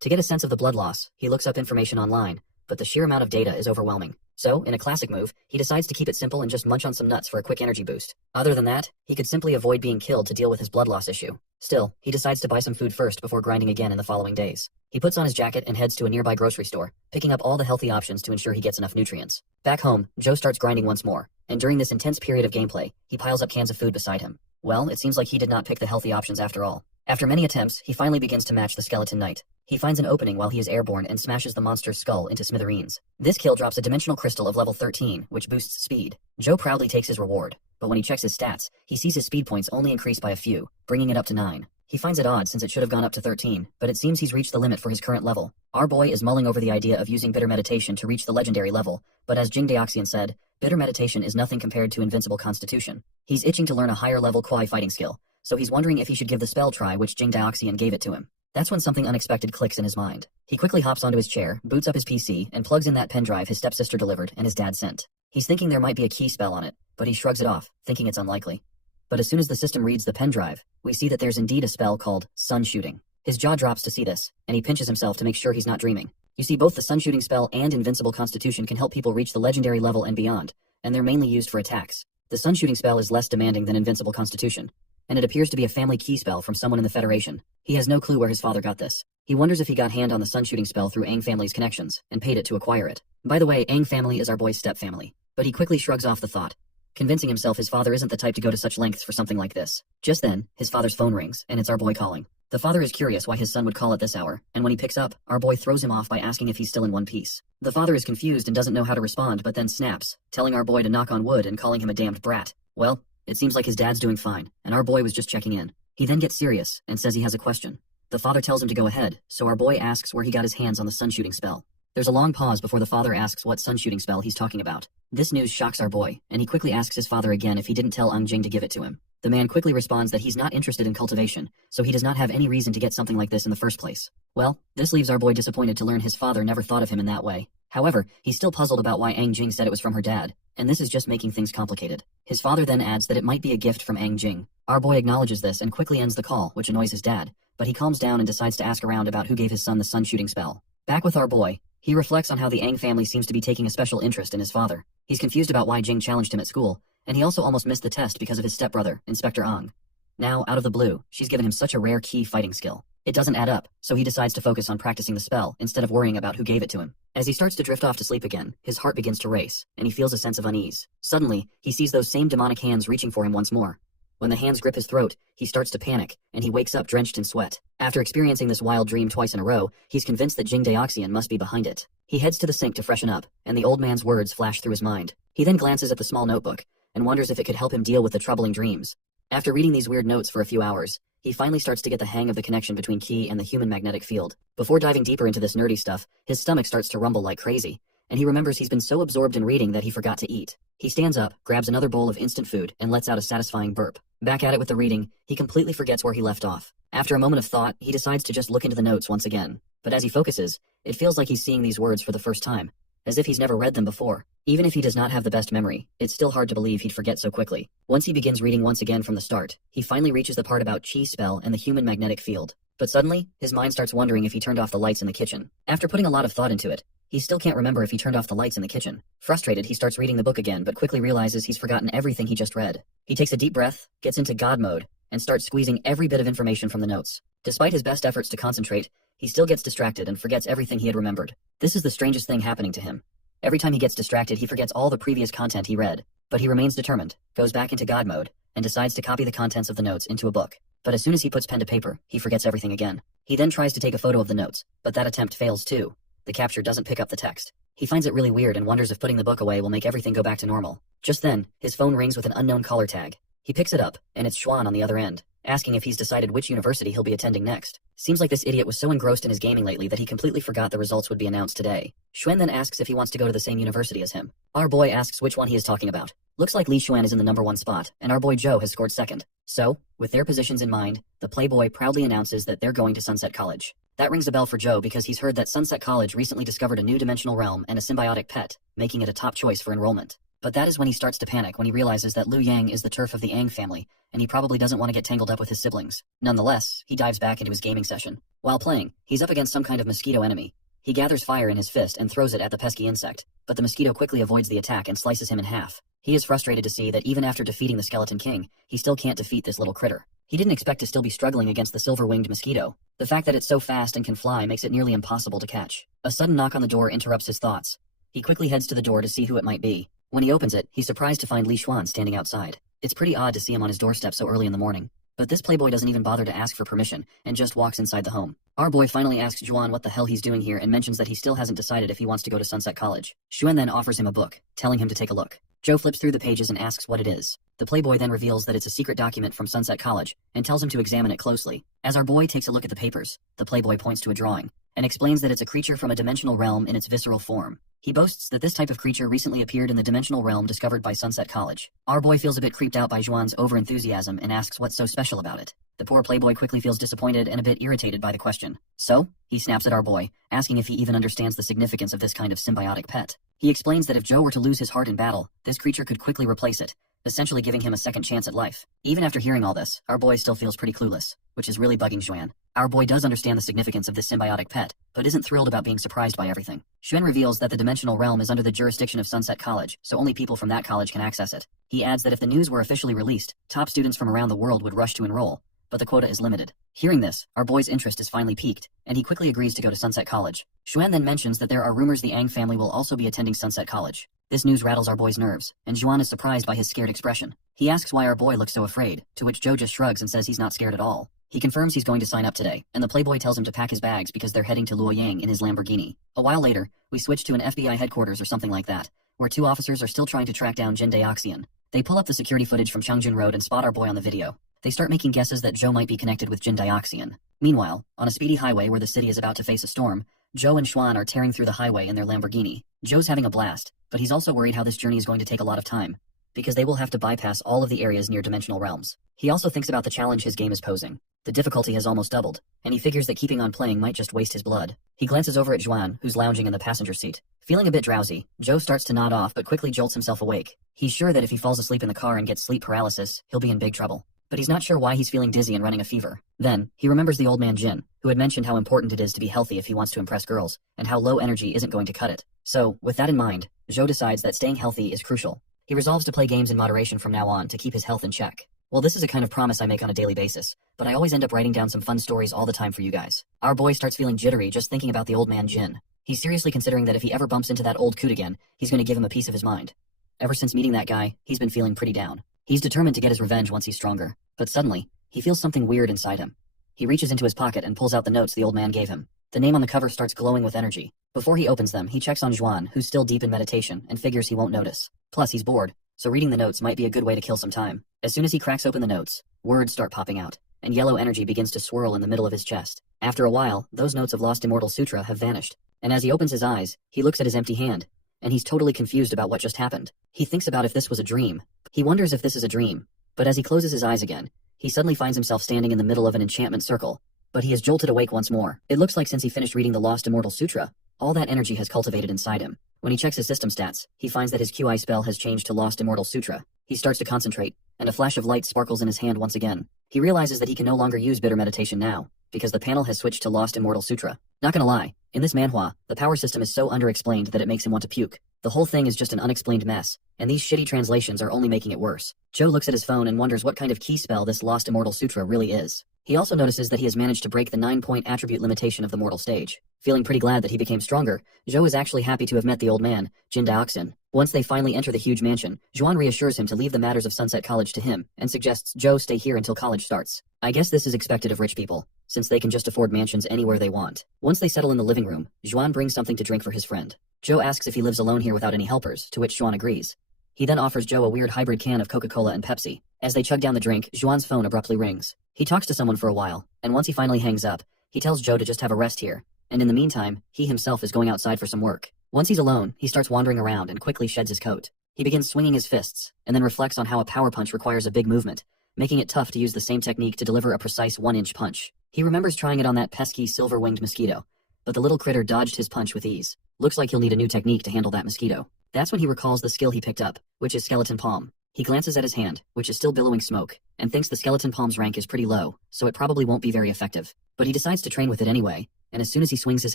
To get a sense of the blood loss, he looks up information online, but the sheer amount of data is overwhelming. So, in a classic move, he decides to keep it simple and just munch on some nuts for a quick energy boost. Other than that, he could simply avoid being killed to deal with his blood loss issue. Still, he decides to buy some food first before grinding again in the following days. He puts on his jacket and heads to a nearby grocery store, picking up all the healthy options to ensure he gets enough nutrients. Back home, Joe starts grinding once more, and during this intense period of gameplay, he piles up cans of food beside him. Well, it seems like he did not pick the healthy options after all. After many attempts, he finally begins to match the skeleton knight. He finds an opening while he is airborne and smashes the monster's skull into smithereens. This kill drops a dimensional crystal of level 13, which boosts speed. Joe proudly takes his reward, but when he checks his stats, he sees his speed points only increase by a few, bringing it up to 9. He finds it odd since it should have gone up to 13, but it seems he's reached the limit for his current level. Our boy is mulling over the idea of using bitter meditation to reach the legendary level, but as Jing Daoxian said, bitter meditation is nothing compared to invincible constitution. He's itching to learn a higher level Kwai fighting skill, so he's wondering if he should give the spell try which Jing Daoxian gave it to him. That's when something unexpected clicks in his mind. He quickly hops onto his chair, boots up his PC, and plugs in that pen drive his stepsister delivered and his dad sent. He's thinking there might be a key spell on it, but he shrugs it off, thinking it's unlikely. But as soon as the system reads the pen drive, we see that there's indeed a spell called Sun Shooting. His jaw drops to see this, and he pinches himself to make sure he's not dreaming. You see, both the Sun Shooting spell and Invincible Constitution can help people reach the legendary level and beyond, and they're mainly used for attacks. The Sun Shooting spell is less demanding than Invincible Constitution, and it appears to be a family key spell from someone in the Federation. He has no clue where his father got this. He wonders if he got hand on the Sun Shooting spell through Aang family's connections, and paid it to acquire it. By the way, Aang family is our boy's step-family, but he quickly shrugs off the thought, convincing himself his father isn't the type to go to such lengths for something like this. Just then, his father's phone rings, and it's our boy calling. The father is curious why his son would call at this hour, and when he picks up, our boy throws him off by asking if he's still in one piece. The father is confused and doesn't know how to respond, but then snaps, telling our boy to knock on wood and calling him a damned brat. Well, it seems like his dad's doing fine, and our boy was just checking in. He then gets serious and says he has a question. The father tells him to go ahead, so our boy asks where he got his hands on the sun shooting spell. There's a long pause before the father asks what sun shooting spell he's talking about. This news shocks our boy, and he quickly asks his father again if he didn't tell Jing to give it to him. The man quickly responds that he's not interested in cultivation, so he does not have any reason to get something like this in the first place. Well, this leaves our boy disappointed to learn his father never thought of him in that way. However, he's still puzzled about why Jing said it was from her dad, and this is just making things complicated. His father then adds that it might be a gift from Jing. Our boy acknowledges this and quickly ends the call, which annoys his dad, but he calms down and decides to ask around about who gave his son the sun shooting spell. Back with our boy, he reflects on how the family seems to be taking a special interest in his father. He's confused about why Jing challenged him at school, and he also almost missed the test because of his stepbrother, Inspector Ang. Now, out of the blue, she's given him such a rare key fighting skill. It doesn't add up, so he decides to focus on practicing the spell instead of worrying about who gave it to him. As he starts to drift off to sleep again, his heart begins to race, and he feels a sense of unease. Suddenly, he sees those same demonic hands reaching for him once more. When the hands grip his throat, he starts to panic, and he wakes up drenched in sweat. After experiencing this wild dream twice in a row, he's convinced that Jing Daoxian must be behind it. He heads to the sink to freshen up, and the old man's words flash through his mind. He then glances at the small notebook, and wonders if it could help him deal with the troubling dreams. After reading these weird notes for a few hours, he finally starts to get the hang of the connection between Ki and the human magnetic field. Before diving deeper into this nerdy stuff, his stomach starts to rumble like crazy, and he remembers he's been so absorbed in reading that he forgot to eat. He stands up, grabs another bowl of instant food, and lets out a satisfying burp. Back at it with the reading, he completely forgets where he left off. After a moment of thought, he decides to just look into the notes once again. But as he focuses, it feels like he's seeing these words for the first time, as if he's never read them before. Even if he does not have the best memory, it's still hard to believe he'd forget so quickly. Once he begins reading once again from the start, he finally reaches the part about Chi spell and the human magnetic field. But suddenly, his mind starts wondering if he turned off the lights in the kitchen. After putting a lot of thought into it, he still can't remember if he turned off the lights in the kitchen. Frustrated, he starts reading the book again, but quickly realizes he's forgotten everything he just read. He takes a deep breath, gets into God mode, and starts squeezing every bit of information from the notes. Despite his best efforts to concentrate, he still gets distracted and forgets everything he had remembered. This is the strangest thing happening to him. Every time he gets distracted, he forgets all the previous content he read. But he remains determined, goes back into God mode, and decides to copy the contents of the notes into a book. But as soon as he puts pen to paper, he forgets everything again. He then tries to take a photo of the notes, but that attempt fails too. The capture doesn't pick up the text. He finds it really weird and wonders if putting the book away will make everything go back to normal. Just then, his phone rings with an unknown caller tag. He picks it up, and it's Xuan on the other end, asking if he's decided which university he'll be attending next. Seems like this idiot was so engrossed in his gaming lately that he completely forgot the results would be announced today. Xuan then asks if he wants to go to the same university as him. Our boy asks which one he is talking about. Looks like Li Xuan is in the #1 spot, and our boy Joe has scored second. So, with their positions in mind, the Playboy proudly announces that they're going to Sunset College. That rings a bell for Joe because he's heard that Sunset College recently discovered a new dimensional realm and a symbiotic pet, making it a top choice for enrollment. But that is when he starts to panic when he realizes that Liu Yang is the turf of the Ang family, and he probably doesn't want to get tangled up with his siblings. Nonetheless, he dives back into his gaming session. While playing, he's up against some kind of mosquito enemy. He gathers fire in his fist and throws it at the pesky insect, but the mosquito quickly avoids the attack and slices him in half. He is frustrated to see that even after defeating the Skeleton King, he still can't defeat this little critter. He didn't expect to still be struggling against the silver-winged mosquito. The fact that it's so fast and can fly makes it nearly impossible to catch. A sudden knock on the door interrupts his thoughts. He quickly heads to the door to see who it might be. When he opens it, he's surprised to find Li Xuan standing outside. It's pretty odd to see him on his doorstep so early in the morning. But this playboy doesn't even bother to ask for permission, and just walks inside the home. Our boy finally asks Juan what the hell he's doing here and mentions that he still hasn't decided if he wants to go to Sunset College. Xuan then offers him a book, telling him to take a look. Joe flips through the pages and asks what it is. The playboy then reveals that it's a secret document from Sunset College, and tells him to examine it closely. As our boy takes a look at the papers, the playboy points to a drawing, and explains that it's a creature from a dimensional realm in its visceral form. He boasts that this type of creature recently appeared in the dimensional realm discovered by Sunset College. Our boy feels a bit creeped out by Juan's over-enthusiasm and asks what's so special about it. The poor playboy quickly feels disappointed and a bit irritated by the question. So, he snaps at our boy, asking if he even understands the significance of this kind of symbiotic pet. He explains that if Joe were to lose his heart in battle, this creature could quickly replace it, essentially giving him a second chance at life. Even after hearing all this, our boy still feels pretty clueless, which is really bugging Xuan. Our boy does understand the significance of this symbiotic pet, but isn't thrilled about being surprised by everything. Xuan reveals that the dimensional realm is under the jurisdiction of Sunset College, so only people from that college can access it. He adds that if the news were officially released, top students from around the world would rush to enroll, but the quota is limited. Hearing this, our boy's interest is finally piqued, and he quickly agrees to go to Sunset College. Xuan then mentions that there are rumors the Ang family will also be attending Sunset College. This news rattles our boy's nerves, and Juan is surprised by his scared expression. He asks why our boy looks so afraid, to which Joe just shrugs and says he's not scared at all. He confirms he's going to sign up today, and the playboy tells him to pack his bags because they're heading to Luoyang in his Lamborghini. A while later, we switch to an FBI headquarters or something like that, where two officers are still trying to track down Jin Daoxian. They pull up the security footage from Changjun Road and spot our boy on the video. They start making guesses that Joe might be connected with Jin Daoxian. Meanwhile, on a speedy highway where the city is about to face a storm, Joe and Xuan are tearing through the highway in their Lamborghini. Joe's having a blast, but he's also worried how this journey is going to take a lot of time, because they will have to bypass all of the areas near dimensional realms. He also thinks about the challenge his game is posing. The difficulty has almost doubled, and he figures that keeping on playing might just waste his blood. He glances over at Juan, who's lounging in the passenger seat. Feeling a bit drowsy, Joe starts to nod off but quickly jolts himself awake. He's sure that if he falls asleep in the car and gets sleep paralysis, he'll be in big trouble. But he's not sure why he's feeling dizzy and running a fever. Then, he remembers the old man Jin, who had mentioned how important it is to be healthy if he wants to impress girls, and how low energy isn't going to cut it. So, with that in mind, Joe decides that staying healthy is crucial. He resolves to play games in moderation from now on to keep his health in check. Well, this is a kind of promise I make on a daily basis, but I always end up writing down some fun stories all the time for you guys. Our boy starts feeling jittery just thinking about the old man Jin. He's seriously considering that if he ever bumps into that old coot again, he's going to give him a piece of his mind. Ever since meeting that guy, he's been feeling pretty down. He's determined to get his revenge once he's stronger, but suddenly, he feels something weird inside him. He reaches into his pocket and pulls out the notes the old man gave him. The name on the cover starts glowing with energy. Before he opens them, he checks on Juan, who's still deep in meditation, and figures he won't notice. Plus, he's bored, so reading the notes might be a good way to kill some time. As soon as he cracks open the notes, words start popping out, and yellow energy begins to swirl in the middle of his chest. After a while, those notes of Lost Immortal Sutra have vanished, and as he opens his eyes, he looks at his empty hand, and he's totally confused about what just happened. He thinks about if this was a dream. He wonders if this is a dream, but as he closes his eyes again, he suddenly finds himself standing in the middle of an enchantment circle. But he is jolted awake once more. It looks like since he finished reading the Lost Immortal Sutra, all that energy has cultivated inside him. When he checks his system stats, he finds that his QI spell has changed to Lost Immortal Sutra. He starts to concentrate, and a flash of light sparkles in his hand once again. He realizes that he can no longer use bitter meditation now, because the panel has switched to Lost Immortal Sutra. Not gonna lie, in this manhwa, the power system is so underexplained that it makes him want to puke. The whole thing is just an unexplained mess, and these shitty translations are only making it worse. Joe looks at his phone and wonders what kind of key spell this Lost Immortal Sutra really is. He also notices that he has managed to break the 9-point attribute limitation of the mortal stage. Feeling pretty glad that he became stronger, Joe is actually happy to have met the old man, Jin Daoxian. Once they finally enter the huge mansion, Juan reassures him to leave the matters of Sunset College to him, and suggests Joe stay here until college starts. I guess this is expected of rich people, since they can just afford mansions anywhere they want. Once they settle in the living room, Juan brings something to drink for his friend. Joe asks if he lives alone here without any helpers, to which Juan agrees. He then offers Joe a weird hybrid can of Coca-Cola and Pepsi. As they chug down the drink, Juan's phone abruptly rings. He talks to someone for a while, and once he finally hangs up, he tells Joe to just have a rest here, and in the meantime, he himself is going outside for some work. Once he's alone, he starts wandering around and quickly sheds his coat. He begins swinging his fists, and then reflects on how a power punch requires a big movement, making it tough to use the same technique to deliver a precise 1-inch punch. He remembers trying it on that pesky silver-winged mosquito, but the little critter dodged his punch with ease. Looks like he'll need a new technique to handle that mosquito. That's when he recalls the skill he picked up, which is Skeleton Palm. He glances at his hand, which is still billowing smoke, and thinks the Skeleton Palm's rank is pretty low, so it probably won't be very effective. But he decides to train with it anyway, and as soon as he swings his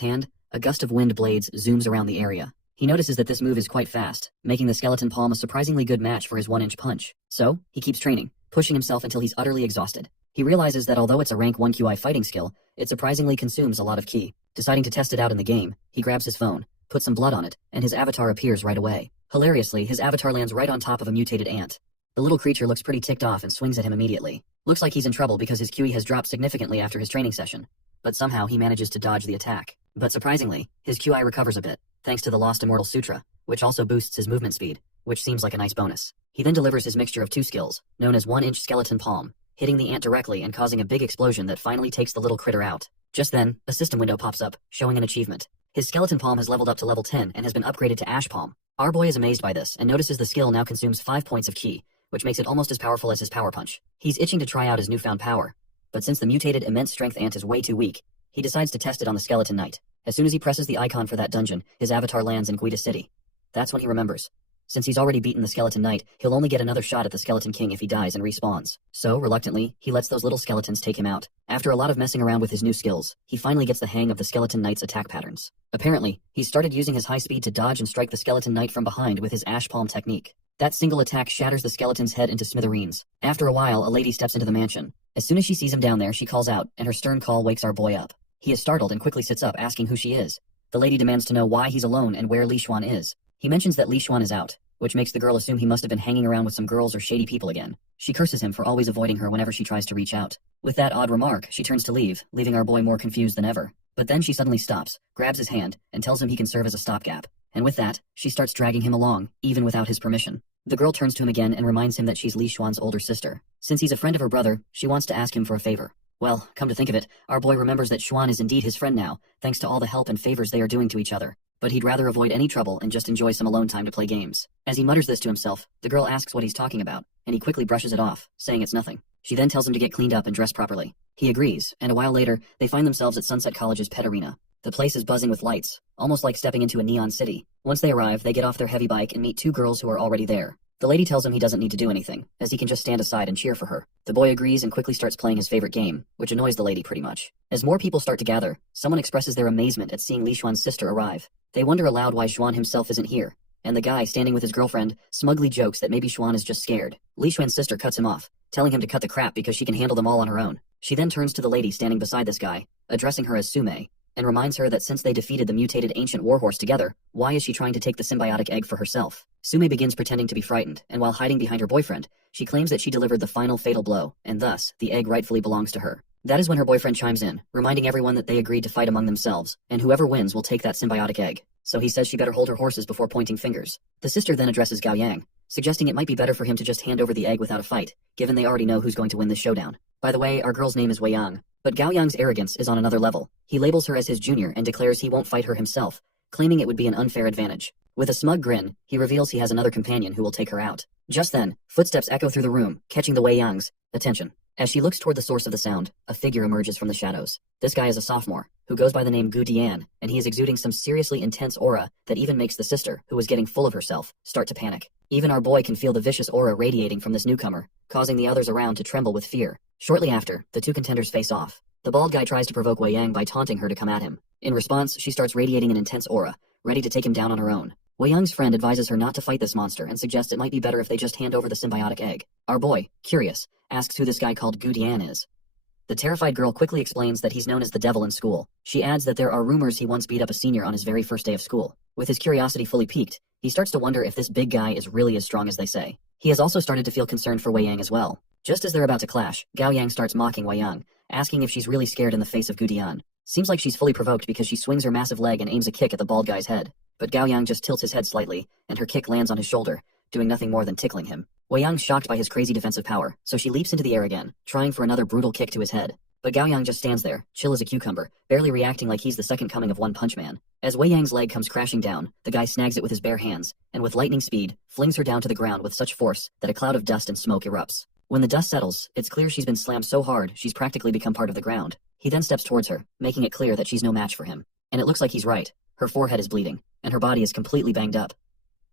hand, a gust of wind blades zooms around the area. He notices that this move is quite fast, making the Skeleton Palm a surprisingly good match for his 1-inch punch. So, he keeps training, pushing himself until he's utterly exhausted. He realizes that although it's a rank 1 QI fighting skill, it surprisingly consumes a lot of ki. Deciding to test it out in the game, he grabs his phone, puts some blood on it, and his avatar appears right away. Hilariously, his avatar lands right on top of a mutated ant. The little creature looks pretty ticked off and swings at him immediately. Looks like he's in trouble because his QE has dropped significantly after his training session. But somehow he manages to dodge the attack. But surprisingly, his QI recovers a bit, thanks to the Lost Immortal Sutra, which also boosts his movement speed, which seems like a nice bonus. He then delivers his mixture of 2 skills, known as 1-inch skeleton palm, hitting the ant directly and causing a big explosion that finally takes the little critter out. Just then, a system window pops up, showing an achievement. His skeleton palm has leveled up to level 10 and has been upgraded to ash palm. Our boy is amazed by this and notices the skill now consumes 5 points of ki, which makes it almost as powerful as his power punch. He's itching to try out his newfound power, but since the mutated immense strength ant is way too weak, he decides to test it on the skeleton knight. As soon as he presses the icon for that dungeon, his avatar lands in Guida City. That's when he remembers. Since he's already beaten the skeleton knight, he'll only get another shot at the skeleton king if he dies and respawns. So, reluctantly, he lets those little skeletons take him out. After a lot of messing around with his new skills, he finally gets the hang of the skeleton knight's attack patterns. Apparently, he's started using his high speed to dodge and strike the skeleton knight from behind with his ash palm technique. That single attack shatters the skeleton's head into smithereens. After a while, a lady steps into the mansion. As soon as she sees him down there, she calls out, and her stern call wakes our boy up. He is startled and quickly sits up, asking who she is. The lady demands to know why he's alone and where Li Xuan is. He mentions that Li Xuan is out, which makes the girl assume he must have been hanging around with some girls or shady people again. She curses him for always avoiding her whenever she tries to reach out. With that odd remark, she turns to leave, leaving our boy more confused than ever. But then she suddenly stops, grabs his hand, and tells him he can serve as a stopgap. And with that, she starts dragging him along, even without his permission. The girl turns to him again and reminds him that she's Li Xuan's older sister. Since he's a friend of her brother, she wants to ask him for a favor. Well, come to think of it, our boy remembers that Xuan is indeed his friend now, thanks to all the help and favors they are doing to each other. But he'd rather avoid any trouble and just enjoy some alone time to play games. As he mutters this to himself, the girl asks what he's talking about, and he quickly brushes it off, saying it's nothing. She then tells him to get cleaned up and dress properly. He agrees, and a while later, they find themselves at Sunset College's pet arena. The place is buzzing with lights, almost like stepping into a neon city. Once they arrive, they get off their heavy bike and meet 2 girls who are already there. The lady tells him he doesn't need to do anything, as he can just stand aside and cheer for her. The boy agrees and quickly starts playing his favorite game, which annoys the lady pretty much. As more people start to gather, someone expresses their amazement at seeing Li Xuan's sister arrive. They wonder aloud why Xuan himself isn't here, and the guy standing with his girlfriend smugly jokes that maybe Xuan is just scared. Li Xuan's sister cuts him off, telling him to cut the crap because she can handle them all on her own. She then turns to the lady standing beside this guy, addressing her as Sume, and reminds her that since they defeated the mutated ancient warhorse together, why is she trying to take the symbiotic egg for herself? Sume begins pretending to be frightened, and while hiding behind her boyfriend, she claims that she delivered the final fatal blow, and thus, the egg rightfully belongs to her. That is when her boyfriend chimes in, reminding everyone that they agreed to fight among themselves, and whoever wins will take that symbiotic egg. So he says she better hold her horses before pointing fingers. The sister then addresses Gao Yang, suggesting it might be better for him to just hand over the egg without a fight, given they already know who's going to win this showdown. By the way, our girl's name is Wei Yang, but Gao Yang's arrogance is on another level. He labels her as his junior and declares he won't fight her himself, claiming it would be an unfair advantage. With a smug grin, he reveals he has another companion who will take her out. Just then, footsteps echo through the room, catching the Wei Yang's attention. As she looks toward the source of the sound, a figure emerges from the shadows. This guy is a sophomore, who goes by the name Gu Dian, and he is exuding some seriously intense aura that even makes the sister, who is getting full of herself, start to panic. Even our boy can feel the vicious aura radiating from this newcomer, causing the others around to tremble with fear. Shortly after, the 2 contenders face off. The bald guy tries to provoke Wei Yang by taunting her to come at him. In response, she starts radiating an intense aura, ready to take him down on her own. Wei Yang's friend advises her not to fight this monster and suggests it might be better if they just hand over the symbiotic egg. Our boy, curious, asks who this guy called Gu Dian is. The terrified girl quickly explains that he's known as the devil in school. She adds that there are rumors he once beat up a senior on his very first day of school. With his curiosity fully piqued, he starts to wonder if this big guy is really as strong as they say. He has also started to feel concerned for Wei Yang as well. Just as they're about to clash, Gao Yang starts mocking Wei Yang, asking if she's really scared in the face of Gu Dian. Seems like she's fully provoked because she swings her massive leg and aims a kick at the bald guy's head. But Gao Yang just tilts his head slightly, and her kick lands on his shoulder, doing nothing more than tickling him. Wei Yang's shocked by his crazy defensive power, so she leaps into the air again, trying for another brutal kick to his head. But Gao Yang just stands there, chill as a cucumber, barely reacting like he's the second coming of One Punch Man. As Wei Yang's leg comes crashing down, the guy snags it with his bare hands, and with lightning speed, flings her down to the ground with such force that a cloud of dust and smoke erupts. When the dust settles, it's clear she's been slammed so hard she's practically become part of the ground. He then steps towards her, making it clear that she's no match for him. And it looks like he's right. Her forehead is bleeding, and her body is completely banged up.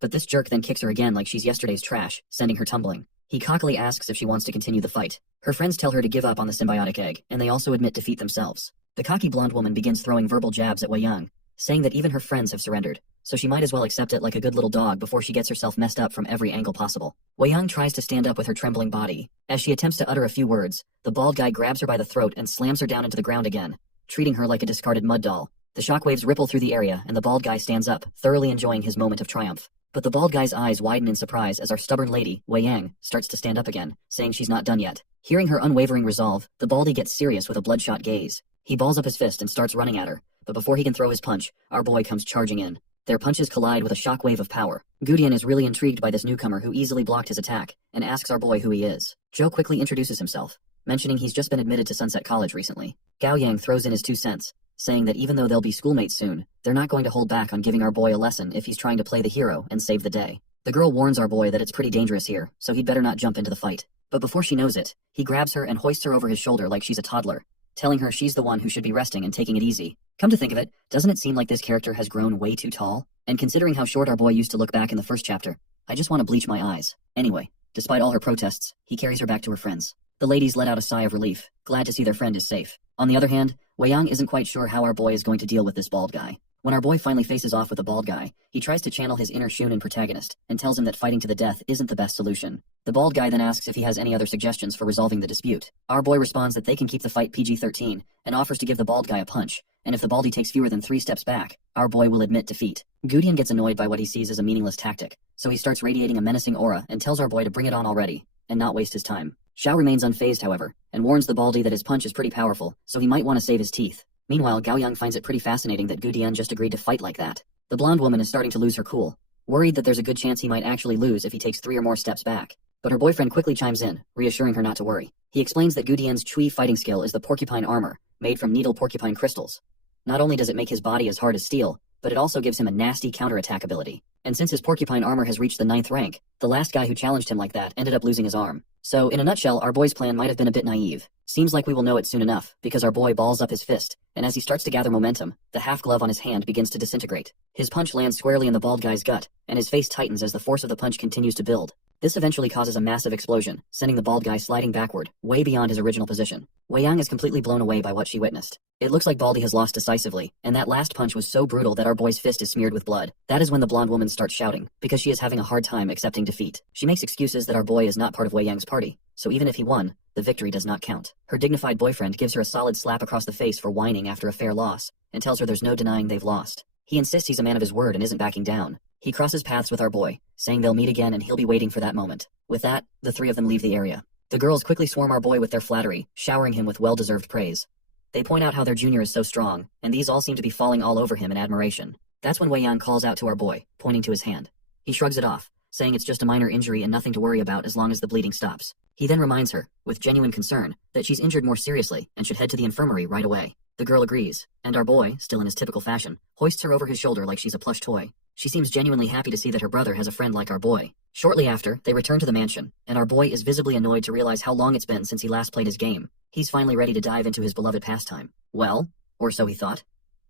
But this jerk then kicks her again like she's yesterday's trash, sending her tumbling. He cockily asks if she wants to continue the fight. Her friends tell her to give up on the symbiotic egg, and they also admit defeat themselves. The cocky blonde woman begins throwing verbal jabs at Wei Yang, saying that even her friends have surrendered, so she might as well accept it like a good little dog before she gets herself messed up from every angle possible. Wei Yang tries to stand up with her trembling body. As she attempts to utter a few words, the bald guy grabs her by the throat and slams her down into the ground again, treating her like a discarded mud doll. The shockwaves ripple through the area and the bald guy stands up, thoroughly enjoying his moment of triumph. But the bald guy's eyes widen in surprise as our stubborn lady, Wei Yang, starts to stand up again, saying she's not done yet. Hearing her unwavering resolve, the baldy gets serious with a bloodshot gaze. He balls up his fist and starts running at her, but before he can throw his punch, our boy comes charging in. Their punches collide with a shockwave of power. Gudian is really intrigued by this newcomer who easily blocked his attack, and asks our boy who he is. Joe quickly introduces himself, mentioning he's just been admitted to Sunset College recently. Gao Yang throws in his 2 cents, saying that even though they'll be schoolmates soon, they're not going to hold back on giving our boy a lesson if he's trying to play the hero and save the day. The girl warns our boy that it's pretty dangerous here, so he'd better not jump into the fight. But before she knows it, he grabs her and hoists her over his shoulder like she's a toddler, telling her she's the one who should be resting and taking it easy. Come to think of it, doesn't it seem like this character has grown way too tall? And considering how short our boy used to look back in the first chapter, I just want to bleach my eyes. Anyway, despite all her protests, he carries her back to her friends. The ladies let out a sigh of relief, glad to see their friend is safe. On the other hand, Wei Yang isn't quite sure how our boy is going to deal with this bald guy. When our boy finally faces off with the bald guy, he tries to channel his inner Shunin protagonist, and tells him that fighting to the death isn't the best solution. The bald guy then asks if he has any other suggestions for resolving the dispute. Our boy responds that they can keep the fight PG-13, and offers to give the bald guy a punch, and if the baldy takes fewer than 3 steps back, our boy will admit defeat. Gudian gets annoyed by what he sees as a meaningless tactic, so he starts radiating a menacing aura and tells our boy to bring it on already, and not waste his time. Xiao remains unfazed, however, and warns the baldy that his punch is pretty powerful, so he might want to save his teeth. Meanwhile, Gao Yang finds it pretty fascinating that Gudian just agreed to fight like that. The blonde woman is starting to lose her cool, worried that there's a good chance he might actually lose if he takes 3 or more steps back. But her boyfriend quickly chimes in, reassuring her not to worry. He explains that Gudian's Chui fighting skill is the porcupine armor, made from needle porcupine crystals. Not only does it make his body as hard as steel, but it also gives him a nasty counterattack ability. And since his porcupine armor has reached the 9th rank, the last guy who challenged him like that ended up losing his arm. So, in a nutshell, our boy's plan might have been a bit naive. Seems like we will know it soon enough, because our boy balls up his fist, and as he starts to gather momentum, the half-glove on his hand begins to disintegrate. His punch lands squarely in the bald guy's gut, and his face tightens as the force of the punch continues to build. This eventually causes a massive explosion, sending the bald guy sliding backward, way beyond his original position. Wei Yang is completely blown away by what she witnessed. It looks like Baldy has lost decisively, and that last punch was so brutal that our boy's fist is smeared with blood. That is when the blonde woman starts shouting, because she is having a hard time accepting defeat. She makes excuses that our boy is not part of Wei Yang's party, so even if he won, the victory does not count. Her dignified boyfriend gives her a solid slap across the face for whining after a fair loss, and tells her there's no denying they've lost. He insists he's a man of his word and isn't backing down. He crosses paths with our boy, saying they'll meet again and he'll be waiting for that moment. With that, the 3 of them leave the area. The girls quickly swarm our boy with their flattery, showering him with well-deserved praise. They point out how their junior is so strong, and these all seem to be falling all over him in admiration. That's when Wei Yang calls out to our boy, pointing to his hand. He shrugs it off, saying it's just a minor injury and nothing to worry about as long as the bleeding stops. He then reminds her, with genuine concern, that she's injured more seriously and should head to the infirmary right away. The girl agrees, and our boy, still in his typical fashion, hoists her over his shoulder like she's a plush toy. She seems genuinely happy to see that her brother has a friend like our boy. Shortly after, they return to the mansion, and our boy is visibly annoyed to realize how long it's been since he last played his game. He's finally ready to dive into his beloved pastime. Well, or so he thought.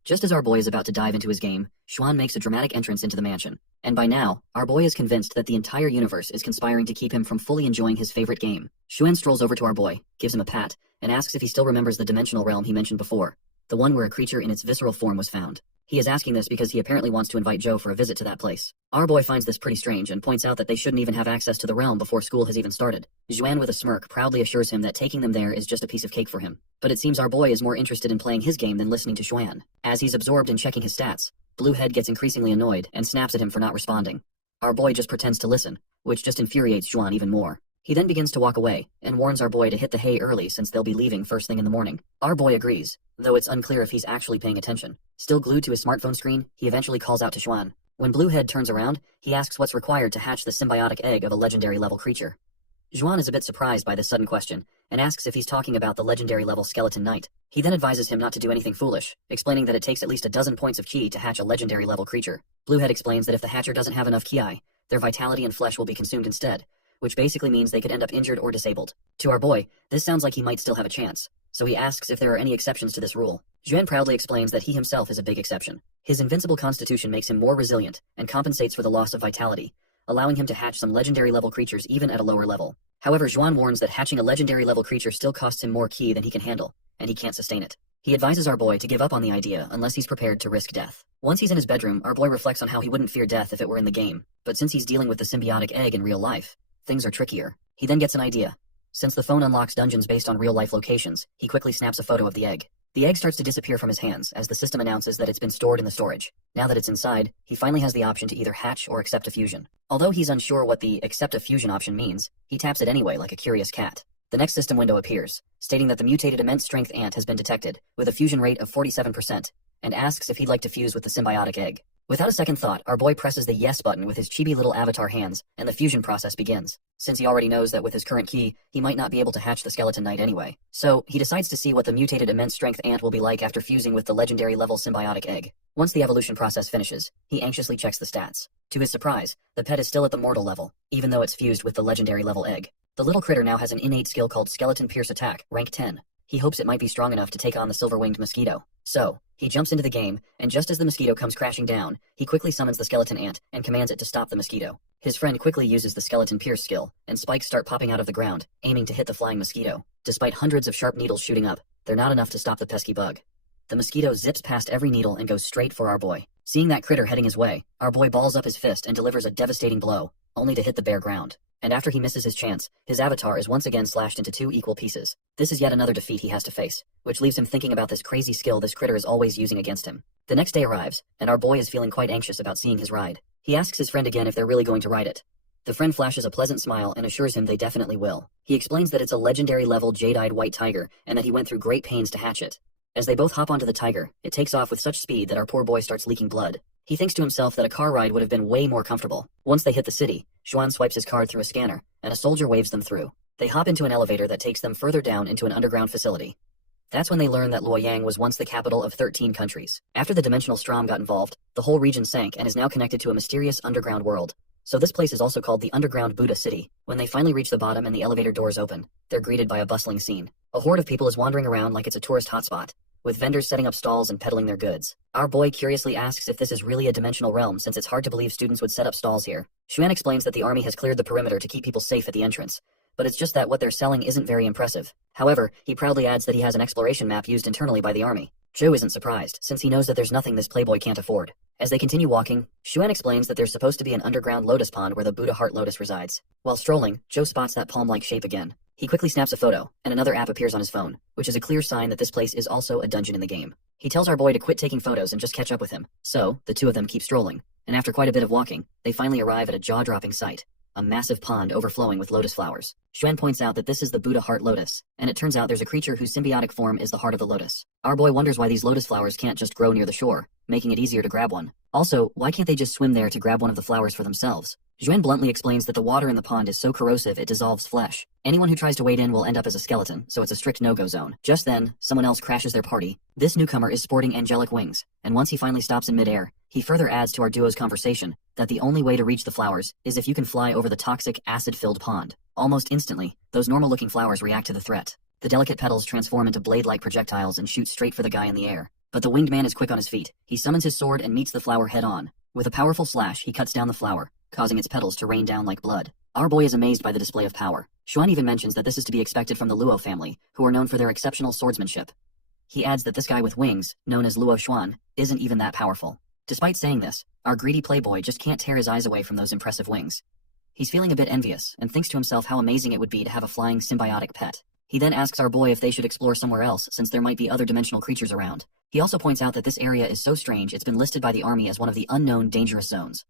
Just as our boy is about to dive into his game, Xuan makes a dramatic entrance into the mansion. And by now, our boy is convinced that the entire universe is conspiring to keep him from fully enjoying his favorite game. Xuan strolls over to our boy, gives him a pat, and asks if he still remembers the dimensional realm he mentioned before, the one where a creature in its visceral form was found. He is asking this because he apparently wants to invite Joe for a visit to that place. Our boy finds this pretty strange and points out that they shouldn't even have access to the realm before school has even started. Xuan with a smirk proudly assures him that taking them there is just a piece of cake for him. But it seems our boy is more interested in playing his game than listening to Xuan. As he's absorbed in checking his stats, Bluehead gets increasingly annoyed and snaps at him for not responding. Our boy just pretends to listen, which just infuriates Xuan even more. He then begins to walk away, and warns our boy to hit the hay early since they'll be leaving first thing in the morning. Our boy agrees, though it's unclear if he's actually paying attention. Still glued to his smartphone screen, he eventually calls out to Xuan. When Bluehead turns around, he asks what's required to hatch the symbiotic egg of a legendary level creature. Xuan is a bit surprised by this sudden question, and asks if he's talking about the legendary level Skeleton Knight. He then advises him not to do anything foolish, explaining that it takes at least a dozen points of ki to hatch a legendary level creature. Bluehead explains that if the hatcher doesn't have enough ki, their vitality and flesh will be consumed instead, which basically means they could end up injured or disabled. To our boy, this sounds like he might still have a chance, so he asks if there are any exceptions to this rule. Xuan proudly explains that he himself is a big exception. His invincible constitution makes him more resilient and compensates for the loss of vitality, allowing him to hatch some legendary level creatures even at a lower level. However, Xuan warns that hatching a legendary level creature still costs him more ki than he can handle, and he can't sustain it. He advises our boy to give up on the idea unless he's prepared to risk death. Once he's in his bedroom, our boy reflects on how he wouldn't fear death if it were in the game, but since he's dealing with the symbiotic egg in real life, things are trickier. He then gets an idea. Since the phone unlocks dungeons based on real-life locations, he quickly snaps a photo of the egg. The egg starts to disappear from his hands as the system announces that it's been stored in the storage. Now that it's inside, he finally has the option to either hatch or accept a fusion. Although he's unsure what the accept a fusion option means, he taps it anyway like a curious cat. The next system window appears, stating that the mutated immense strength ant has been detected, with a fusion rate of 47%, and asks if he'd like to fuse with the symbiotic egg. Without a second thought, our boy presses the yes button with his chibi little avatar hands, and the fusion process begins. Since he already knows that with his current key, he might not be able to hatch the skeleton knight anyway. So, he decides to see what the mutated immense strength ant will be like after fusing with the legendary level symbiotic egg. Once the evolution process finishes, he anxiously checks the stats. To his surprise, the pet is still at the mortal level, even though it's fused with the legendary level egg. The little critter now has an innate skill called Skeleton Pierce Attack, rank 10. He hopes it might be strong enough to take on the silver-winged mosquito. So, he jumps into the game, and just as the mosquito comes crashing down, he quickly summons the skeleton ant and commands it to stop the mosquito. His friend quickly uses the Skeleton Pierce skill, and spikes start popping out of the ground, aiming to hit the flying mosquito. Despite hundreds of sharp needles shooting up, they're not enough to stop the pesky bug. The mosquito zips past every needle and goes straight for our boy. Seeing that critter heading his way, our boy balls up his fist and delivers a devastating blow, only to hit the bare ground. And after he misses his chance, his avatar is once again slashed into 2 equal pieces. This is yet another defeat he has to face, which leaves him thinking about this crazy skill this critter is always using against him. The next day arrives, and our boy is feeling quite anxious about seeing his ride. He asks his friend again if they're really going to ride it. The friend flashes a pleasant smile and assures him they definitely will. He explains that it's a legendary level jade-eyed white tiger, and that he went through great pains to hatch it. As they both hop onto the tiger, it takes off with such speed that our poor boy starts leaking blood. He thinks to himself that a car ride would have been way more comfortable. Once they hit the city, Xuan swipes his card through a scanner, and a soldier waves them through. They hop into an elevator that takes them further down into an underground facility. That's when they learn that Luoyang was once the capital of 13 countries. After the dimensional Strom got involved, the whole region sank and is now connected to a mysterious underground world. So this place is also called the Underground Buddha City. When they finally reach the bottom and the elevator doors open, they're greeted by a bustling scene. A horde of people is wandering around like it's a tourist hotspot, with vendors setting up stalls and peddling their goods. Our boy curiously asks if this is really a dimensional realm since it's hard to believe students would set up stalls here. Xuan explains that the army has cleared the perimeter to keep people safe at the entrance, but it's just that what they're selling isn't very impressive. However, he proudly adds that he has an exploration map used internally by the army. Joe isn't surprised, since he knows that there's nothing this playboy can't afford. As they continue walking, Xuan explains that there's supposed to be an underground lotus pond where the Buddha heart lotus resides. While strolling, Joe spots that palm-like shape again. He quickly snaps a photo, and another app appears on his phone, which is a clear sign that this place is also a dungeon in the game. He tells our boy to quit taking photos and just catch up with him. So, the two of them keep strolling, and after quite a bit of walking, they finally arrive at a jaw-dropping sight. A massive pond overflowing with lotus flowers. Xuan points out that this is the Buddha heart lotus, and it turns out there's a creature whose symbiotic form is the heart of the lotus. Our boy wonders why these lotus flowers can't just grow near the shore, making it easier to grab one. Also, why can't they just swim there to grab one of the flowers for themselves? Xuan bluntly explains that the water in the pond is so corrosive it dissolves flesh. Anyone who tries to wade in will end up as a skeleton, so it's a strict no-go zone. Just then, someone else crashes their party. This newcomer is sporting angelic wings, and once he finally stops in midair, he further adds to our duo's conversation that the only way to reach the flowers is if you can fly over the toxic, acid-filled pond. Almost instantly, those normal-looking flowers react to the threat. The delicate petals transform into blade-like projectiles and shoot straight for the guy in the air. But the winged man is quick on his feet. He summons his sword and meets the flower head-on. With a powerful slash, he cuts down the flower, causing its petals to rain down like blood. Our boy is amazed by the display of power. Xuan even mentions that this is to be expected from the Luo family, who are known for their exceptional swordsmanship. He adds that this guy with wings, known as Luo Xuan, isn't even that powerful. Despite saying this, our greedy playboy just can't tear his eyes away from those impressive wings. He's feeling a bit envious, and thinks to himself how amazing it would be to have a flying symbiotic pet. He then asks our boy if they should explore somewhere else, since there might be other dimensional creatures around. He also points out that this area is so strange it's been listed by the army as one of the unknown dangerous zones.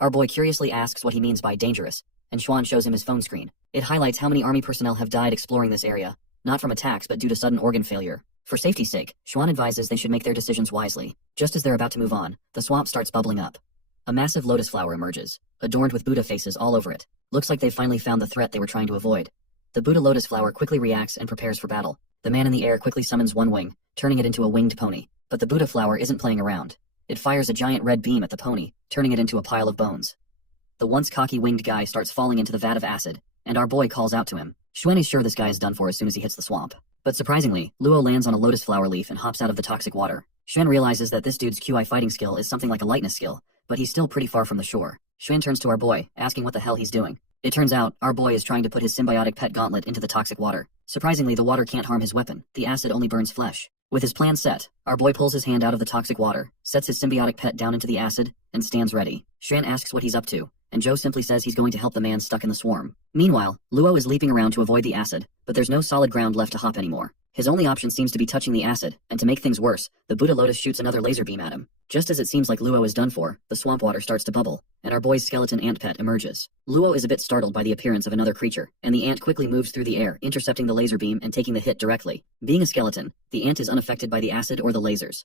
Our boy curiously asks what he means by dangerous, and Xuan shows him his phone screen. It highlights how many army personnel have died exploring this area, not from attacks but due to sudden organ failure. For safety's sake, Xuan advises they should make their decisions wisely. Just as they're about to move on, the swamp starts bubbling up. A massive lotus flower emerges, adorned with Buddha faces all over it. Looks like they've finally found the threat they were trying to avoid. The Buddha lotus flower quickly reacts and prepares for battle. The man in the air quickly summons one wing, turning it into a winged pony. But the Buddha flower isn't playing around. It fires a giant red beam at the pony, turning it into a pile of bones. The once cocky winged guy starts falling into the vat of acid, and our boy calls out to him. Xuan is sure this guy is done for as soon as he hits the swamp. But surprisingly, Luo lands on a lotus flower leaf and hops out of the toxic water. Xuan realizes that this dude's QI fighting skill is something like a lightness skill, but he's still pretty far from the shore. Xuan turns to our boy, asking what the hell he's doing. It turns out, our boy is trying to put his symbiotic pet gauntlet into the toxic water. Surprisingly, the water can't harm his weapon. The acid only burns flesh. With his plan set, our boy pulls his hand out of the toxic water, sets his symbiotic pet down into the acid, and stands ready. Xuan asks what he's up to, and Joe simply says he's going to help the man stuck in the swarm. Meanwhile, Luo is leaping around to avoid the acid, but there's no solid ground left to hop anymore. His only option seems to be touching the acid, and to make things worse, the Buddha Lotus shoots another laser beam at him. Just as it seems like Luo is done for, the swamp water starts to bubble, and our boy's skeleton ant pet emerges. Luo is a bit startled by the appearance of another creature, and the ant quickly moves through the air, intercepting the laser beam and taking the hit directly. Being a skeleton, the ant is unaffected by the acid or the lasers.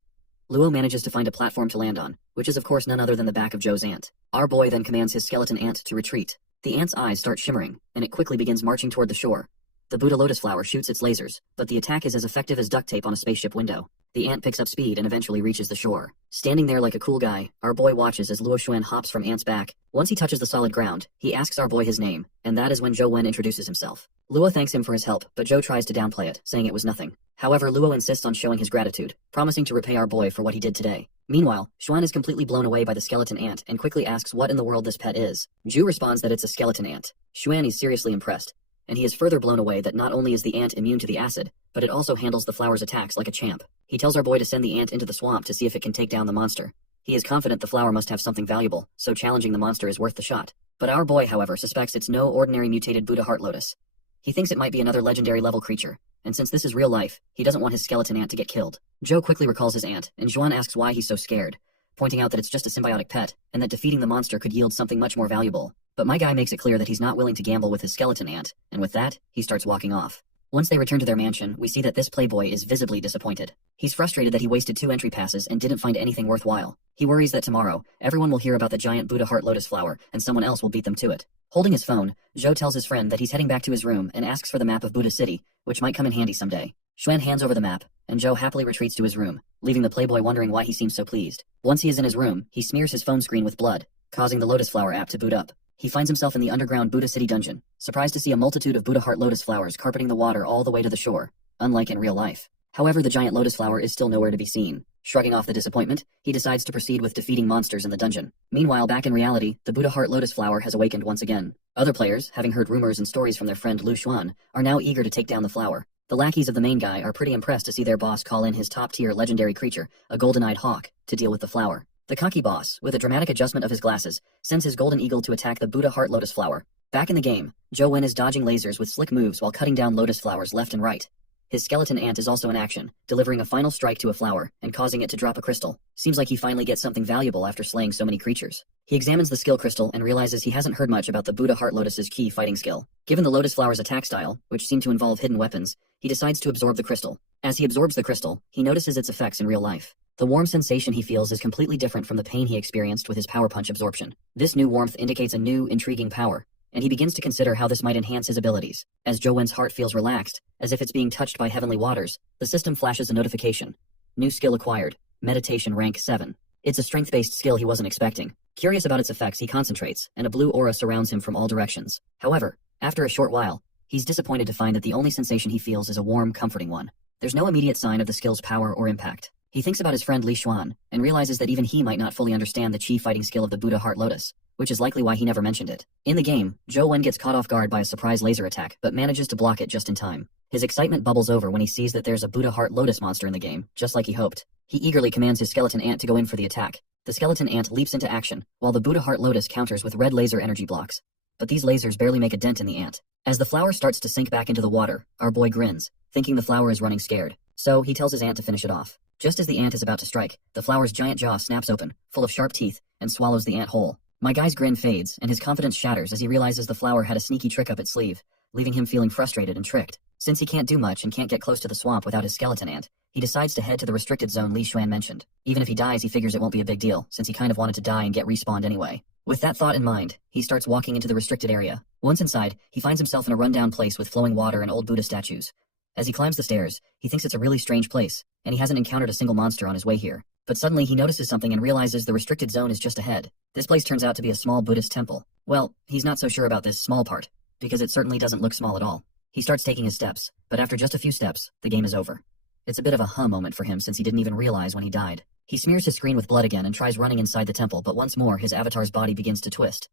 Luo manages to find a platform to land on, which is of course none other than the back of Joe's ant. Our boy then commands his skeleton ant to retreat. The ant's eyes start shimmering, and it quickly begins marching toward the shore. The Buddha Lotus flower shoots its lasers, but the attack is as effective as duct tape on a spaceship window. The ant picks up speed and eventually reaches the shore. Standing there like a cool guy, our boy watches as Luo Xuan hops from Ant's back. Once he touches the solid ground, he asks our boy his name, and that is when Zhou Wen introduces himself. Luo thanks him for his help, but Zhou tries to downplay it, saying it was nothing. However, Luo insists on showing his gratitude, promising to repay our boy for what he did today. Meanwhile, Xuan is completely blown away by the skeleton ant and quickly asks what in the world this pet is. Zhu responds that it's a skeleton ant. Xuan is seriously impressed, and he is further blown away that not only is the ant immune to the acid, but it also handles the flower's attacks like a champ. He tells our boy to send the ant into the swamp to see if it can take down the monster. He is confident the flower must have something valuable, so challenging the monster is worth the shot. But our boy, however, suspects it's no ordinary mutated Buddha Heart Lotus. He thinks it might be another legendary level creature, and since this is real life, he doesn't want his skeleton ant to get killed. Joe quickly recalls his ant, and Xuan asks why he's so scared, pointing out that it's just a symbiotic pet, and that defeating the monster could yield something much more valuable. But my guy makes it clear that he's not willing to gamble with his skeleton ant, and with that, he starts walking off. Once they return to their mansion, we see that this playboy is visibly disappointed. He's frustrated that he wasted 2 entry passes and didn't find anything worthwhile. He worries that tomorrow, everyone will hear about the giant Buddha Heart Lotus flower, and someone else will beat them to it. Holding his phone, Zhou tells his friend that he's heading back to his room and asks for the map of Buddha City, which might come in handy someday. Xuan hands over the map, and Zhou happily retreats to his room, leaving the playboy wondering why he seems so pleased. Once he is in his room, he smears his phone screen with blood, causing the Lotus Flower app to boot up. He finds himself in the underground Buddha City dungeon, surprised to see a multitude of Buddha Heart Lotus flowers carpeting the water all the way to the shore, unlike in real life. However, the giant lotus flower is still nowhere to be seen. Shrugging off the disappointment, he decides to proceed with defeating monsters in the dungeon. Meanwhile, back in reality, the Buddha Heart Lotus flower has awakened once again. Other players, having heard rumors and stories from their friend Lu Xuan, are now eager to take down the flower. The lackeys of the main guy are pretty impressed to see their boss call in his top-tier legendary creature, a golden-eyed hawk, to deal with the flower. The cocky boss, with a dramatic adjustment of his glasses, sends his golden eagle to attack the Buddha Heart Lotus flower. Back in the game, Zhou Wen is dodging lasers with slick moves while cutting down lotus flowers left and right. His skeleton ant is also in action, delivering a final strike to a flower and causing it to drop a crystal. Seems like he finally gets something valuable after slaying so many creatures. He examines the skill crystal and realizes he hasn't heard much about the Buddha Heart Lotus's key fighting skill. Given the lotus flower's attack style, which seem to involve hidden weapons, he decides to absorb the crystal. As he absorbs the crystal, he notices its effects in real life. The warm sensation he feels is completely different from the pain he experienced with his power punch absorption. This new warmth indicates a new, intriguing power, and he begins to consider how this might enhance his abilities. As Zhou Wen's heart feels relaxed, as if it's being touched by heavenly waters, the system flashes a notification. New skill acquired. Meditation rank 7. It's a strength-based skill he wasn't expecting. Curious about its effects, he concentrates, and a blue aura surrounds him from all directions. However, after a short while, he's disappointed to find that the only sensation he feels is a warm, comforting one. There's no immediate sign of the skill's power or impact. He thinks about his friend Li Xuan, and realizes that even he might not fully understand the chi fighting skill of the Buddha Heart Lotus, which is likely why he never mentioned it. In the game, Zhou Wen gets caught off guard by a surprise laser attack, but manages to block it just in time. His excitement bubbles over when he sees that there's a Buddha Heart Lotus monster in the game, just like he hoped. He eagerly commands his skeleton ant to go in for the attack. The skeleton ant leaps into action, while the Buddha Heart Lotus counters with red laser energy blocks. But these lasers barely make a dent in the ant. As the flower starts to sink back into the water, our boy grins, thinking the flower is running scared. So, he tells his ant to finish it off. Just as the ant is about to strike, the flower's giant jaw snaps open, full of sharp teeth, and swallows the ant whole. My guy's grin fades, and his confidence shatters as he realizes the flower had a sneaky trick up its sleeve, leaving him feeling frustrated and tricked. Since he can't do much and can't get close to the swamp without his skeleton ant, he decides to head to the restricted zone Li Xuan mentioned. Even if he dies, he figures it won't be a big deal, since he kind of wanted to die and get respawned anyway. With that thought in mind, he starts walking into the restricted area. Once inside, he finds himself in a rundown place with flowing water and old Buddha statues. As he climbs the stairs, he thinks it's a really strange place, and he hasn't encountered a single monster on his way here. But suddenly he notices something and realizes the restricted zone is just ahead. This place turns out to be a small Buddhist temple. Well, he's not so sure about this small part, because it certainly doesn't look small at all. He starts taking his steps, but after just a few steps, the game is over. It's a bit of a huh moment for him since he didn't even realize when he died. He smears his screen with blood again and tries running inside the temple, but once more his avatar's body begins to twist.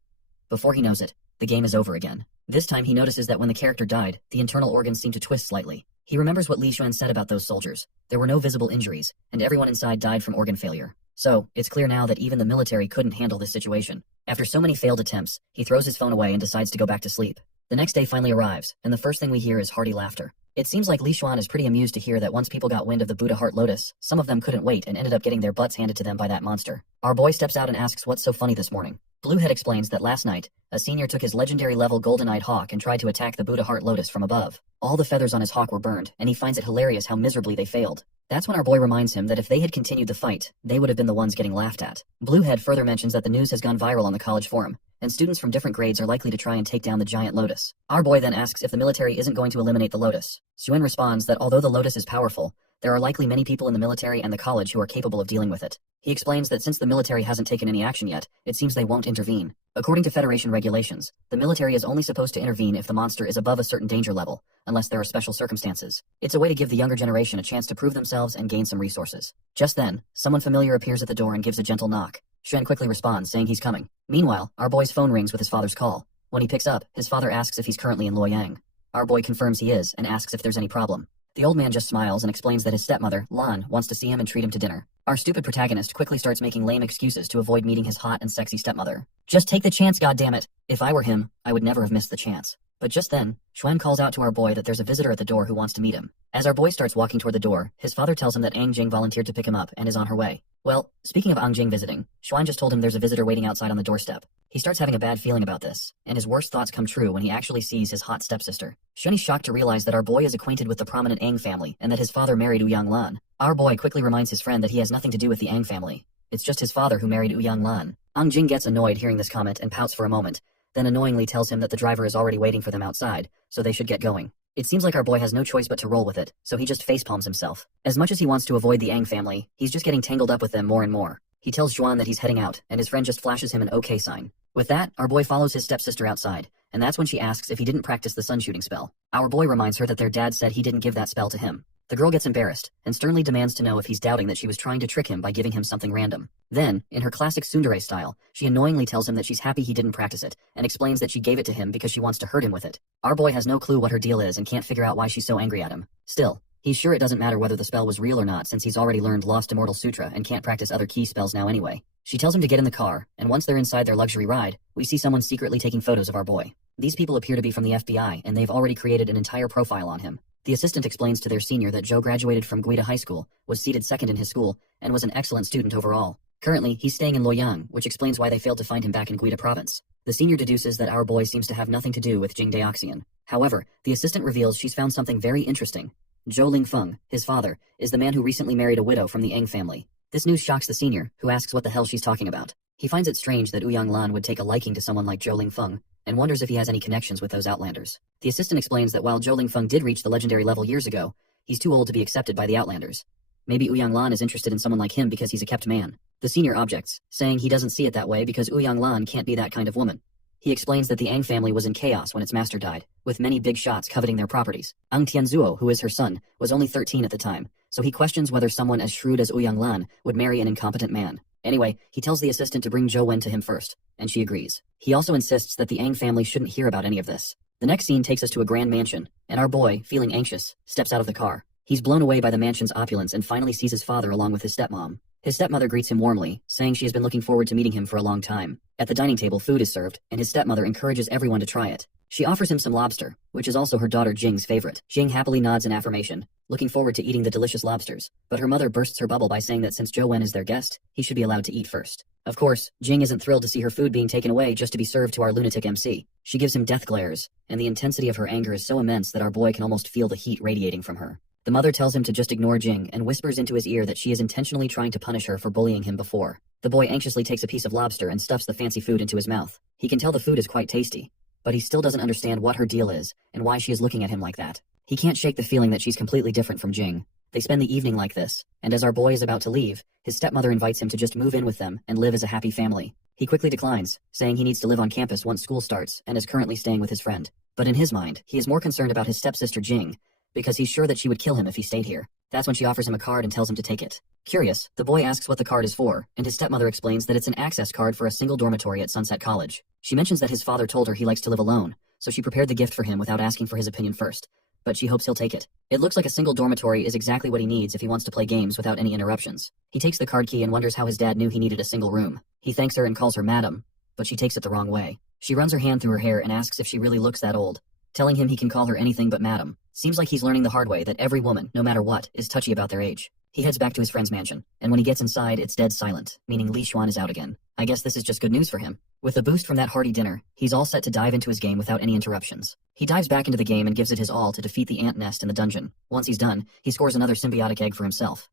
Before he knows it, the game is over again. This time he notices that when the character died, the internal organs seem to twist slightly. He remembers what Li Xuan said about those soldiers. There were no visible injuries, and everyone inside died from organ failure. So, it's clear now that even the military couldn't handle this situation. After so many failed attempts, he throws his phone away and decides to go back to sleep. The next day finally arrives, and the first thing we hear is hearty laughter. It seems like Li Xuan is pretty amused to hear that once people got wind of the Buddha Heart Lotus, some of them couldn't wait and ended up getting their butts handed to them by that monster. Our boy steps out and asks what's so funny this morning. Bluehead explains that last night, a senior took his legendary level golden-eyed hawk and tried to attack the Buddha Heart Lotus from above. All the feathers on his hawk were burned, and he finds it hilarious how miserably they failed. That's when our boy reminds him that if they had continued the fight, they would have been the ones getting laughed at. Bluehead further mentions that the news has gone viral on the college forum, and students from different grades are likely to try and take down the giant lotus. Our boy then asks if the military isn't going to eliminate the lotus. Xuan responds that although the lotus is powerful, there are likely many people in the military and the college who are capable of dealing with it. He explains that since the military hasn't taken any action yet, it seems they won't intervene. According to Federation regulations, the military is only supposed to intervene if the monster is above a certain danger level, unless there are special circumstances. It's a way to give the younger generation a chance to prove themselves and gain some resources. Just then, someone familiar appears at the door and gives a gentle knock. Xuan quickly responds, saying he's coming. Meanwhile, our boy's phone rings with his father's call. When he picks up, his father asks if he's currently in Luoyang. Our boy confirms he is and asks if there's any problem. The old man just smiles and explains that his stepmother, Lan, wants to see him and treat him to dinner. Our stupid protagonist quickly starts making lame excuses to avoid meeting his hot and sexy stepmother. Just take the chance, goddammit! If I were him, I would never have missed the chance. But just then, Xuan calls out to our boy that there's a visitor at the door who wants to meet him. As our boy starts walking toward the door, his father tells him that Ang Jing volunteered to pick him up and is on her way. Well, speaking of Ang Jing visiting, Xuan just told him there's a visitor waiting outside on the doorstep. He starts having a bad feeling about this, and his worst thoughts come true when he actually sees his hot stepsister. Xuan's shocked to realize that our boy is acquainted with the prominent Ang family and that his father married Ouyang Lan. Our boy quickly reminds his friend that he has nothing to do with the Ang family. It's just his father who married Ouyang Lan. Ang Jing gets annoyed hearing this comment and pouts for a moment, then annoyingly tells him that the driver is already waiting for them outside, so they should get going. It seems like our boy has no choice but to roll with it, so he just facepalms himself. As much as he wants to avoid the Ang family, he's just getting tangled up with them more and more. He tells Xuan that he's heading out, and his friend just flashes him an OK sign. With that, our boy follows his stepsister outside, and that's when she asks if he didn't practice the sun shooting spell. Our boy reminds her that their dad said he didn't give that spell to him. The girl gets embarrassed, and sternly demands to know if he's doubting that she was trying to trick him by giving him something random. Then, in her classic tsundere style, she annoyingly tells him that she's happy he didn't practice it, and explains that she gave it to him because she wants to hurt him with it. Our boy has no clue what her deal is and can't figure out why she's so angry at him. Still, he's sure it doesn't matter whether the spell was real or not since he's already learned Lost Immortal Sutra and can't practice other key spells now anyway. She tells him to get in the car, and once they're inside their luxury ride, we see someone secretly taking photos of our boy. These people appear to be from the FBI, and they've already created an entire profile on him. The assistant explains to their senior that Joe graduated from Guida High School, was seated second in his school, and was an excellent student overall. Currently, he's staying in Luoyang, which explains why they failed to find him back in Guida province. The senior deduces that our boy seems to have nothing to do with Jing Daoxian. However, the assistant reveals she's found something very interesting. Zhou Lingfeng, his father, is the man who recently married a widow from the Ang family. This news shocks the senior, who asks what the hell she's talking about. He finds it strange that Ouyang Lan would take a liking to someone like Zhou Lingfeng, and wonders if he has any connections with those Outlanders. The assistant explains that while Zhou Lingfeng did reach the legendary level years ago, he's too old to be accepted by the Outlanders. Maybe Ouyang Lan is interested in someone like him because he's a kept man. The senior objects, saying he doesn't see it that way because Ouyang Lan can't be that kind of woman. He explains that the Ang family was in chaos when its master died, with many big shots coveting their properties. Ang Tianzuo, who is her son, was only 13 at the time, so he questions whether someone as shrewd as Ouyang Lan would marry an incompetent man. Anyway, he tells the assistant to bring Zhou Wen to him first, and she agrees. He also insists that the Ang family shouldn't hear about any of this. The next scene takes us to a grand mansion, and our boy, feeling anxious, steps out of the car. He's blown away by the mansion's opulence and finally sees his father along with his stepmom. His stepmother greets him warmly, saying she has been looking forward to meeting him for a long time. At the dining table, food is served, and his stepmother encourages everyone to try it. She offers him some lobster, which is also her daughter Jing's favorite. Jing happily nods in affirmation, looking forward to eating the delicious lobsters, but her mother bursts her bubble by saying that since Zhou Wen is their guest, he should be allowed to eat first. Of course, Jing isn't thrilled to see her food being taken away just to be served to our lunatic MC. She gives him death glares, and the intensity of her anger is so immense that our boy can almost feel the heat radiating from her. The mother tells him to just ignore Jing and whispers into his ear that she is intentionally trying to punish her for bullying him before. The boy anxiously takes a piece of lobster and stuffs the fancy food into his mouth. He can tell the food is quite tasty, but he still doesn't understand what her deal is and why she is looking at him like that. He can't shake the feeling that she's completely different from Jing. They spend the evening like this, and as our boy is about to leave, his stepmother invites him to just move in with them and live as a happy family. He quickly declines, saying he needs to live on campus once school starts and is currently staying with his friend. But in his mind, he is more concerned about his stepsister Jing, because he's sure that she would kill him if he stayed here. That's when she offers him a card and tells him to take it. Curious, the boy asks what the card is for, and his stepmother explains that it's an access card for a single dormitory at Sunset College. She mentions that his father told her he likes to live alone, so she prepared the gift for him without asking for his opinion first. but she hopes he'll take it. It looks like a single dormitory is exactly what he needs if he wants to play games without any interruptions. He takes the card key and wonders how his dad knew he needed a single room. He thanks her and calls her madam, but she takes it the wrong way. She runs her hand through her hair and asks if she really looks that old, telling him he can call her anything but madam. Seems like he's learning the hard way that every woman, no matter what, is touchy about their age. He heads back to his friend's mansion, and when he gets inside, it's dead silent, meaning Li Xuan is out again. I guess this is just good news for him. With a boost from that hearty dinner, he's all set to dive into his game without any interruptions. He dives back into the game and gives it his all to defeat the ant nest in the dungeon. Once he's done, he scores another symbiotic egg for himself.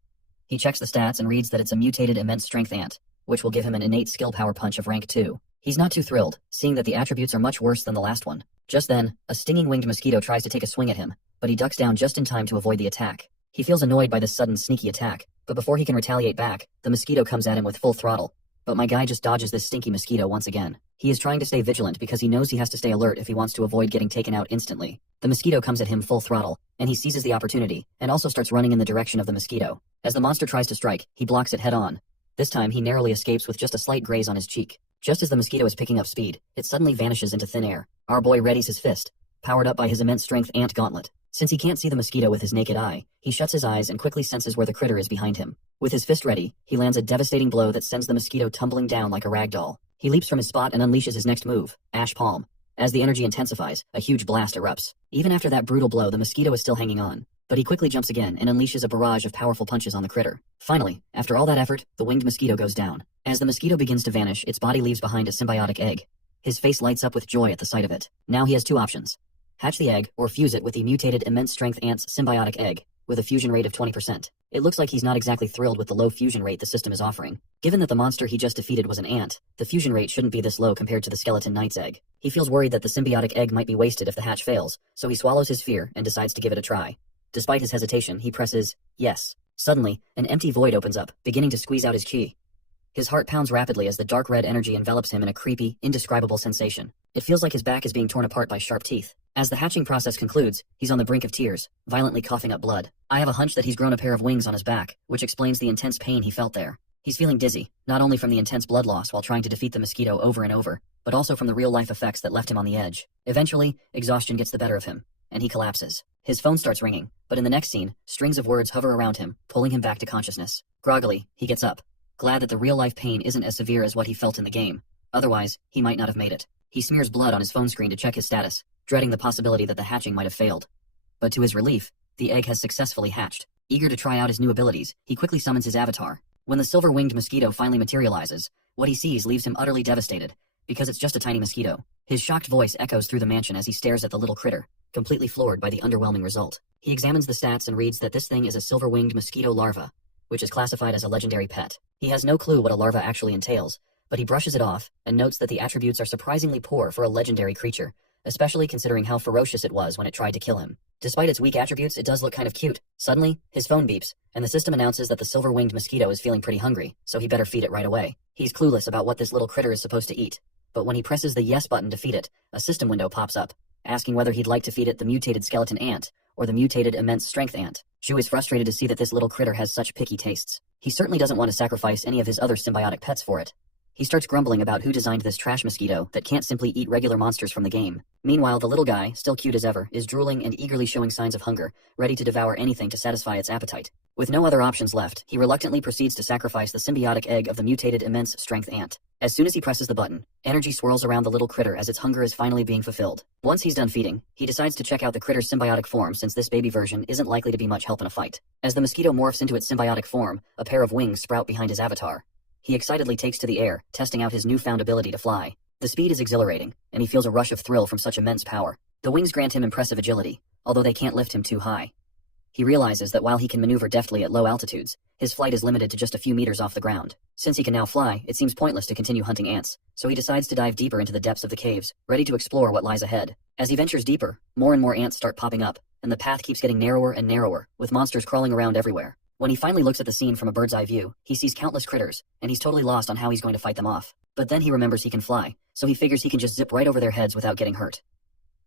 He checks the stats and reads that it's a mutated immense strength ant, which will give him an innate skill power punch of rank 2. He's not too thrilled, seeing that the attributes are much worse than the last one. Just then, a stinging winged mosquito tries to take a swing at him, but he ducks down just in time to avoid the attack. He feels annoyed by this sudden sneaky attack, but before he can retaliate back, the mosquito comes at him with full throttle. But my guy just dodges this stinky mosquito once again. He is trying to stay vigilant because he knows he has to stay alert if he wants to avoid getting taken out instantly. The mosquito comes at him full throttle, and he seizes the opportunity, and also starts running in the direction of the mosquito. As the monster tries to strike, he blocks it head on. This time, he narrowly escapes with just a slight graze on his cheek. Just as the mosquito is picking up speed, it suddenly vanishes into thin air. Our boy readies his fist, powered up by his immense strength ant gauntlet. Since he can't see the mosquito with his naked eye, he shuts his eyes and quickly senses where the critter is behind him. With his fist ready, he lands a devastating blow that sends the mosquito tumbling down like a rag doll. He leaps from his spot and unleashes his next move, Ash Palm. As the energy intensifies, a huge blast erupts. Even after that brutal blow, the mosquito is still hanging on. But he quickly jumps again and unleashes a barrage of powerful punches on the critter. Finally, after all that effort, the winged mosquito goes down. As the mosquito begins to vanish, its body leaves behind a symbiotic egg. His face lights up with joy at the sight of it. Now he has two options: hatch the egg, or fuse it with the mutated immense strength ant's symbiotic egg, with a fusion rate of 20%. It looks like he's not exactly thrilled with the low fusion rate the system is offering. Given that the monster he just defeated was an ant, the fusion rate shouldn't be this low compared to the skeleton knight's egg. He feels worried that the symbiotic egg might be wasted if the hatch fails, so he swallows his fear and decides to give it a try. Despite his hesitation, he presses yes. Suddenly, an empty void opens up, beginning to squeeze out his chi. His heart pounds rapidly as the dark red energy envelops him in a creepy, indescribable sensation. It feels like his back is being torn apart by sharp teeth. As the hatching process concludes, he's on the brink of tears, violently coughing up blood. I have a hunch that he's grown a pair of wings on his back, which explains the intense pain he felt there. He's feeling dizzy, not only from the intense blood loss while trying to defeat the mosquito over and over, but also from the real-life effects that left him on the edge. Eventually, exhaustion gets the better of him, and he collapses. His phone starts ringing, but in the next scene, strings of words hover around him, pulling him back to consciousness. Groggily, he gets up, glad that the real-life pain isn't as severe as what he felt in the game. Otherwise, he might not have made it. He smears blood on his phone screen to check his status, dreading the possibility that the hatching might have failed. But to his relief, the egg has successfully hatched. Eager to try out his new abilities, he quickly summons his avatar. When the silver-winged mosquito finally materializes, what he sees leaves him utterly devastated, because it's just a tiny mosquito. His shocked voice echoes through the mansion as he stares at the little critter, completely floored by the underwhelming result. He examines the stats and reads that this thing is a silver-winged mosquito larva, which is classified as a legendary pet. He has no clue what a larva actually entails, but he brushes it off and notes that the attributes are surprisingly poor for a legendary creature, especially considering how ferocious it was when it tried to kill him. Despite its weak attributes, it does look kind of cute. Suddenly, his phone beeps, and the system announces that the silver-winged mosquito is feeling pretty hungry, so he better feed it right away. He's clueless about what this little critter is supposed to eat, but when he presses the yes button to feed it, a system window pops up, asking whether he'd like to feed it the mutated skeleton ant, or the mutated immense strength ant. Shu is frustrated to see that this little critter has such picky tastes. He certainly doesn't want to sacrifice any of his other symbiotic pets for it. He starts grumbling about who designed this trash mosquito that can't simply eat regular monsters from the game. Meanwhile, the little guy, still cute as ever, is drooling and eagerly showing signs of hunger, ready to devour anything to satisfy its appetite. With no other options left, he reluctantly proceeds to sacrifice the symbiotic egg of the mutated immense strength ant. As soon as he presses the button, energy swirls around the little critter as its hunger is finally being fulfilled. Once he's done feeding, he decides to check out the critter's symbiotic form since this baby version isn't likely to be much help in a fight. As the mosquito morphs into its symbiotic form, a pair of wings sprout behind his avatar. He excitedly takes to the air, testing out his newfound ability to fly. The speed is exhilarating, and he feels a rush of thrill from such immense power. The wings grant him impressive agility, although they can't lift him too high. He realizes that while he can maneuver deftly at low altitudes, his flight is limited to just a few meters off the ground. Since he can now fly, it seems pointless to continue hunting ants, so he decides to dive deeper into the depths of the caves, ready to explore what lies ahead. As he ventures deeper, more and more ants start popping up, and the path keeps getting narrower and narrower, with monsters crawling around everywhere. When he finally looks at the scene from a bird's eye view, he sees countless critters, and he's totally lost on how he's going to fight them off. But then he remembers he can fly, so he figures he can just zip right over their heads without getting hurt.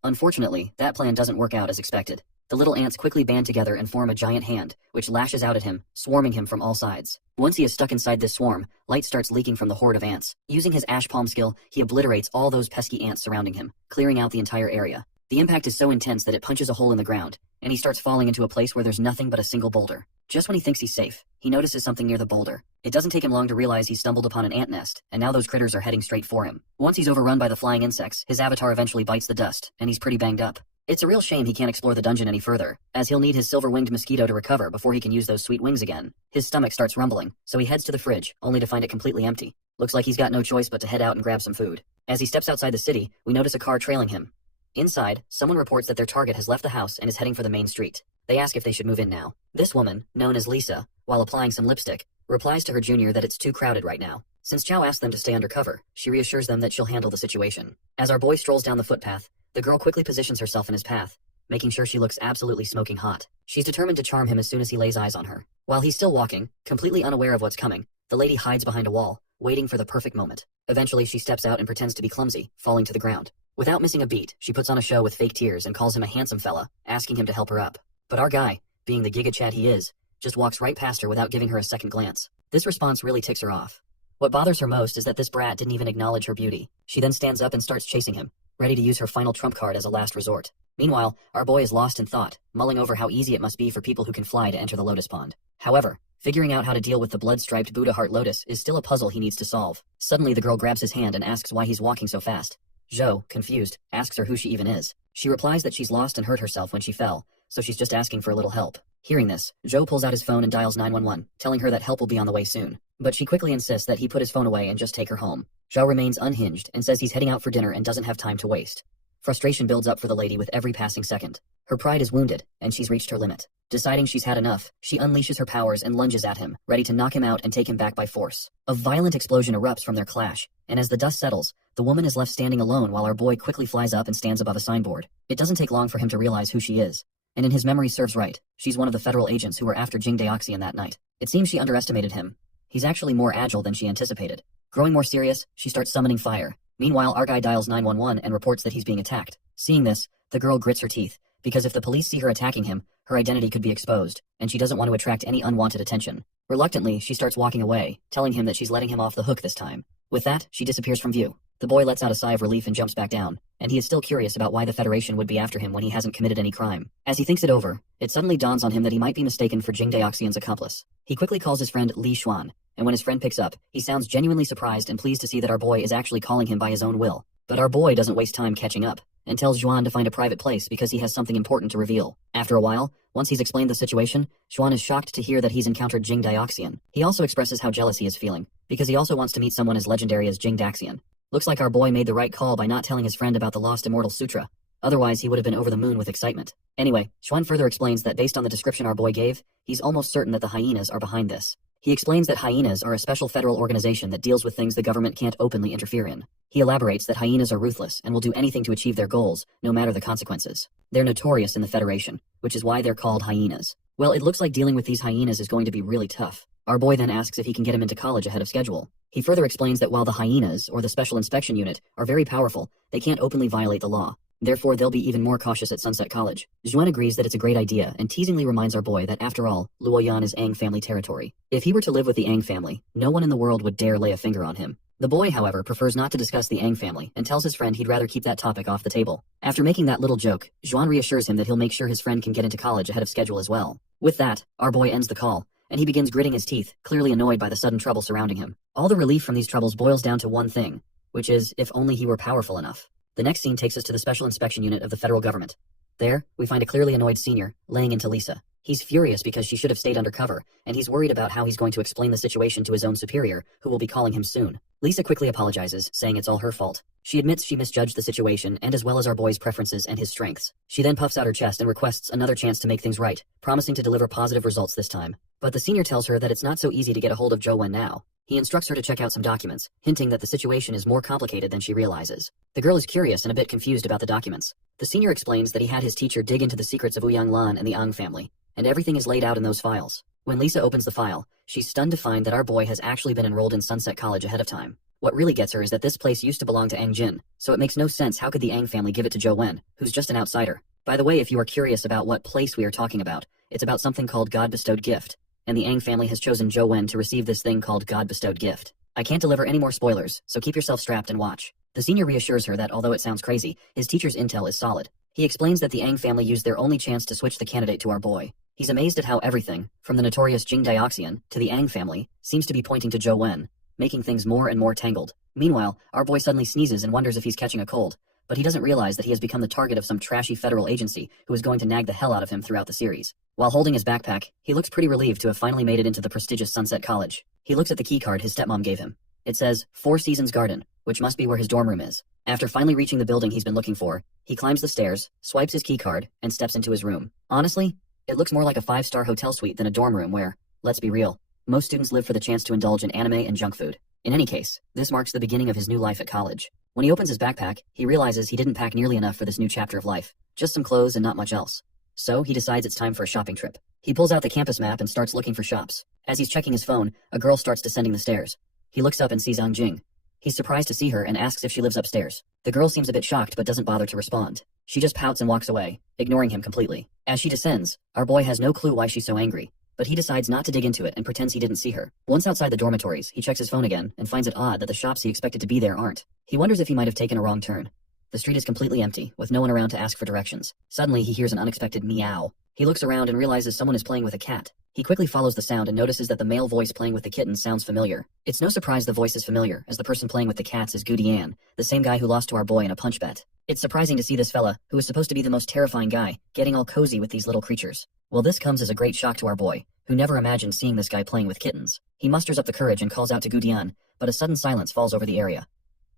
Unfortunately, that plan doesn't work out as expected. The little ants quickly band together and form a giant hand, which lashes out at him, swarming him from all sides. Once he is stuck inside this swarm, light starts leaking from the horde of ants. Using his Ash Palm skill, he obliterates all those pesky ants surrounding him, clearing out the entire area. The impact is so intense that it punches a hole in the ground, and he starts falling into a place where there's nothing but a single boulder. Just when he thinks he's safe, he notices something near the boulder. It doesn't take him long to realize he's stumbled upon an ant nest, and now those critters are heading straight for him. Once he's overrun by the flying insects, his avatar eventually bites the dust, and he's pretty banged up. It's a real shame he can't explore the dungeon any further, as he'll need his silver-winged mosquito to recover before he can use those sweet wings again. His stomach starts rumbling, so he heads to the fridge, only to find it completely empty. Looks like he's got no choice but to head out and grab some food. As he steps outside the city, we notice a car trailing him. Inside, someone reports that their target has left the house and is heading for the main street. They ask if they should move in now. This woman, known as Lisa, while applying some lipstick, replies to her junior that it's too crowded right now. Since Chow asked them to stay undercover, she reassures them that she'll handle the situation. As our boy strolls down the footpath, the girl quickly positions herself in his path, making sure she looks absolutely smoking hot. She's determined to charm him as soon as he lays eyes on her. While he's still walking, completely unaware of what's coming, the lady hides behind a wall, waiting for the perfect moment. Eventually, she steps out and pretends to be clumsy, falling to the ground. Without missing a beat, she puts on a show with fake tears and calls him a handsome fella, asking him to help her up. But our guy, being the Giga Chad he is, just walks right past her without giving her a second glance. This response really ticks her off. What bothers her most is that this brat didn't even acknowledge her beauty. She then stands up and starts chasing him, ready to use her final trump card as a last resort. Meanwhile, our boy is lost in thought, mulling over how easy it must be for people who can fly to enter the lotus pond. However, figuring out how to deal with the blood-striped Buddha heart lotus is still a puzzle he needs to solve. Suddenly, the girl grabs his hand and asks why he's walking so fast. Zhou, confused, asks her who she even is. She replies that she's lost and hurt herself when she fell, so she's just asking for a little help. Hearing this, Zhou pulls out his phone and dials 911, telling her that help will be on the way soon. But she quickly insists that he put his phone away and just take her home. Zhou remains unhinged and says he's heading out for dinner and doesn't have time to waste. Frustration builds up for the lady with every passing second. Her pride is wounded, and she's reached her limit. Deciding she's had enough, she unleashes her powers and lunges at him, ready to knock him out and take him back by force. A violent explosion erupts from their clash, and as the dust settles, the woman is left standing alone while our boy quickly flies up and stands above a signboard. It doesn't take long for him to realize who she is. And in his memory serves right, she's one of the federal agents who were after Jing Daoxian that night. It seems she underestimated him. He's actually more agile than she anticipated. Growing more serious, she starts summoning fire. Meanwhile, our guy dials 911 and reports that he's being attacked. Seeing this, the girl grits her teeth, because if the police see her attacking him, her identity could be exposed, and she doesn't want to attract any unwanted attention. Reluctantly, she starts walking away, telling him that she's letting him off the hook this time. With that, she disappears from view. The boy lets out a sigh of relief and jumps back down, and he is still curious about why the Federation would be after him when he hasn't committed any crime. As he thinks it over, it suddenly dawns on him that he might be mistaken for Jing Daoxian's accomplice. He quickly calls his friend Li Xuan, and when his friend picks up, he sounds genuinely surprised and pleased to see that our boy is actually calling him by his own will. But our boy doesn't waste time catching up, and tells Xuan to find a private place because he has something important to reveal. After a while, once he's explained the situation, Xuan is shocked to hear that he's encountered Jing Daoxian. He also expresses how jealous he is feeling, because he also wants to meet someone as legendary as Jing Daoxian. Looks like our boy made the right call by not telling his friend about the lost Immortal Sutra. Otherwise, he would have been over the moon with excitement. Anyway, Xuan further explains that based on the description our boy gave, he's almost certain that the hyenas are behind this. He explains that hyenas are a special federal organization that deals with things the government can't openly interfere in. He elaborates that hyenas are ruthless and will do anything to achieve their goals, no matter the consequences. They're notorious in the Federation, which is why they're called hyenas. Well, it looks like dealing with these hyenas is going to be really tough. Our boy then asks if he can get him into college ahead of schedule. He further explains that while the hyenas, or the Special Inspection Unit, are very powerful, they can't openly violate the law. Therefore, they'll be even more cautious at Sunset College. Xuan agrees that it's a great idea and teasingly reminds our boy that after all, Luoyan is Aang family territory. If he were to live with the Aang family, no one in the world would dare lay a finger on him. The boy, however, prefers not to discuss the Aang family and tells his friend he'd rather keep that topic off the table. After making that little joke, Xuan reassures him that he'll make sure his friend can get into college ahead of schedule as well. With that, our boy ends the call, and he begins gritting his teeth, clearly annoyed by the sudden trouble surrounding him. All the relief from these troubles boils down to one thing, which is if only he were powerful enough. The next scene takes us to the Special Inspection Unit of the federal government. There, we find a clearly annoyed senior, laying into Lisa. He's furious because she should have stayed undercover, and he's worried about how he's going to explain the situation to his own superior, who will be calling him soon. Lisa quickly apologizes, saying it's all her fault. She admits she misjudged the situation and as well as our boy's preferences and his strengths. She then puffs out her chest and requests another chance to make things right, promising to deliver positive results this time. But the senior tells her that it's not so easy to get a hold of Zhou Wen now. He instructs her to check out some documents, hinting that the situation is more complicated than she realizes. The girl is curious and a bit confused about the documents. The senior explains that he had his teacher dig into the secrets of Ouyang Lan and the Ang family, and everything is laid out in those files. When Lisa opens the file, she's stunned to find that our boy has actually been enrolled in Sunset College ahead of time. What really gets her is that this place used to belong to Ang Jin, so it makes no sense how could the Ang family give it to Zhou Wen, who's just an outsider. By the way, if you are curious about what place we are talking about, it's about something called God-bestowed gift, and the Ang family has chosen Zhou Wen to receive this thing called God-bestowed gift. I can't deliver any more spoilers, so keep yourself strapped and watch. The senior reassures her that although it sounds crazy, his teacher's intel is solid. He explains that the Aang family used their only chance to switch the candidate to our boy. He's amazed at how everything, from the notorious Jing Dioxian to the Aang family, seems to be pointing to Zhou Wen, making things more and more tangled. Meanwhile, our boy suddenly sneezes and wonders if he's catching a cold, but he doesn't realize that he has become the target of some trashy federal agency who is going to nag the hell out of him throughout the series. While holding his backpack, he looks pretty relieved to have finally made it into the prestigious Sunset College. He looks at the key card his stepmom gave him. It says, Four Seasons Garden, which must be where his dorm room is. After finally reaching the building he's been looking for, he climbs the stairs, swipes his key card, and steps into his room. Honestly, it looks more like a 5-star hotel suite than a dorm room where, let's be real, most students live for the chance to indulge in anime and junk food. In any case, this marks the beginning of his new life at college. When he opens his backpack, he realizes he didn't pack nearly enough for this new chapter of life. Just some clothes and not much else. So, he decides it's time for a shopping trip. He pulls out the campus map and starts looking for shops. As he's checking his phone, a girl starts descending the stairs. He looks up and sees Ang Jing. He's surprised to see her and asks if she lives upstairs. The girl seems a bit shocked but doesn't bother to respond. She just pouts and walks away, ignoring him completely. As she descends, our boy has no clue why she's so angry, but he decides not to dig into it and pretends he didn't see her. Once outside the dormitories, he checks his phone again and finds it odd that the shops he expected to be there aren't. He wonders if he might have taken a wrong turn. The street is completely empty, with no one around to ask for directions. Suddenly, he hears an unexpected meow. He looks around and realizes someone is playing with a cat. He quickly follows the sound and notices that the male voice playing with the kitten sounds familiar. It's no surprise the voice is familiar, as the person playing with the cats is Gu Dian, the same guy who lost to our boy in a punch bet. It's surprising to see this fella, who is supposed to be the most terrifying guy, getting all cozy with these little creatures. Well, this comes as a great shock to our boy, who never imagined seeing this guy playing with kittens. He musters up the courage and calls out to Gu Dian, but a sudden silence falls over the area.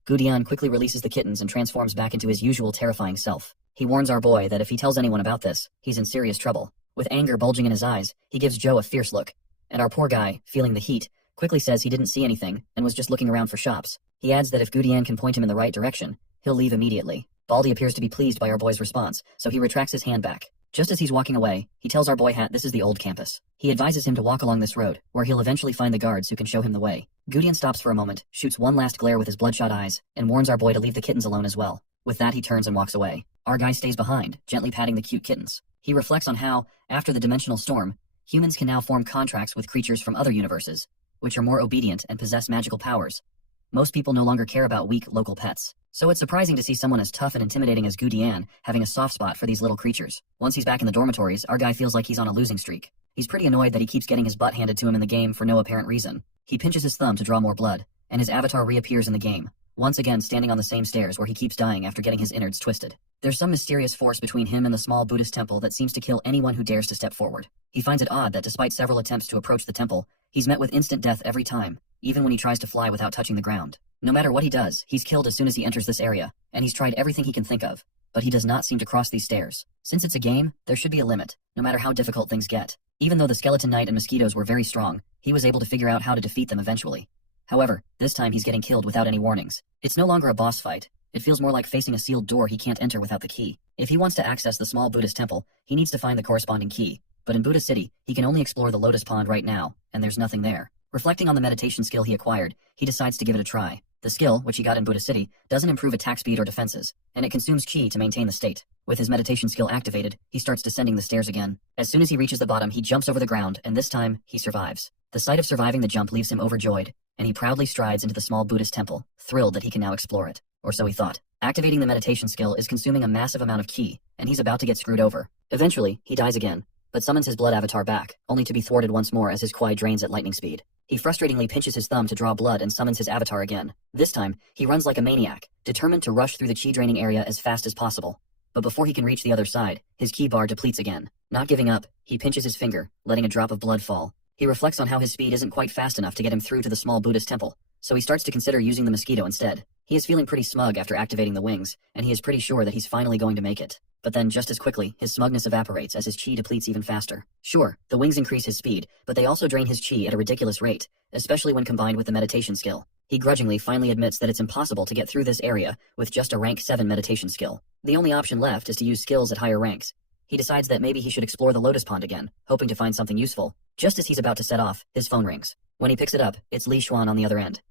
Gu Dian quickly releases the kittens and transforms back into his usual terrifying self. He warns our boy that if he tells anyone about this, he's in serious trouble. With anger bulging in his eyes, he gives Joe a fierce look. And our poor guy, feeling the heat, quickly says he didn't see anything and was just looking around for shops. He adds that if Gu Dian can point him in the right direction, he'll leave immediately. Baldy appears to be pleased by our boy's response, so he retracts his hand back. Just as he's walking away, he tells our boy Hat this is the old campus. He advises him to walk along this road, where he'll eventually find the guards who can show him the way. Gu Dian stops for a moment, shoots one last glare with his bloodshot eyes, and warns our boy to leave the kittens alone as well. With that he turns and walks away. Our guy stays behind, gently patting the cute kittens. He reflects on how, after the dimensional storm, humans can now form contracts with creatures from other universes, which are more obedient and possess magical powers. Most people no longer care about weak local pets. So it's surprising to see someone as tough and intimidating as Gu Dian having a soft spot for these little creatures. Once he's back in the dormitories, our guy feels like he's on a losing streak. He's pretty annoyed that he keeps getting his butt handed to him in the game for no apparent reason. He pinches his thumb to draw more blood, and his avatar reappears in the game, once again standing on the same stairs where he keeps dying after getting his innards twisted. There's some mysterious force between him and the small Buddhist temple that seems to kill anyone who dares to step forward. He finds it odd that despite several attempts to approach the temple, he's met with instant death every time, even when he tries to fly without touching the ground. No matter what he does, he's killed as soon as he enters this area, and he's tried everything he can think of, but he does not seem to cross these stairs. Since it's a game, there should be a limit, no matter how difficult things get. Even though the Skeleton Knight and mosquitoes were very strong, he was able to figure out how to defeat them eventually. However, this time he's getting killed without any warnings. It's no longer a boss fight. It feels more like facing a sealed door he can't enter without the key. If he wants to access the small Buddhist temple, he needs to find the corresponding key. But in Buddha City, he can only explore the Lotus Pond right now, and there's nothing there. Reflecting on the meditation skill he acquired, he decides to give it a try. The skill, which he got in Buddha City, doesn't improve attack speed or defenses, and it consumes chi to maintain the state. With his meditation skill activated, he starts descending the stairs again. As soon as he reaches the bottom, he jumps over the ground, and this time, he survives. The sight of surviving the jump leaves him overjoyed, and he proudly strides into the small Buddhist temple, thrilled that he can now explore it. Or so he thought. Activating the meditation skill is consuming a massive amount of ki, and he's about to get screwed over. Eventually, he dies again, but summons his blood avatar back, only to be thwarted once more as his Kwai drains at lightning speed. He frustratingly pinches his thumb to draw blood and summons his avatar again. This time, he runs like a maniac, determined to rush through the chi draining area as fast as possible. But before he can reach the other side, his ki bar depletes again. Not giving up, he pinches his finger, letting a drop of blood fall. He reflects on how his speed isn't quite fast enough to get him through to the small Buddhist temple, so he starts to consider using the mosquito instead. He is feeling pretty smug after activating the wings, and he is pretty sure that he's finally going to make it. But then, just as quickly, his smugness evaporates as his chi depletes even faster. Sure, the wings increase his speed, but they also drain his chi at a ridiculous rate, especially when combined with the meditation skill. He grudgingly finally admits that it's impossible to get through this area with just a rank 7 meditation skill. The only option left is to use skills at higher ranks. He decides that maybe he should explore the Lotus Pond again, hoping to find something useful. Just as he's about to set off, his phone rings. When he picks it up, it's Li Xuan on the other end.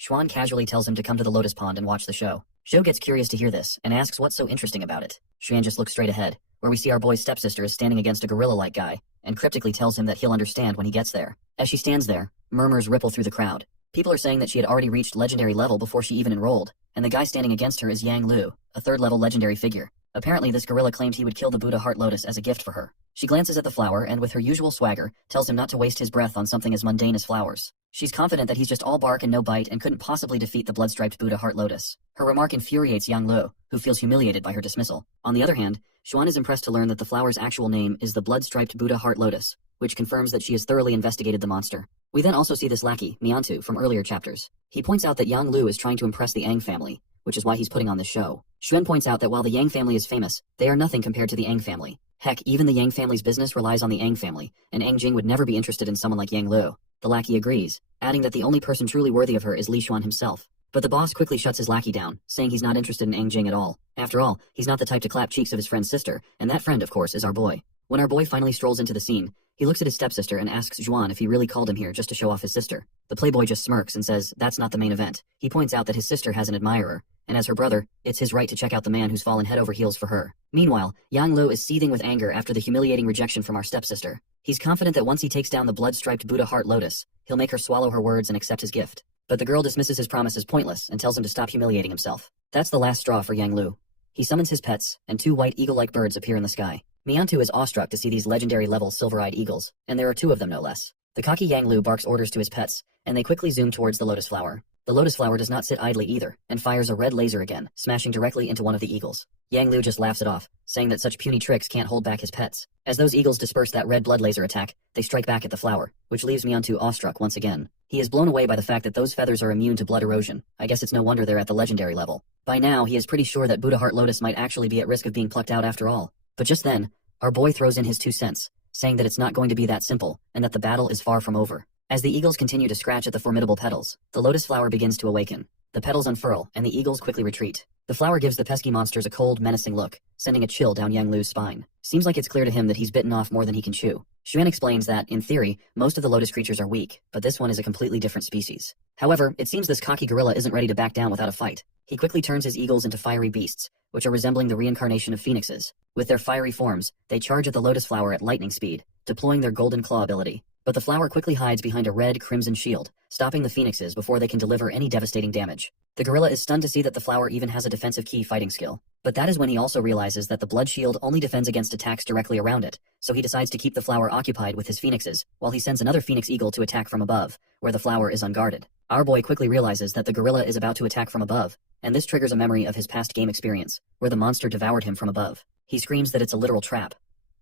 Xuan casually tells him to come to the Lotus Pond and watch the show. Zhou gets curious to hear this, and asks what's so interesting about it. Xuan just looks straight ahead, where we see our boy's stepsister is standing against a gorilla-like guy, and cryptically tells him that he'll understand when he gets there. As she stands there, murmurs ripple through the crowd. People are saying that she had already reached legendary level before she even enrolled, and the guy standing against her is Yang Lu, a 3rd-level legendary figure. Apparently this gorilla claimed he would kill the Buddha Heart Lotus as a gift for her. She glances at the flower and with her usual swagger, tells him not to waste his breath on something as mundane as flowers. She's confident that he's just all bark and no bite and couldn't possibly defeat the blood-striped Buddha Heart Lotus. Her remark infuriates Yang Lu, who feels humiliated by her dismissal. On the other hand, Xuan is impressed to learn that the flower's actual name is the blood-striped Buddha Heart Lotus, which confirms that she has thoroughly investigated the monster. We then also see this lackey, Miantu, from earlier chapters. He points out that Yang Lu is trying to impress the Ang family, which is why he's putting on this show. Xuan points out that while the Yang family is famous, they are nothing compared to the Ang family. Heck, even the Yang family's business relies on the Ang family, and Ang Jing would never be interested in someone like Yang Lu. The lackey agrees, adding that the only person truly worthy of her is Li Xuan himself. But the boss quickly shuts his lackey down, saying he's not interested in Ang Jing at all. After all, he's not the type to clap cheeks of his friend's sister, and that friend, of course, is our boy. When our boy finally strolls into the scene, he looks at his stepsister and asks Xuan if he really called him here just to show off his sister. The playboy just smirks and says that's not the main event. He points out that his sister has an admirer, and as her brother, it's his right to check out the man who's fallen head over heels for her. Meanwhile, Yang Lu is seething with anger after the humiliating rejection from our stepsister. He's confident that once he takes down the blood-striped Buddha Heart Lotus, he'll make her swallow her words and accept his gift. But the girl dismisses his promise as pointless and tells him to stop humiliating himself. That's the last straw for Yang Lu. He summons his pets, and two white eagle-like birds appear in the sky. Miantu is awestruck to see these legendary-level silver-eyed eagles, and there are two of them no less. The cocky Yang Lu barks orders to his pets, and they quickly zoom towards the lotus flower. The lotus flower does not sit idly either, and fires a red laser again, smashing directly into one of the eagles. Yang Lu just laughs it off, saying that such puny tricks can't hold back his pets. As those eagles disperse that red blood laser attack, they strike back at the flower, which leaves Miantu awestruck once again. He is blown away by the fact that those feathers are immune to blood erosion. I guess it's no wonder they're at the legendary level. By now, he is pretty sure that Buddha Heart Lotus might actually be at risk of being plucked out after all. But just then, our boy throws in his 2 cents, saying that it's not going to be that simple, and that the battle is far from over. As the eagles continue to scratch at the formidable petals, the lotus flower begins to awaken. The petals unfurl, and the eagles quickly retreat. The flower gives the pesky monsters a cold, menacing look, sending a chill down Yang Lu's spine. Seems like it's clear to him that he's bitten off more than he can chew. Xuan explains that, in theory, most of the lotus creatures are weak, but this one is a completely different species. However, it seems this cocky gorilla isn't ready to back down without a fight. He quickly turns his eagles into fiery beasts, which are resembling the reincarnation of phoenixes. With their fiery forms, they charge at the lotus flower at lightning speed, deploying their golden claw ability. But the flower quickly hides behind a red crimson shield, stopping the phoenixes before they can deliver any devastating damage. The gorilla is stunned to see that the flower even has a defensive key fighting skill. But that is when he also realizes that the blood shield only defends against attacks directly around it, so he decides to keep the flower occupied with his phoenixes, while he sends another phoenix eagle to attack from above, where the flower is unguarded. Our boy quickly realizes that the gorilla is about to attack from above, and this triggers a memory of his past game experience, where the monster devoured him from above. He screams that it's a literal trap.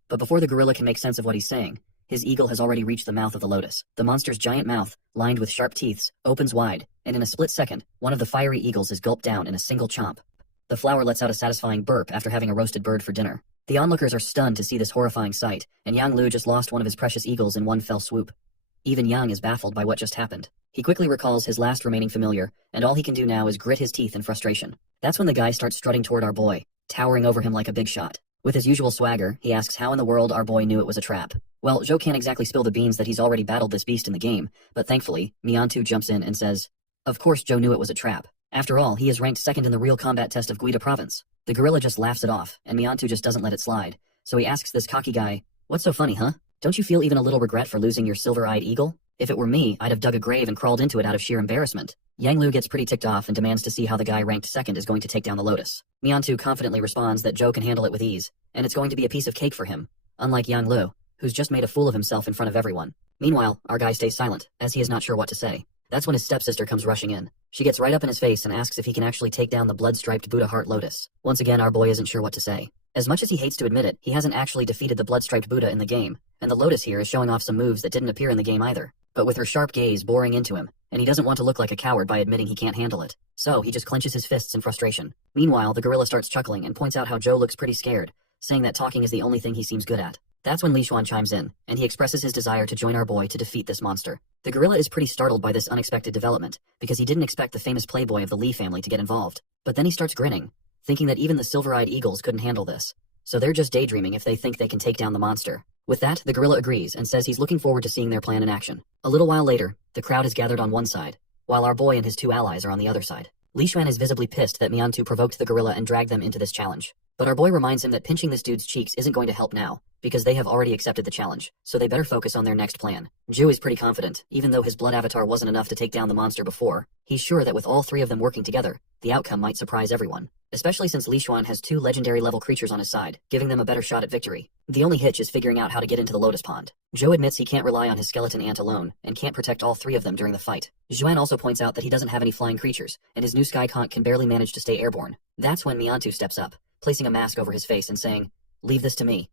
But before the gorilla can make sense of what he's saying, his eagle has already reached the mouth of the lotus. The monster's giant mouth, lined with sharp teeth, opens wide, and in a split second, one of the fiery eagles is gulped down in a single chomp. The flower lets out a satisfying burp after having a roasted bird for dinner. The onlookers are stunned to see this horrifying sight, and Yang Lu just lost one of his precious eagles in one fell swoop. Even Yang is baffled by what just happened. He quickly recalls his last remaining familiar, and all he can do now is grit his teeth in frustration. That's when the guy starts strutting toward our boy, towering over him like a big shot. With his usual swagger, he asks how in the world our boy knew it was a trap. Well, Zhou can't exactly spill the beans that he's already battled this beast in the game, but thankfully, Miantu jumps in and says, "Of course Zhou knew it was a trap. After all, he is ranked second in the real combat test of Guida province." The gorilla just laughs it off, and Miantu just doesn't let it slide. So he asks this cocky guy, "What's so funny, huh? Don't you feel even a little regret for losing your silver-eyed eagle? If it were me, I'd have dug a grave and crawled into it out of sheer embarrassment." Yang Lu gets pretty ticked off and demands to see how the guy ranked second is going to take down the lotus. Miantu confidently responds that Zhou can handle it with ease, and it's going to be a piece of cake for him, unlike Yang Lu, who's just made a fool of himself in front of everyone. Meanwhile, our guy stays silent, as he is not sure what to say. That's when his stepsister comes rushing in. She gets right up in his face and asks if he can actually take down the blood-striped Buddha Heart Lotus. Once again, our boy isn't sure what to say. As much as he hates to admit it, he hasn't actually defeated the blood-striped Buddha in the game, and the lotus here is showing off some moves that didn't appear in the game either. But with her sharp gaze boring into him, and he doesn't want to look like a coward by admitting he can't handle it. So he just clenches his fists in frustration. Meanwhile, the gorilla starts chuckling and points out how Zhou looks pretty scared, saying that talking is the only thing he seems good at. That's when Li Xuan chimes in, and he expresses his desire to join our boy to defeat this monster. The gorilla is pretty startled by this unexpected development, because he didn't expect the famous playboy of the Li family to get involved. But then he starts grinning, thinking that even the silver-eyed eagles couldn't handle this. So they're just daydreaming if they think they can take down the monster. With that, the gorilla agrees and says he's looking forward to seeing their plan in action. A little while later, the crowd is gathered on one side, while our boy and his 2 allies are on the other side. Li Xuan is visibly pissed that Miantu provoked the gorilla and dragged them into this challenge. But our boy reminds him that pinching this dude's cheeks isn't going to help now, because they have already accepted the challenge, so they better focus on their next plan. Zhu is pretty confident, even though his blood avatar wasn't enough to take down the monster before. He's sure that with all 3 of them working together, the outcome might surprise everyone. especially since Li Xuan has 2 legendary level creatures on his side, giving them a better shot at victory. The only hitch is figuring out how to get into the Lotus Pond. Zhou admits he can't rely on his skeleton ant alone, and can't protect all 3 of them during the fight. Zhuan also points out that he doesn't have any flying creatures, and his new sky conch can barely manage to stay airborne. That's when Miantu steps up, placing a mask over his face and saying, "Leave this to me."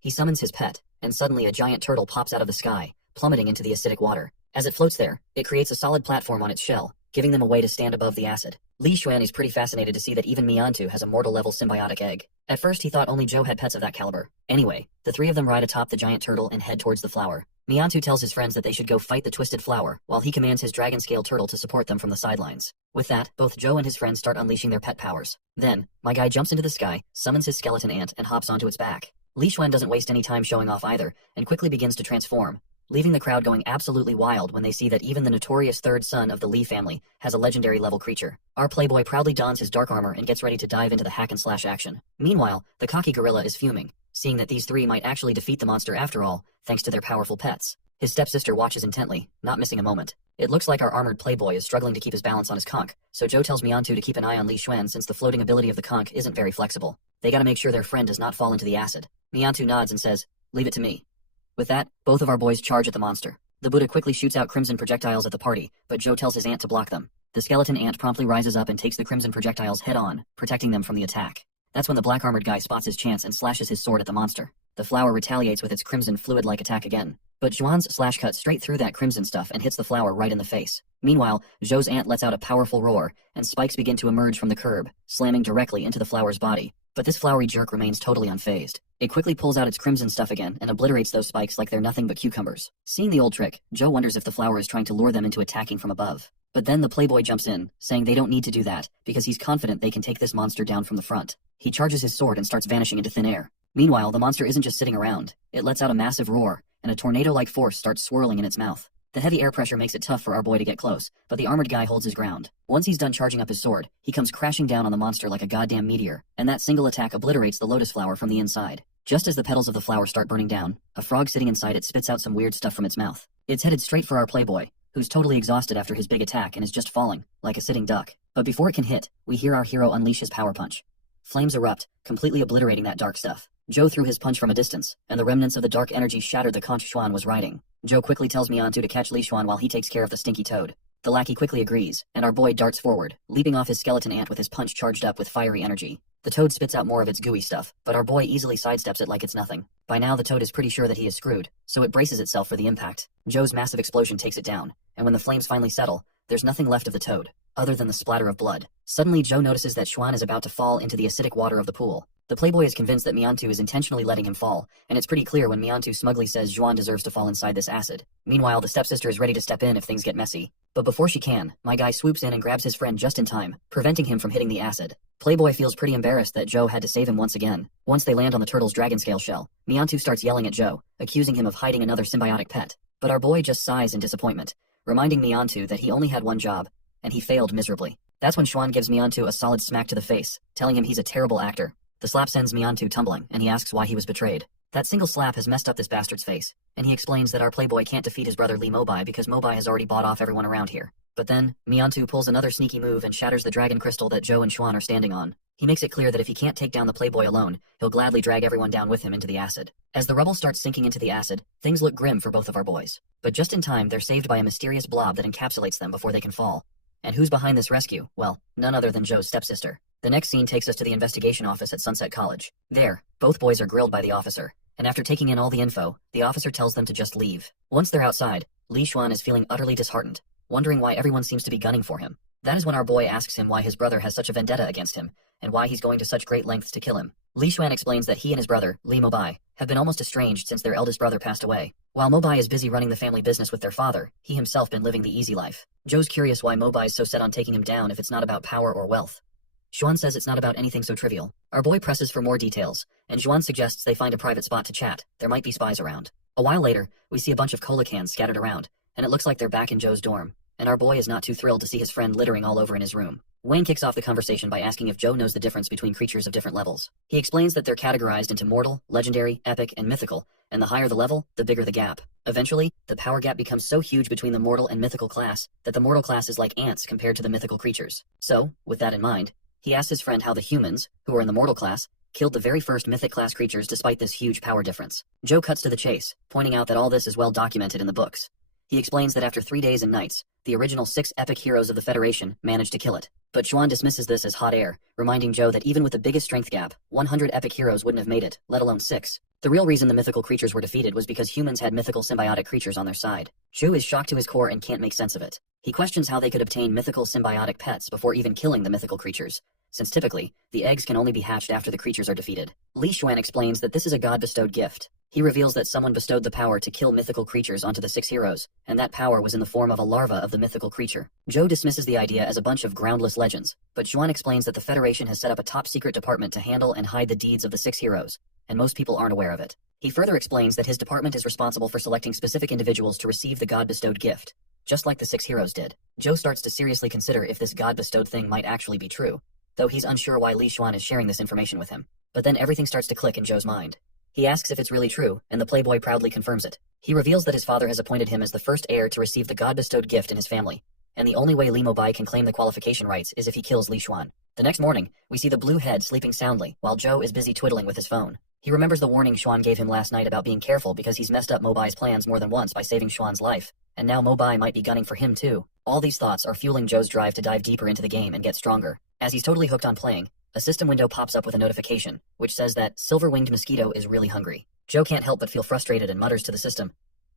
He summons his pet, and suddenly a giant turtle pops out of the sky, plummeting into the acidic water. As it floats there, it creates a solid platform on its shell, giving them a way to stand above the acid. Li Xuan is pretty fascinated to see that even Miantu has a mortal-level symbiotic egg. At first he thought only Zhou had pets of that caliber. Anyway, the 3 of them ride atop the giant turtle and head towards the flower. Miantu tells his friends that they should go fight the twisted flower, while he commands his dragon-scale turtle to support them from the sidelines. With that, both Zhou and his friends start unleashing their pet powers. Then, my guy jumps into the sky, summons his skeleton ant, and hops onto its back. Li Xuan doesn't waste any time showing off either, and quickly begins to transform, leaving the crowd going absolutely wild when they see that even the notorious 3rd son of the Li family has a legendary level creature. Our playboy proudly dons his dark armor and gets ready to dive into the hack-and-slash action. Meanwhile, the cocky gorilla is fuming, seeing that these 3 might actually defeat the monster after all, thanks to their powerful pets. His stepsister watches intently, not missing a moment. It looks like our armored playboy is struggling to keep his balance on his conch, so Zhou tells Miantu to keep an eye on Li Xuan since the floating ability of the conch isn't very flexible. They gotta make sure their friend does not fall into the acid. Miantu nods and says, "Leave it to me." With that, both of our boys charge at the monster. The Buddha quickly shoots out crimson projectiles at the party, but Zhou tells his ant to block them. The skeleton ant promptly rises up and takes the crimson projectiles head-on, protecting them from the attack. That's when the black armored guy spots his chance and slashes his sword at the monster. The flower retaliates with its crimson fluid-like attack again, but Zhuan's slash cuts straight through that crimson stuff and hits the flower right in the face. Meanwhile, Zhou's ant lets out a powerful roar, and spikes begin to emerge from the curb, slamming directly into the flower's body. But this flowery jerk remains totally unfazed. It quickly pulls out its crimson stuff again and obliterates those spikes like they're nothing but cucumbers. Seeing the old trick, Zhou wonders if the flower is trying to lure them into attacking from above. But then the playboy jumps in, saying they don't need to do that, because he's confident they can take this monster down from the front. He charges his sword and starts vanishing into thin air. Meanwhile, the monster isn't just sitting around. It lets out a massive roar, and a tornado-like force starts swirling in its mouth. The heavy air pressure makes it tough for our boy to get close, but the armored guy holds his ground. Once he's done charging up his sword, he comes crashing down on the monster like a goddamn meteor, and that single attack obliterates the lotus flower from the inside. Just as the petals of the flower start burning down, a frog sitting inside it spits out some weird stuff from its mouth. It's headed straight for our playboy, who's totally exhausted after his big attack and is just falling, like a sitting duck. But before it can hit, we hear our hero unleash his power punch. Flames erupt, completely obliterating that dark stuff. Zhou threw his punch from a distance, and the remnants of the dark energy shattered the conch Xuan was riding. Zhou quickly tells Miantu to catch Li Xuan while he takes care of the stinky toad. The lackey quickly agrees, and our boy darts forward, leaping off his skeleton ant with his punch charged up with fiery energy. The toad spits out more of its gooey stuff, but our boy easily sidesteps it like it's nothing. By now the toad is pretty sure that he is screwed, so it braces itself for the impact. Zhou's massive explosion takes it down, and when the flames finally settle, there's nothing left of the toad, other than the splatter of blood. Suddenly Zhou notices that Xuan is about to fall into the acidic water of the pool. The playboy is convinced that Miantu is intentionally letting him fall, and it's pretty clear when Miantu smugly says Xuan deserves to fall inside this acid. Meanwhile, the stepsister is ready to step in if things get messy. But before she can, my guy swoops in and grabs his friend just in time, preventing him from hitting the acid. Playboy feels pretty embarrassed that Zhou had to save him once again. Once they land on the turtle's dragon scale shell, Miantu starts yelling at Zhou, accusing him of hiding another symbiotic pet. But our boy just sighs in disappointment, reminding Miantu that he only had one job, and he failed miserably. That's when Xuan gives Miantu a solid smack to the face, telling him he's a terrible actor. The slap sends Miantu tumbling, and he asks why he was betrayed. That single slap has messed up this bastard's face, and he explains that our playboy can't defeat his brother Li Mobai because Mobai has already bought off everyone around here. But then, Miantu pulls another sneaky move and shatters the dragon crystal that Zhou and Xuan are standing on. He makes it clear that if he can't take down the playboy alone, he'll gladly drag everyone down with him into the acid. As the rubble starts sinking into the acid, things look grim for both of our boys. But just in time, they're saved by a mysterious blob that encapsulates them before they can fall. And who's behind this rescue? Well, none other than Zhou's stepsister. The next scene takes us to the investigation office at Sunset College. There, both boys are grilled by the officer, and after taking in all the info, the officer tells them to just leave. Once they're outside, Li Xuan is feeling utterly disheartened, wondering why everyone seems to be gunning for him. That is when our boy asks him why his brother has such a vendetta against him, and why he's going to such great lengths to kill him. Li Xuan explains that he and his brother, Li Mobai, have been almost estranged since their eldest brother passed away. While Mobai is busy running the family business with their father, he himself been living the easy life. Zhou's curious why Mobai is so set on taking him down if it's not about power or wealth. Xuan says it's not about anything so trivial. Our boy presses for more details, and Xuan suggests they find a private spot to chat. There might be spies around. A while later, we see a bunch of cola cans scattered around, and it looks like they're back in Zhou's dorm, and our boy is not too thrilled to see his friend littering all over in his room. Wayne kicks off the conversation by asking if Zhou knows the difference between creatures of different levels. He explains that they're categorized into mortal, legendary, epic, and mythical, and the higher the level, the bigger the gap. Eventually, the power gap becomes so huge between the mortal and mythical class that the mortal class is like ants compared to the mythical creatures. So, with that in mind, He asks his friend how the humans, who are in the mortal class, killed the very first mythic class creatures despite this huge power difference. Joe cuts to the chase, pointing out that all this is well documented in the books. He explains that after 3 days and nights, the original 6 epic heroes of the Federation managed to kill it. But Xuan dismisses this as hot air, reminding Joe that even with the biggest strength gap, 100 epic heroes wouldn't have made it, let alone 6. The real reason the mythical creatures were defeated was because humans had mythical symbiotic creatures on their side. Joe is shocked to his core and can't make sense of it. He questions how they could obtain mythical symbiotic pets before even killing the mythical creatures, since typically, the eggs can only be hatched after the creatures are defeated. Li Xuan explains that this is a god-bestowed gift. He reveals that someone bestowed the power to kill mythical creatures onto the 6 heroes, and that power was in the form of a larva of the mythical creature. Joe dismisses the idea as a bunch of groundless legends, but Xuan explains that the Federation has set up a top-secret department to handle and hide the deeds of the 6 heroes, and most people aren't aware of it. He further explains that his department is responsible for selecting specific individuals to receive the god-bestowed gift, just like the 6 heroes did. Joe starts to seriously consider if this god-bestowed thing might actually be true, though he's unsure why Li Xuan is sharing this information with him. But then everything starts to click in Joe's mind. He asks if it's really true, and the playboy proudly confirms it. He reveals that his father has appointed him as the first heir to receive the god-bestowed gift in his family, and the only way Li Mobai can claim the qualification rights is if he kills Li Xuan. The next morning, we see the blue head sleeping soundly, while Joe is busy twiddling with his phone. He remembers the warning Xuan gave him last night about being careful because he's messed up Mobai's plans more than once by saving Xuan's life, and now Mobai might be gunning for him too. All these thoughts are fueling Joe's drive to dive deeper into the game and get stronger. As he's totally hooked on playing, a system window pops up with a notification, which says that Silver-Winged Mosquito is really hungry. Joe can't help but feel frustrated and mutters to the system,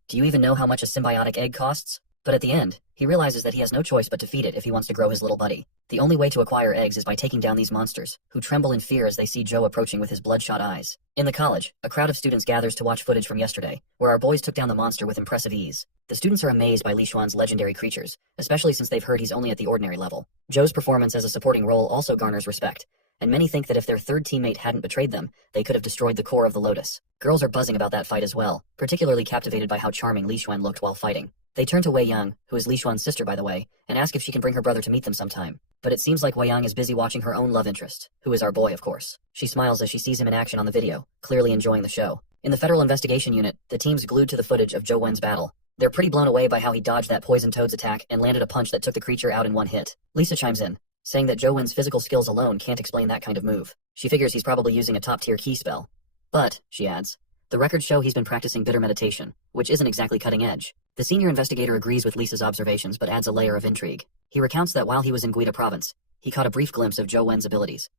"Do you even know how much a symbiotic egg costs?" But at the end, he realizes that he has no choice but to feed it if he wants to grow his little buddy. The only way to acquire eggs is by taking down these monsters, who tremble in fear as they see Joe approaching with his bloodshot eyes. In the college, a crowd of students gathers to watch footage from yesterday, where our boys took down the monster with impressive ease. The students are amazed by Li Xuan's legendary creatures, especially since they've heard he's only at the ordinary level. Joe's performance as a supporting role also garners respect, and many think that if their third teammate hadn't betrayed them, they could have destroyed the core of the Lotus. Girls are buzzing about that fight as well, particularly captivated by how charming Li Xuan looked while fighting. They turn to Wei Yang, who is Li Xuan's sister by the way, and ask if she can bring her brother to meet them sometime. But it seems like Wei Yang is busy watching her own love interest, who is our boy of course. She smiles as she sees him in action on the video, clearly enjoying the show. In the Federal Investigation Unit, the team's glued to the footage of Zhou Wen's battle. They're pretty blown away by how he dodged that poison toad's attack and landed a punch that took the creature out in one hit. Lisa chimes in, saying that Zhou Wen's physical skills alone can't explain that kind of move. She figures he's probably using a top-tier key spell. But, she adds, the records show he's been practicing bitter meditation, which isn't exactly cutting edge. The senior investigator agrees with Lisa's observations but adds a layer of intrigue. He recounts that while he was in Guida province, he caught a brief glimpse of Zhou Wen's abilities.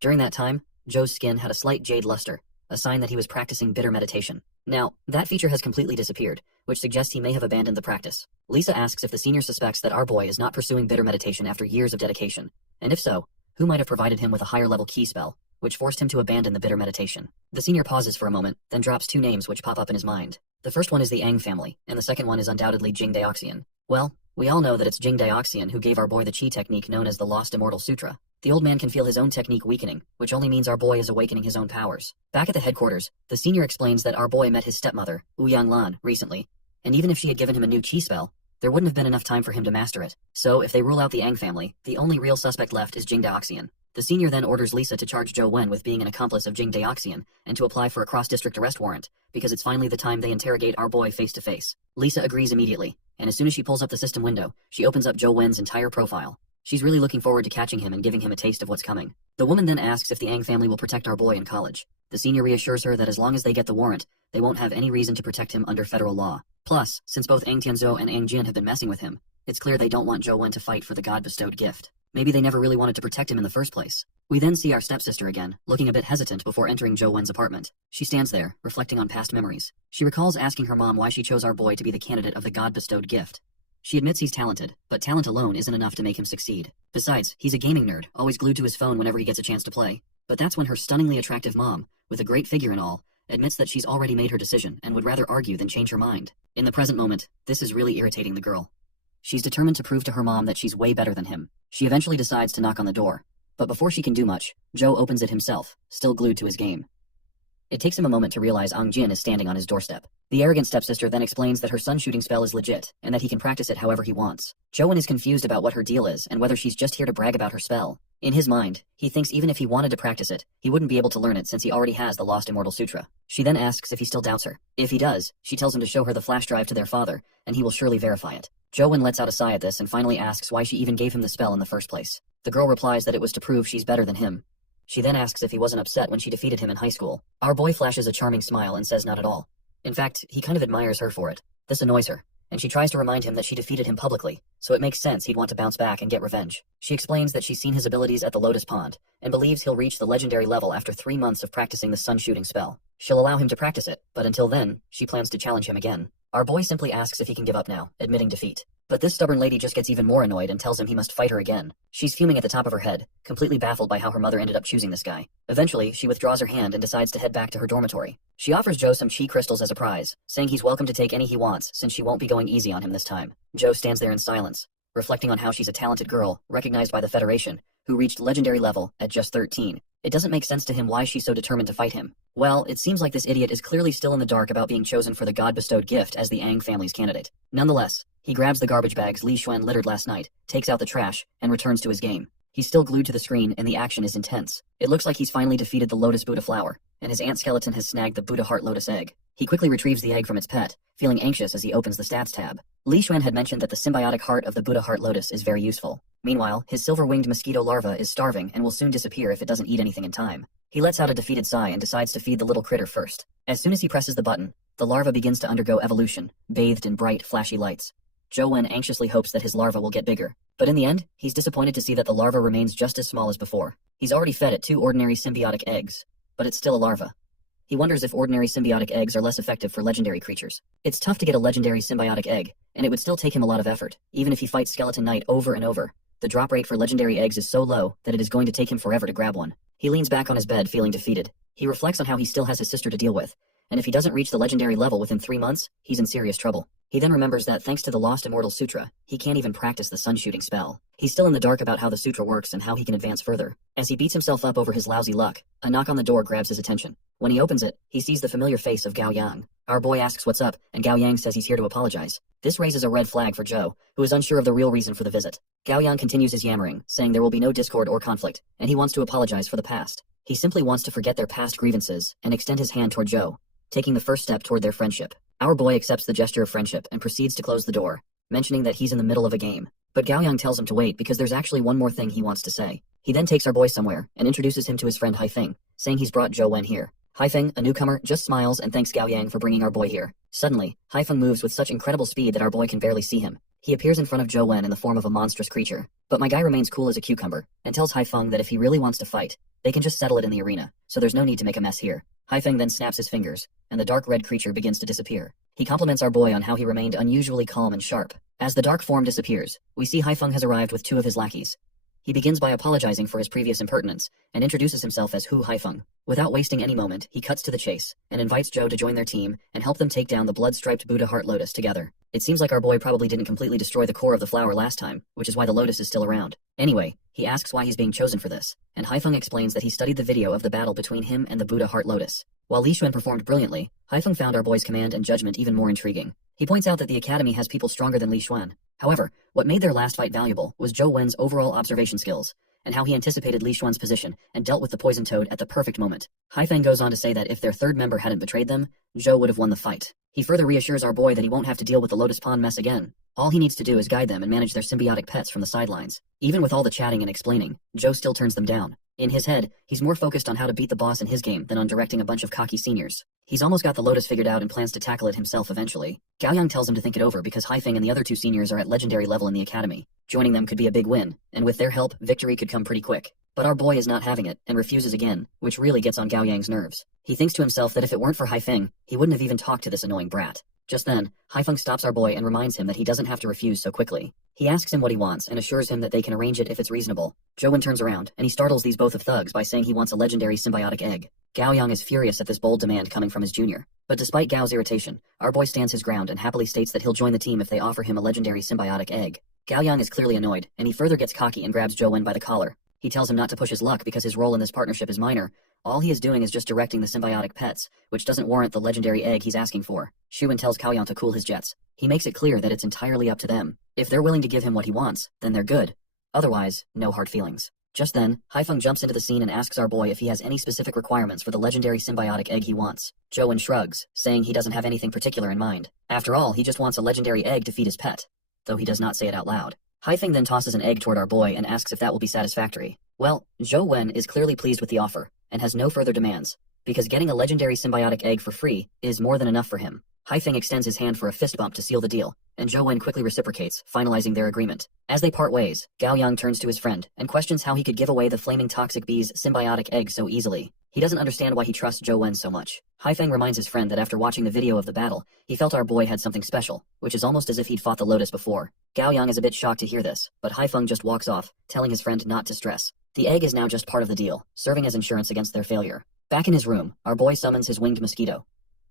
During that time, Zhou's skin had a slight jade luster, a sign that he was practicing bitter meditation. Now, that feature has completely disappeared, which suggests he may have abandoned the practice. Lisa asks if the senior suspects that our boy is not pursuing bitter meditation after years of dedication, and if so, who might have provided him with a higher level key spell, which forced him to abandon the bitter meditation. The senior pauses for a moment, then drops 2 names which pop up in his mind. The first one is the Ang family, and the second one is undoubtedly Jing Daoxian. Well, we all know that it's Jing Daoxian who gave our boy the chi technique known as the Lost Immortal Sutra. The old man can feel his own technique weakening, which only means our boy is awakening his own powers. Back at the headquarters, the senior explains that our boy met his stepmother, Ouyang Lan, recently, and even if she had given him a new chi spell, there wouldn't have been enough time for him to master it. So if they rule out the Ang family, the only real suspect left is Jing Daoxian. The senior then orders Lisa to charge Zhou Wen with being an accomplice of Jing Daoxian and to apply for a cross-district arrest warrant, because it's finally the time they interrogate our boy face to face. Lisa agrees immediately, and as soon as she pulls up the system window, she opens up Zhou Wen's entire profile. She's really looking forward to catching him and giving him a taste of what's coming. The woman then asks if the Ang family will protect our boy in college. The senior reassures her that as long as they get the warrant, they won't have any reason to protect him under federal law. Plus, since both Ang Tianzhou and Ang Jin have been messing with him, it's clear they don't want Zhou Wen to fight for the god-bestowed gift. Maybe they never really wanted to protect him in the first place. We then see our stepsister again, looking a bit hesitant before entering Zhou Wen's apartment. She stands there, reflecting on past memories. She recalls asking her mom why she chose our boy to be the candidate of the god-bestowed gift. She admits he's talented, but talent alone isn't enough to make him succeed. Besides, he's a gaming nerd, always glued to his phone whenever he gets a chance to play. But that's when her stunningly attractive mom, with a great figure and all, admits that she's already made her decision and would rather argue than change her mind. In the present moment, this is really irritating the girl. She's determined to prove to her mom that she's way better than him. She eventually decides to knock on the door, but before she can do much, Joe opens it himself, still glued to his game. It takes him a moment to realize Ang Jin is standing on his doorstep. The arrogant stepsister then explains that her sun shooting spell is legit, and that he can practice it however he wants. Joe is confused about what her deal is and whether she's just here to brag about her spell. In his mind, he thinks even if he wanted to practice it, he wouldn't be able to learn it since he already has the Lost Immortal Sutra. She then asks if he still doubts her. If he does, she tells him to show her the flash drive to their father, and he will surely verify it. Joe lets out a sigh at this and finally asks why she even gave him the spell in the first place. The girl replies that it was to prove she's better than him. She then asks if he wasn't upset when she defeated him in high school. Our boy flashes a charming smile and says not at all. In fact, he kind of admires her for it. This annoys her, and she tries to remind him that she defeated him publicly, so it makes sense he'd want to bounce back and get revenge. She explains that she's seen his abilities at the Lotus Pond, and believes he'll reach the legendary level after 3 months of practicing the sun shooting spell. She'll allow him to practice it, but until then, she plans to challenge him again. Our boy simply asks if he can give up now, admitting defeat. But this stubborn lady just gets even more annoyed and tells him he must fight her again. She's fuming at the top of her head, completely baffled by how her mother ended up choosing this guy. Eventually, she withdraws her hand and decides to head back to her dormitory. She offers Joe some chi crystals as a prize, saying he's welcome to take any he wants since she won't be going easy on him this time. Joe stands there in silence, reflecting on how she's a talented girl, recognized by the Federation, who reached legendary level at just 13. It doesn't make sense to him why she's so determined to fight him. Well, it seems like this idiot is clearly still in the dark about being chosen for the god-bestowed gift as the Aang family's candidate. Nonetheless, he grabs the garbage bags Li Xuan littered last night, takes out the trash, and returns to his game. He's still glued to the screen and the action is intense. It looks like he's finally defeated the Lotus Buddha flower, and his ant skeleton has snagged the Buddha Heart Lotus egg. He quickly retrieves the egg from its pet, feeling anxious as he opens the stats tab. Li Xuan had mentioned that the symbiotic heart of the Buddha Heart Lotus is very useful. Meanwhile, his silver-winged mosquito larva is starving and will soon disappear if it doesn't eat anything in time. He lets out a defeated sigh and decides to feed the little critter first. As soon as he presses the button, the larva begins to undergo evolution, bathed in bright, flashy lights. Zhou Wen anxiously hopes that his larva will get bigger, but in the end, he's disappointed to see that the larva remains just as small as before. He's already fed it 2 ordinary symbiotic eggs, but it's still a larva. He wonders if ordinary symbiotic eggs are less effective for legendary creatures. It's tough to get a legendary symbiotic egg, and it would still take him a lot of effort, even if he fights Skeleton Knight over and over. The drop rate for legendary eggs is so low that it is going to take him forever to grab one. He leans back on his bed feeling defeated. He reflects on how he still has his sister to deal with, and if he doesn't reach the legendary level within 3 months, he's in serious trouble. He then remembers that thanks to the Lost Immortal Sutra, he can't even practice the sun shooting spell. He's still in the dark about how the sutra works and how he can advance further. As he beats himself up over his lousy luck, a knock on the door grabs his attention. When he opens it, he sees the familiar face of Gao Yang. Our boy asks what's up, and Gao Yang says he's here to apologize. This raises a red flag for Zhou, who is unsure of the real reason for the visit. Gao Yang continues his yammering, saying there will be no discord or conflict, and he wants to apologize for the past. He simply wants to forget their past grievances and extend his hand toward Zhou, taking the first step toward their friendship. Our boy accepts the gesture of friendship and proceeds to close the door, mentioning that he's in the middle of a game. But Gao Yang tells him to wait because there's actually one more thing he wants to say. He then takes our boy somewhere and introduces him to his friend Haifeng, saying he's brought Zhou Wen here. Haifeng, a newcomer, just smiles and thanks Gao Yang for bringing our boy here. Suddenly, Haifeng moves with such incredible speed that our boy can barely see him. He appears in front of Zhou Wen in the form of a monstrous creature, but my guy remains cool as a cucumber and tells Haifeng that if he really wants to fight, they can just settle it in the arena, so there's no need to make a mess here. Haifeng then snaps his fingers, and the dark red creature begins to disappear. He compliments our boy on how he remained unusually calm and sharp. As the dark form disappears, we see Haifeng has arrived with 2 of his lackeys. He begins by apologizing for his previous impertinence, and introduces himself as Hu Haifeng. Without wasting any moment, he cuts to the chase, and invites Zhou to join their team and help them take down the blood-striped Buddha Heart Lotus together. It seems like our boy probably didn't completely destroy the core of the flower last time, which is why the lotus is still around. Anyway, he asks why he's being chosen for this, and Haifeng explains that he studied the video of the battle between him and the Buddha Heart Lotus. While Li Xuan performed brilliantly, Haifeng found our boy's command and judgment even more intriguing. He points out that the academy has people stronger than Li Xuan. However, what made their last fight valuable was Zhou Wen's overall observation skills, and how he anticipated Li Xuan's position and dealt with the poison toad at the perfect moment. Haifeng goes on to say that if their third member hadn't betrayed them, Zhou would have won the fight. He further reassures our boy that he won't have to deal with the Lotus Pond mess again. All he needs to do is guide them and manage their symbiotic pets from the sidelines. Even with all the chatting and explaining, Zhou still turns them down. In his head, he's more focused on how to beat the boss in his game than on directing a bunch of cocky seniors. He's almost got the Lotus figured out and plans to tackle it himself eventually. Gao Yang tells him to think it over because Haifeng and the other 2 seniors are at legendary level in the academy. Joining them could be a big win, and with their help, victory could come pretty quick. But our boy is not having it, and refuses again, which really gets on Gao Yang's nerves. He thinks to himself that if it weren't for Haifeng, he wouldn't have even talked to this annoying brat. Just then, Haifeng stops our boy and reminds him that he doesn't have to refuse so quickly. He asks him what he wants and assures him that they can arrange it if it's reasonable. Zhou Wen turns around, and he startles these both of thugs by saying he wants a legendary symbiotic egg. Gao Yang is furious at this bold demand coming from his junior. But despite Gao's irritation, our boy stands his ground and happily states that he'll join the team if they offer him a legendary symbiotic egg. Gao Yang is clearly annoyed, and he further gets cocky and grabs Zhou Wen by the collar. He tells him not to push his luck because his role in this partnership is minor. All he is doing is just directing the symbiotic pets, which doesn't warrant the legendary egg he's asking for. Shu Wen tells Cao Yang to cool his jets. He makes it clear that it's entirely up to them. If they're willing to give him what he wants, then they're good. Otherwise, no hard feelings. Just then, Haifeng jumps into the scene and asks our boy if he has any specific requirements for the legendary symbiotic egg he wants. Zhou Wen shrugs, saying he doesn't have anything particular in mind. After all, he just wants a legendary egg to feed his pet, though he does not say it out loud. Haifeng then tosses an egg toward our boy and asks if that will be satisfactory. Well, Zhou Wen is clearly pleased with the offer, and has no further demands, because getting a legendary symbiotic egg for free is more than enough for him. Haifeng extends his hand for a fist bump to seal the deal, and Zhou Wen quickly reciprocates, finalizing their agreement. As they part ways, Gao Yang turns to his friend, and questions how he could give away the flaming toxic bee's symbiotic egg so easily. He doesn't understand why he trusts Zhou Wen so much. Haifeng reminds his friend that after watching the video of the battle, he felt our boy had something special, which is almost as if he'd fought the Lotus before. Gao Yang is a bit shocked to hear this, but Haifeng just walks off, telling his friend not to stress. The egg is now just part of the deal, serving as insurance against their failure. Back in his room, our boy summons his winged mosquito.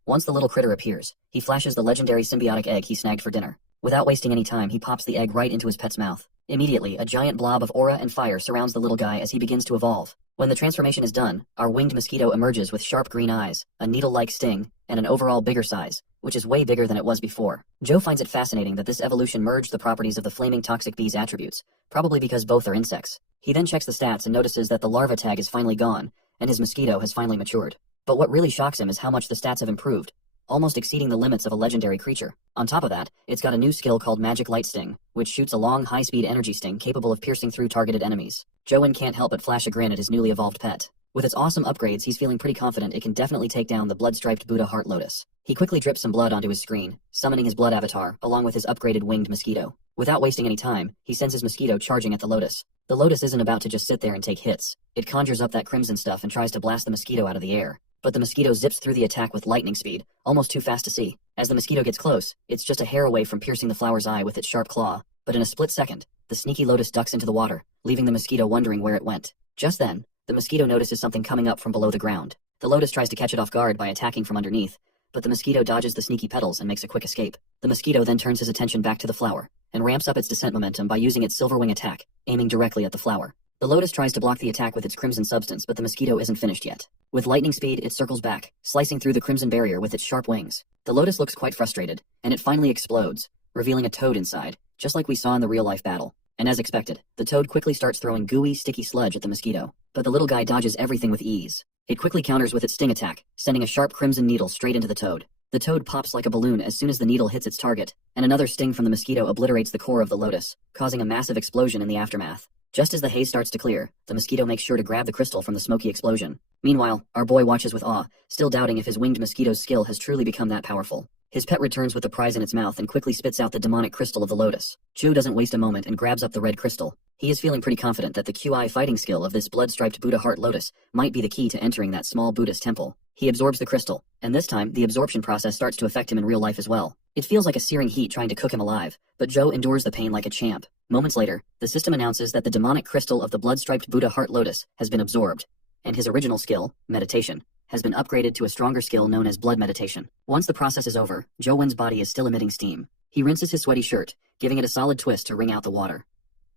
Once the little critter appears, he flashes the legendary symbiotic egg he snagged for dinner. Without wasting any time, he pops the egg right into his pet's mouth. Immediately, a giant blob of aura and fire surrounds the little guy as he begins to evolve. When the transformation is done, our winged mosquito emerges with sharp green eyes, a needle-like sting, and an overall bigger size, which is way bigger than it was before. Joe finds it fascinating that this evolution merged the properties of the flaming toxic bee's attributes, probably because both are insects. He then checks the stats and notices that the larva tag is finally gone, and his mosquito has finally matured. But what really shocks him is how much the stats have improved, almost exceeding the limits of a legendary creature. On top of that, it's got a new skill called Magic Light Sting, which shoots a long, high-speed energy sting capable of piercing through targeted enemies. Joen can't help but flash a grin at his newly evolved pet. With its awesome upgrades, he's feeling pretty confident it can definitely take down the blood-striped Buddha Heart Lotus. He quickly drips some blood onto his screen, summoning his blood avatar, along with his upgraded winged mosquito. Without wasting any time, he sends his mosquito charging at the Lotus. The Lotus isn't about to just sit there and take hits. It conjures up that crimson stuff and tries to blast the mosquito out of the air. But the mosquito zips through the attack with lightning speed, almost too fast to see. As the mosquito gets close, it's just a hair away from piercing the flower's eye with its sharp claw. But in a split second, the sneaky Lotus ducks into the water, leaving the mosquito wondering where it went. Just then, the mosquito notices something coming up from below the ground. The Lotus tries to catch it off guard by attacking from underneath, but the mosquito dodges the sneaky petals and makes a quick escape. The mosquito then turns his attention back to the flower, and ramps up its descent momentum by using its silver wing attack, aiming directly at the flower. The Lotus tries to block the attack with its crimson substance, but the mosquito isn't finished yet. With lightning speed, it circles back, slicing through the crimson barrier with its sharp wings. The Lotus looks quite frustrated, and it finally explodes, revealing a toad inside, just like we saw in the real-life battle. And as expected, the toad quickly starts throwing gooey, sticky sludge at the mosquito. But the little guy dodges everything with ease. It quickly counters with its sting attack, sending a sharp crimson needle straight into the toad. The toad pops like a balloon as soon as the needle hits its target, and another sting from the mosquito obliterates the core of the Lotus, causing a massive explosion in the aftermath. Just as the haze starts to clear, the mosquito makes sure to grab the crystal from the smoky explosion. Meanwhile, our boy watches with awe, still doubting if his winged mosquito's skill has truly become that powerful. His pet returns with the prize in its mouth and quickly spits out the demonic crystal of the Lotus. Joe doesn't waste a moment and grabs up the red crystal. He is feeling pretty confident that the QI fighting skill of this blood-striped Buddha Heart Lotus might be the key to entering that small Buddhist temple. He absorbs the crystal, and this time, the absorption process starts to affect him in real life as well. It feels like a searing heat trying to cook him alive, but Joe endures the pain like a champ. Moments later, the system announces that the demonic crystal of the blood-striped Buddha Heart Lotus has been absorbed, and his original skill, meditation, has been upgraded to a stronger skill known as blood meditation. Once the process is over, Joe Wen's body is still emitting steam. He rinses his sweaty shirt, giving it a solid twist to wring out the water.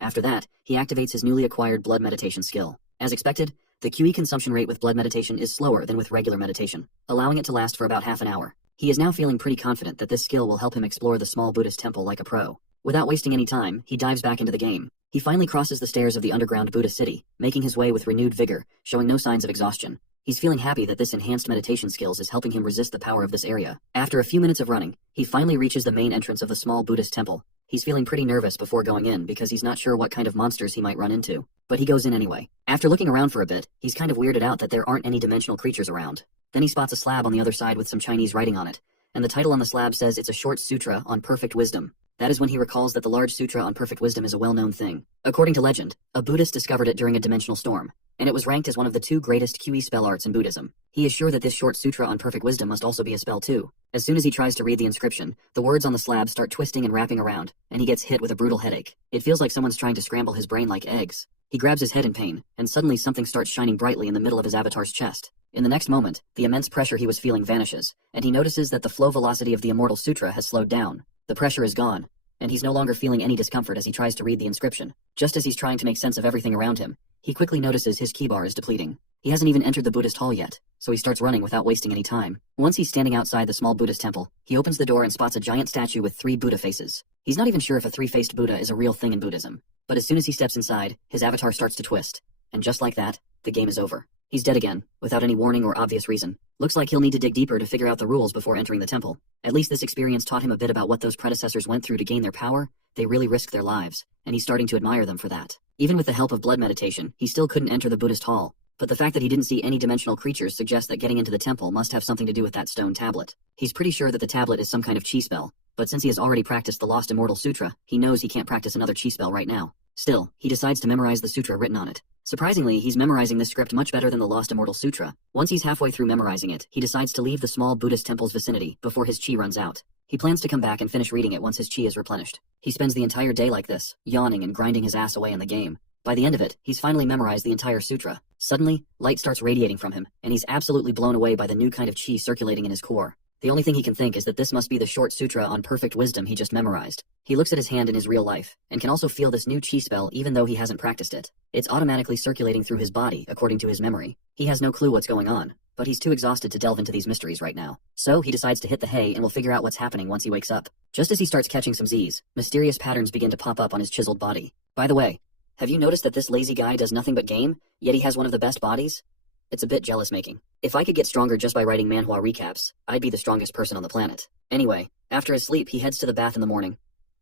After that, he activates his newly acquired blood meditation skill. As expected, the QE consumption rate with blood meditation is slower than with regular meditation, allowing it to last for about half an hour. He is now feeling pretty confident that this skill will help him explore the small Buddhist temple like a pro. Without wasting any time, he dives back into the game. He finally crosses the stairs of the underground Buddha city, making his way with renewed vigor, showing no signs of exhaustion. He's feeling happy that this enhanced meditation skills is helping him resist the power of this area. After a few minutes of running, he finally reaches the main entrance of the small Buddhist temple. He's feeling pretty nervous before going in because he's not sure what kind of monsters he might run into. But he goes in anyway. After looking around for a bit, he's kind of weirded out that there aren't any dimensional creatures around. Then he spots a slab on the other side with some Chinese writing on it, and the title on the slab says it's a short sutra on perfect wisdom. That is when he recalls that the large sutra on perfect wisdom is a well-known thing. According to legend, a Buddhist discovered it during a dimensional storm, and it was ranked as one of the 2 greatest QE spell arts in Buddhism. He is sure that this short sutra on perfect wisdom must also be a spell too. As soon as he tries to read the inscription, the words on the slab start twisting and wrapping around, and he gets hit with a brutal headache. It feels like someone's trying to scramble his brain like eggs. He grabs his head in pain, and suddenly something starts shining brightly in the middle of his avatar's chest. In the next moment, the immense pressure he was feeling vanishes, and he notices that the flow velocity of the Immortal Sutra has slowed down. The pressure is gone, and he's no longer feeling any discomfort as he tries to read the inscription. Just as he's trying to make sense of everything around him, he quickly notices his key bar is depleting. He hasn't even entered the Buddhist hall yet, so he starts running without wasting any time. Once he's standing outside the small Buddhist temple, he opens the door and spots a giant statue with 3 Buddha faces. He's not even sure if a 3-faced Buddha is a real thing in Buddhism, but as soon as he steps inside, his avatar starts to twist, and just like that, the game is over. He's dead again, without any warning or obvious reason. Looks like he'll need to dig deeper to figure out the rules before entering the temple. At least this experience taught him a bit about what those predecessors went through to gain their power, they really risk their lives, and he's starting to admire them for that. Even with the help of blood meditation, he still couldn't enter the Buddhist hall, but the fact that he didn't see any dimensional creatures suggests that getting into the temple must have something to do with that stone tablet. He's pretty sure that the tablet is some kind of chi spell, but since he has already practiced the Lost Immortal Sutra, he knows he can't practice another chi spell right now. Still, he decides to memorize the sutra written on it. Surprisingly, he's memorizing this script much better than the Lost Immortal Sutra. Once he's halfway through memorizing it, he decides to leave the small Buddhist temple's vicinity before his chi runs out. He plans to come back and finish reading it once his chi is replenished. He spends the entire day like this, yawning and grinding his ass away in the game. By the end of it, he's finally memorized the entire sutra. Suddenly, light starts radiating from him, and he's absolutely blown away by the new kind of chi circulating in his core. The only thing he can think is that this must be the short sutra on perfect wisdom he just memorized. He looks at his hand in his real life, and can also feel this new chi spell even though he hasn't practiced it. It's automatically circulating through his body, according to his memory. He has no clue what's going on, but he's too exhausted to delve into these mysteries right now. So he decides to hit the hay and will figure out what's happening once he wakes up. Just as he starts catching some Z's, mysterious patterns begin to pop up on his chiseled body. By the way, have you noticed that this lazy guy does nothing but game, yet he has one of the best bodies? It's a bit jealous-making. If I could get stronger just by writing manhwa recaps, I'd be the strongest person on the planet. Anyway, after his sleep, he heads to the bath in the morning.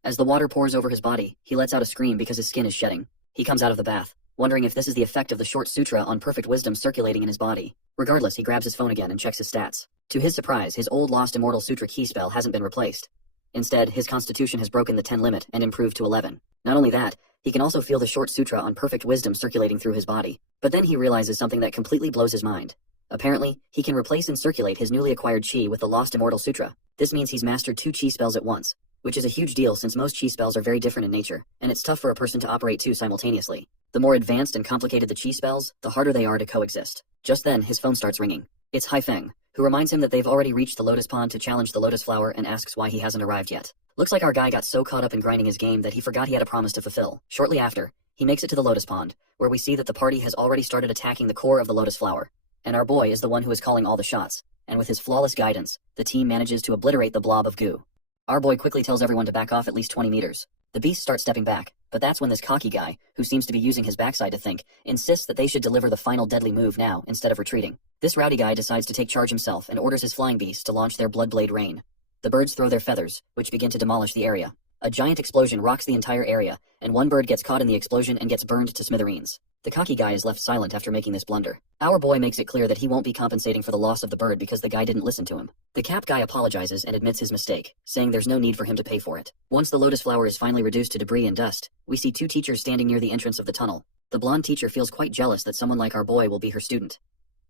As the water pours over his body, he lets out a scream because his skin is shedding. He comes out of the bath, wondering if this is the effect of the short sutra on perfect wisdom circulating in his body. Regardless, he grabs his phone again and checks his stats. To his surprise, his old Lost Immortal Sutra key spell hasn't been replaced. Instead, his constitution has broken the 10 limit and improved to 11. Not only that, he can also feel the short sutra on perfect wisdom circulating through his body. But then he realizes something that completely blows his mind. Apparently, he can replace and circulate his newly acquired chi with the Lost Immortal Sutra. This means he's mastered 2 chi spells at once, which is a huge deal since most chi spells are very different in nature, and it's tough for a person to operate 2 simultaneously. The more advanced and complicated the chi spells, the harder they are to coexist. Just then, his phone starts ringing. It's Haifeng, who reminds him that they've already reached the Lotus Pond to challenge the Lotus Flower and asks why he hasn't arrived yet. Looks like our guy got so caught up in grinding his game that he forgot he had a promise to fulfill. Shortly after, he makes it to the Lotus Pond, where we see that the party has already started attacking the core of the Lotus Flower. And our boy is the one who is calling all the shots, and with his flawless guidance, the team manages to obliterate the blob of goo. Our boy quickly tells everyone to back off at least 20 meters. The beasts start stepping back, but that's when this cocky guy, who seems to be using his backside to think, insists that they should deliver the final deadly move now instead of retreating. This rowdy guy decides to take charge himself and orders his flying beasts to launch their Bloodblade rain. The birds throw their feathers, which begin to demolish the area. A giant explosion rocks the entire area, and one bird gets caught in the explosion and gets burned to smithereens. The cocky guy is left silent after making this blunder. Our boy makes it clear that he won't be compensating for the loss of the bird because the guy didn't listen to him. The cap guy apologizes and admits his mistake, saying there's no need for him to pay for it. Once the Lotus Flower is finally reduced to debris and dust, we see 2 teachers standing near the entrance of the tunnel. The blonde teacher feels quite jealous that someone like our boy will be her student.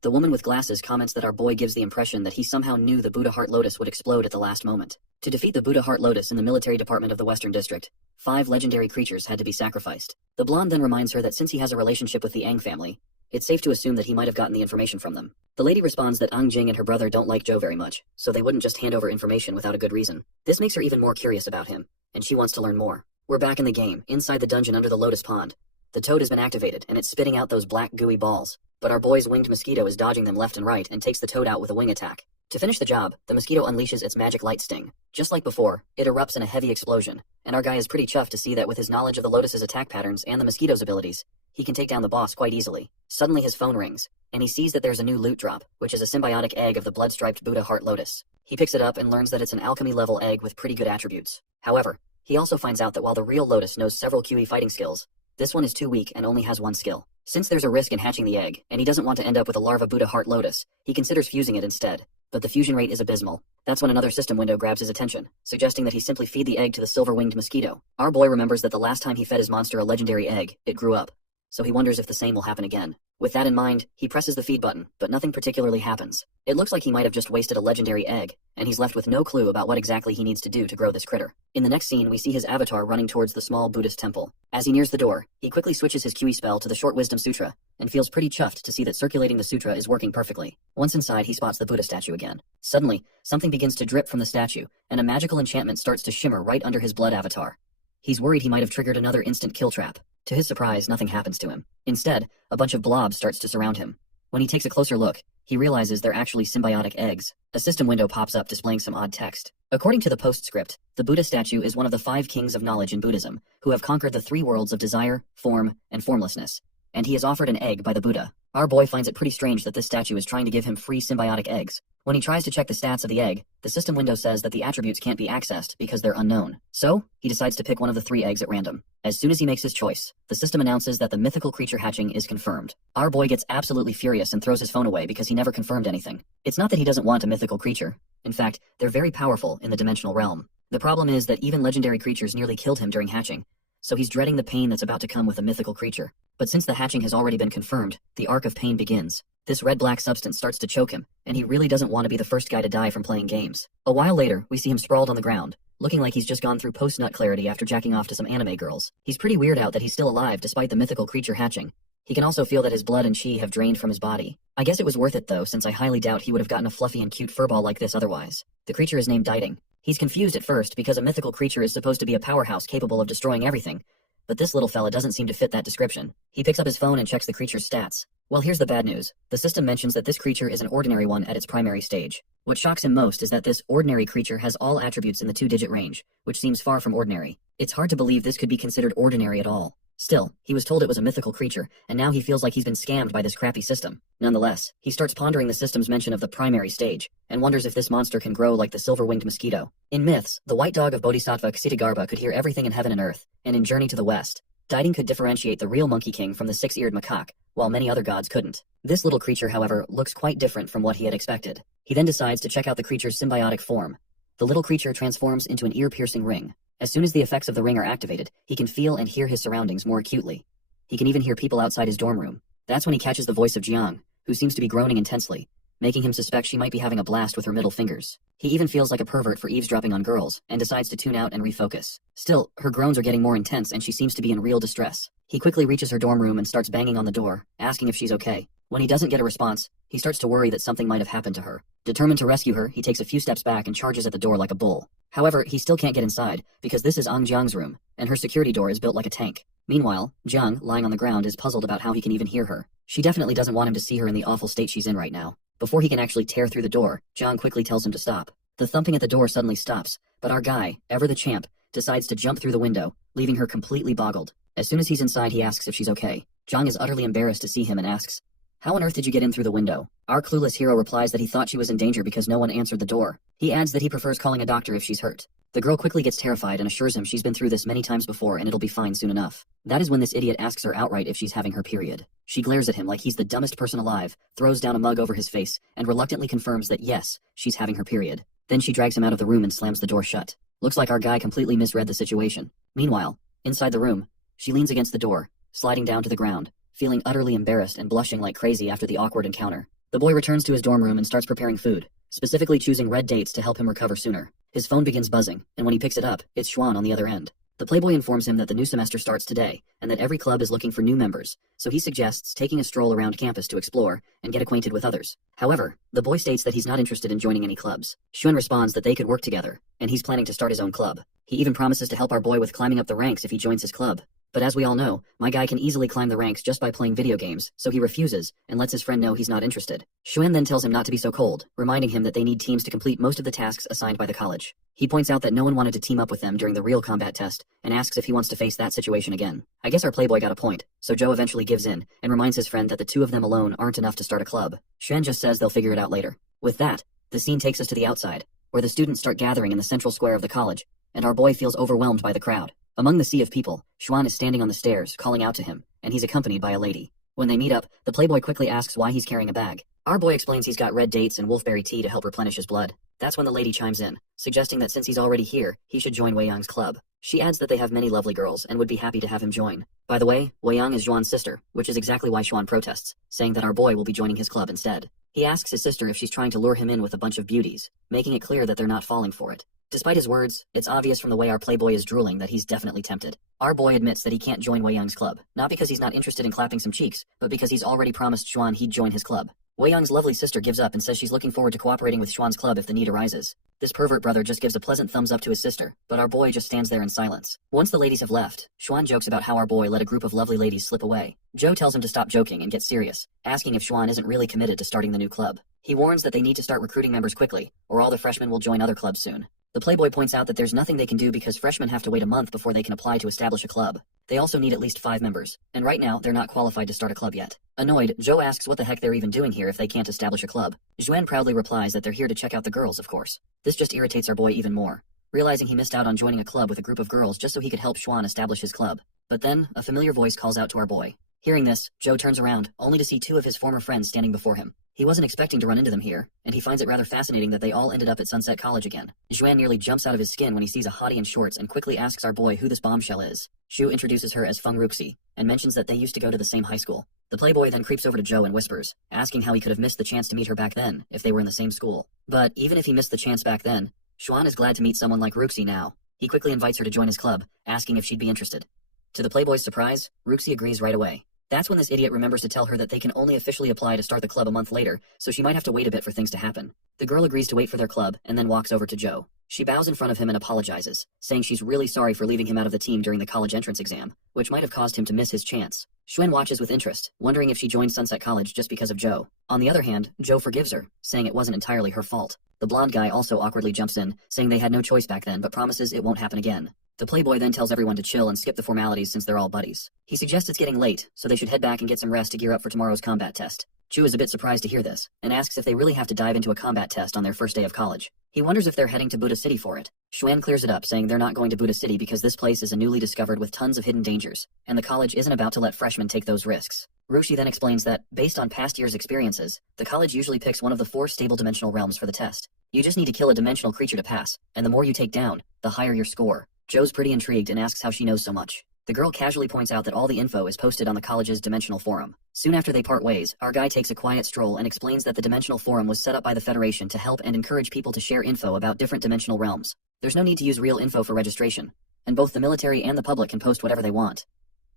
The woman with glasses comments that our boy gives the impression that he somehow knew the Buddha Heart Lotus would explode at the last moment. To defeat the Buddha Heart Lotus in the military department of the Western District, 5 legendary creatures had to be sacrificed. The blonde then reminds her that since he has a relationship with the Ang family, it's safe to assume that he might have gotten the information from them. The lady responds that Ang Jing and her brother don't like Joe very much, so they wouldn't just hand over information without a good reason. This makes her even more curious about him, and she wants to learn more. We're back in the game, inside the dungeon under the Lotus Pond. The toad has been activated, and it's spitting out those black gooey balls. But our boy's winged mosquito is dodging them left and right and takes the toad out with a wing attack. To finish the job, the mosquito unleashes its magic light sting. Just like before, it erupts in a heavy explosion, and our guy is pretty chuffed to see that with his knowledge of the Lotus's attack patterns and the mosquito's abilities, he can take down the boss quite easily. Suddenly his phone rings, and he sees that there's a new loot drop, which is a symbiotic egg of the blood-striped Buddha Heart Lotus. He picks it up and learns that it's an alchemy-level egg with pretty good attributes. However, he also finds out that while the real Lotus knows several QE fighting skills, this one is too weak and only has 1 skill. Since there's a risk in hatching the egg, and he doesn't want to end up with a larva Buddha Heart Lotus, he considers fusing it instead. But the fusion rate is abysmal. That's when another system window grabs his attention, suggesting that he simply feed the egg to the silver-winged mosquito. Our boy remembers that the last time he fed his monster a legendary egg, it grew up. So he wonders if the same will happen again. With that in mind, he presses the feed button, but nothing particularly happens. It looks like he might have just wasted a legendary egg, and he's left with no clue about what exactly he needs to do to grow this critter. In the next scene, we see his avatar running towards the small Buddhist temple. As he nears the door, he quickly switches his QE spell to the Short Wisdom Sutra, and feels pretty chuffed to see that circulating the sutra is working perfectly. Once inside, he spots the Buddha statue again. Suddenly, something begins to drip from the statue, and a magical enchantment starts to shimmer right under his blood avatar. He's worried he might have triggered another instant kill trap. To his surprise, nothing happens to him. Instead, a bunch of blobs starts to surround him. When he takes a closer look, he realizes they're actually symbiotic eggs. A system window pops up displaying some odd text. According to the postscript, the Buddha statue is one of the 5 kings of knowledge in Buddhism, who have conquered the 3 worlds of desire, form, and formlessness, and he is offered an egg by the Buddha. Our boy finds it pretty strange that this statue is trying to give him free symbiotic eggs. When he tries to check the stats of the egg, the system window says that the attributes can't be accessed because they're unknown. So, he decides to pick one of the 3 eggs at random. As soon as he makes his choice, the system announces that the mythical creature hatching is confirmed. Our boy gets absolutely furious and throws his phone away because he never confirmed anything. It's not that he doesn't want a mythical creature. In fact, they're very powerful in the dimensional realm. The problem is that even legendary creatures nearly killed him during hatching, so he's dreading the pain that's about to come with a mythical creature. But since the hatching has already been confirmed, the arc of pain begins. This red-black substance starts to choke him, and he really doesn't want to be the first guy to die from playing games. A while later, we see him sprawled on the ground, looking like he's just gone through post-nut clarity after jacking off to some anime girls. He's pretty weird out that he's still alive despite the mythical creature hatching. He can also feel that his blood and chi have drained from his body. I guess it was worth it though, since I highly doubt he would have gotten a fluffy and cute furball like this otherwise. The creature is named Diding. He's confused at first because a mythical creature is supposed to be a powerhouse capable of destroying everything, but this little fella doesn't seem to fit that description. He picks up his phone and checks the creature's stats. Well, here's the bad news. The system mentions that this creature is an ordinary one at its primary stage. What shocks him most is that this ordinary creature has all attributes in the 2-digit range, which seems far from ordinary. It's hard to believe this could be considered ordinary at all. Still, he was told it was a mythical creature, and now he feels like he's been scammed by this crappy system. Nonetheless, he starts pondering the system's mention of the primary stage, and wonders if this monster can grow like the silver-winged mosquito. In myths, the white dog of Bodhisattva Ksitigarbha could hear everything in heaven and earth, and in Journey to the West, Diding could differentiate the real Monkey King from the 6-eared macaque, while many other gods couldn't. This little creature, however, looks quite different from what he had expected. He then decides to check out the creature's symbiotic form. The little creature transforms into an ear-piercing ring. As soon as the effects of the ring are activated, he can feel and hear his surroundings more acutely. He can even hear people outside his dorm room. That's when he catches the voice of Jiang, who seems to be groaning intensely, making him suspect she might be having a blast with her middle fingers. He even feels like a pervert for eavesdropping on girls, and decides to tune out and refocus. Still, her groans are getting more intense and she seems to be in real distress. He quickly reaches her dorm room and starts banging on the door, asking if she's okay. When he doesn't get a response, he starts to worry that something might have happened to her. Determined to rescue her, he takes a few steps back and charges at the door like a bull. However, he still can't get inside, because this is Ang Jiang's room, and her security door is built like a tank. Meanwhile, Jiang, lying on the ground, is puzzled about how he can even hear her. She definitely doesn't want him to see her in the awful state she's in right now. Before he can actually tear through the door, Jiang quickly tells him to stop. The thumping at the door suddenly stops, but our guy, ever the champ, decides to jump through the window, leaving her completely boggled. As soon as he's inside, he asks if she's okay. Jiang is utterly embarrassed to see him and asks, "How on earth did you get in through the window?" Our clueless hero replies that he thought she was in danger because no one answered the door. He adds that he prefers calling a doctor if she's hurt. The girl quickly gets terrified and assures him she's been through this many times before and it'll be fine soon enough. That is when this idiot asks her outright if she's having her period. She glares at him like he's the dumbest person alive, throws down a mug over his face, and reluctantly confirms that yes, she's having her period. Then she drags him out of the room and slams the door shut. Looks like our guy completely misread the situation. Meanwhile, inside the room, she leans against the door, sliding down to the ground, feeling utterly embarrassed and blushing like crazy after the awkward encounter. The boy returns to his dorm room and starts preparing food, specifically choosing red dates to help him recover sooner. His phone begins buzzing, and when he picks it up, it's Xuan on the other end. The playboy informs him that the new semester starts today, and that every club is looking for new members, so he suggests taking a stroll around campus to explore and get acquainted with others. However, the boy states that he's not interested in joining any clubs. Xuan responds that they could work together, and he's planning to start his own club. He even promises to help our boy with climbing up the ranks if he joins his club. But as we all know, my guy can easily climb the ranks just by playing video games, so he refuses, and lets his friend know he's not interested. Xuan then tells him not to be so cold, reminding him that they need teams to complete most of the tasks assigned by the college. He points out that no one wanted to team up with them during the real combat test, and asks if he wants to face that situation again. I guess our playboy got a point, so Joe eventually gives in, and reminds his friend that the two of them alone aren't enough to start a club. Xuan just says they'll figure it out later. With that, the scene takes us to the outside, where the students start gathering in the central square of the college, and our boy feels overwhelmed by the crowd. Among the sea of people, Xuan is standing on the stairs, calling out to him, and he's accompanied by a lady. When they meet up, the playboy quickly asks why he's carrying a bag. Our boy explains he's got red dates and wolfberry tea to help replenish his blood. That's when the lady chimes in, suggesting that since he's already here, he should join Wei Yang's club. She adds that they have many lovely girls and would be happy to have him join. By the way, Wei Yang is Xuan's sister, which is exactly why Xuan protests, saying that our boy will be joining his club instead. He asks his sister if she's trying to lure him in with a bunch of beauties, making it clear that they're not falling for it. Despite his words, it's obvious from the way our playboy is drooling that he's definitely tempted. Our boy admits that he can't join Wei Yang's club, not because he's not interested in clapping some cheeks, but because he's already promised Xuan he'd join his club. Wei Yang's lovely sister gives up and says she's looking forward to cooperating with Xuan's club if the need arises. This pervert brother just gives a pleasant thumbs up to his sister, but our boy just stands there in silence. Once the ladies have left, Xuan jokes about how our boy let a group of lovely ladies slip away. Joe tells him to stop joking and get serious, asking if Xuan isn't really committed to starting the new club. He warns that they need to start recruiting members quickly, or all the freshmen will join other clubs soon. The playboy points out that there's nothing they can do because freshmen have to wait a month before they can apply to establish a club. They also need at least 5 members, and right now they're not qualified to start a club yet. Annoyed, Joe asks what the heck they're even doing here if they can't establish a club. Joanne proudly replies that they're here to check out the girls, of course. This just irritates our boy even more, realizing he missed out on joining a club with a group of girls just so he could help Xuan establish his club. But then, a familiar voice calls out to our boy. Hearing this, Joe turns around, only to see 2 of his former friends standing before him. He wasn't expecting to run into them here, and he finds it rather fascinating that they all ended up at Sunset College again. Xuan nearly jumps out of his skin when he sees a hottie in shorts and quickly asks our boy who this bombshell is. Xu introduces her as Feng Ruxi, and mentions that they used to go to the same high school. The playboy then creeps over to Joe and whispers, asking how he could have missed the chance to meet her back then, if they were in the same school. But even if he missed the chance back then, Xuan is glad to meet someone like Ruxi now. He quickly invites her to join his club, asking if she'd be interested. To the playboy's surprise, Ruxi agrees right away. That's when this idiot remembers to tell her that they can only officially apply to start the club a month later, so she might have to wait a bit for things to happen. The girl agrees to wait for their club, and then walks over to Joe. She bows in front of him and apologizes, saying she's really sorry for leaving him out of the team during the college entrance exam, which might have caused him to miss his chance. Xuan watches with interest, wondering if she joined Sunset College just because of Joe. On the other hand, Joe forgives her, saying it wasn't entirely her fault. The blonde guy also awkwardly jumps in, saying they had no choice back then but promises it won't happen again. The playboy then tells everyone to chill and skip the formalities since they're all buddies. He suggests it's getting late, so they should head back and get some rest to gear up for tomorrow's combat test. Chu is a bit surprised to hear this, and asks if they really have to dive into a combat test on their first day of college. He wonders if they're heading to Buddha City for it. Xuan clears it up, saying they're not going to Buddha City because this place is a newly discovered with tons of hidden dangers, and the college isn't about to let freshmen take those risks. Ruxi then explains that, based on past years' experiences, the college usually picks one of the 4 stable dimensional realms for the test. You just need to kill a dimensional creature to pass, and the more you take down, the higher your score. Joe's pretty intrigued and asks how she knows so much. The girl casually points out that all the info is posted on the college's dimensional forum. Soon after they part ways, our guy takes a quiet stroll and explains that the dimensional forum was set up by the Federation to help and encourage people to share info about different dimensional realms. There's no need to use real info for registration, and both the military and the public can post whatever they want.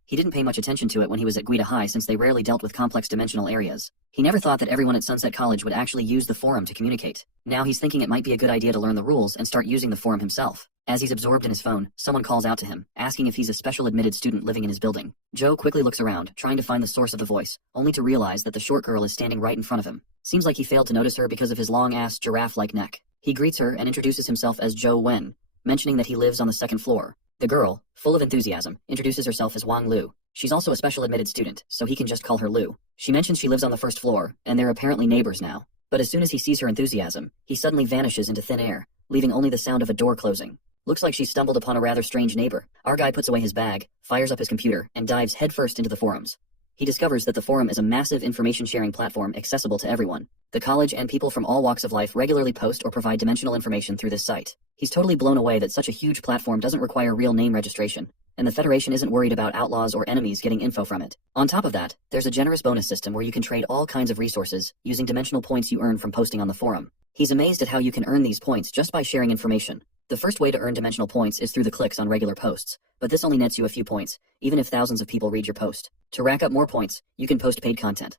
He didn't pay much attention to it when he was at Guida High since they rarely dealt with complex dimensional areas. He never thought that everyone at Sunset College would actually use the forum to communicate. Now he's thinking it might be a good idea to learn the rules and start using the forum himself. As he's absorbed in his phone, someone calls out to him, asking if he's a special admitted student living in his building. Joe quickly looks around, trying to find the source of the voice, only to realize that the short girl is standing right in front of him. Seems like he failed to notice her because of his long-ass giraffe-like neck. He greets her and introduces himself as Joe Wen, mentioning that he lives on the 2nd floor. The girl, full of enthusiasm, introduces herself as Wang Lu. She's also a special admitted student, so he can just call her Lu. She mentions she lives on the 1st floor, and they're apparently neighbors now. But as soon as he sees her enthusiasm, he suddenly vanishes into thin air, leaving only the sound of a door closing. Looks like she stumbled upon a rather strange neighbor. Our guy puts away his bag, fires up his computer, and dives headfirst into the forums. He discovers that the forum is a massive information-sharing platform accessible to everyone. The college and people from all walks of life regularly post or provide dimensional information through this site. He's totally blown away that such a huge platform doesn't require real name registration, and the Federation isn't worried about outlaws or enemies getting info from it. On top of that, there's a generous bonus system where you can trade all kinds of resources using dimensional points you earn from posting on the forum. He's amazed at how you can earn these points just by sharing information. The first way to earn dimensional points is through the clicks on regular posts, but this only nets you a few points, even if thousands of people read your post. To rack up more points, you can post paid content.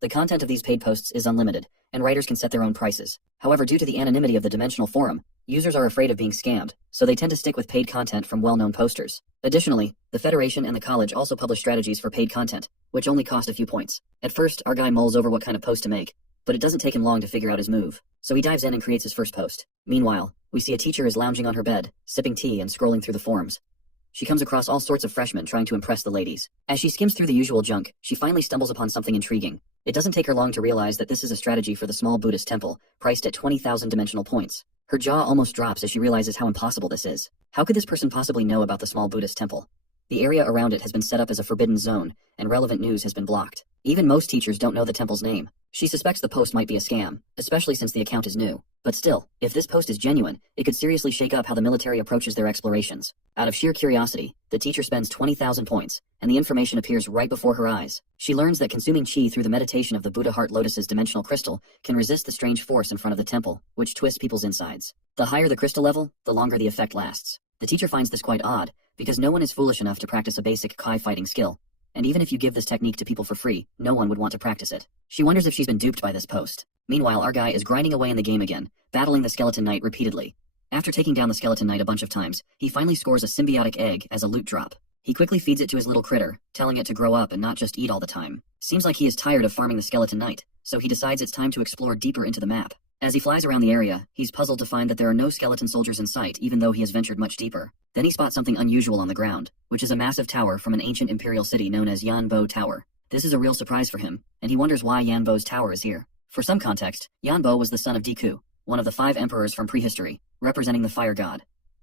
The content of these paid posts is unlimited, and writers can set their own prices. However, due to the anonymity of the dimensional forum, users are afraid of being scammed, so they tend to stick with paid content from well-known posters. Additionally, the Federation and the college also publish strategies for paid content, which only cost a few points. At first, our guy mulls over what kind of post to make, but it doesn't take him long to figure out his move, so he dives in and creates his first post. Meanwhile, we see a teacher is lounging on her bed, sipping tea and scrolling through the forums. She comes across all sorts of freshmen trying to impress the ladies. As she skims through the usual junk, she finally stumbles upon something intriguing. It doesn't take her long to realize that this is a strategy for the small Buddhist temple, priced at 20,000 dimensional points. Her jaw almost drops as she realizes how impossible this is. How could this person possibly know about the small Buddhist temple? The area around it has been set up as a forbidden zone, and relevant news has been blocked. Even most teachers don't know the temple's name. She suspects the post might be a scam, especially since the account is new. But still, if this post is genuine, it could seriously shake up how the military approaches their explorations. Out of sheer curiosity, the teacher spends 20,000 points, and the information appears right before her eyes. She learns that consuming chi through the meditation of the Buddha Heart Lotus's dimensional crystal can resist the strange force in front of the temple, which twists people's insides. The higher the crystal level, the longer the effect lasts. The teacher finds this quite odd, because no one is foolish enough to practice a basic Kai fighting skill. And even if you give this technique to people for free, no one would want to practice it. She wonders if she's been duped by this post. Meanwhile, our guy is grinding away in the game again, battling the Skeleton Knight repeatedly. After taking down the Skeleton Knight a bunch of times, he finally scores a symbiotic egg as a loot drop. He quickly feeds it to his little critter, telling it to grow up and not just eat all the time. Seems like he is tired of farming the Skeleton Knight, so he decides it's time to explore deeper into the map. As he flies around the area, he's puzzled to find that there are no skeleton soldiers in sight even though he has ventured much deeper. Then he spots something unusual on the ground, which is a massive tower from an ancient imperial city known as Yanbo Tower. This is a real surprise for him, and he wonders why Yanbo's tower is here. For some context, Yanbo was the son of Deku, one of the 5 emperors from prehistory, representing the fire god.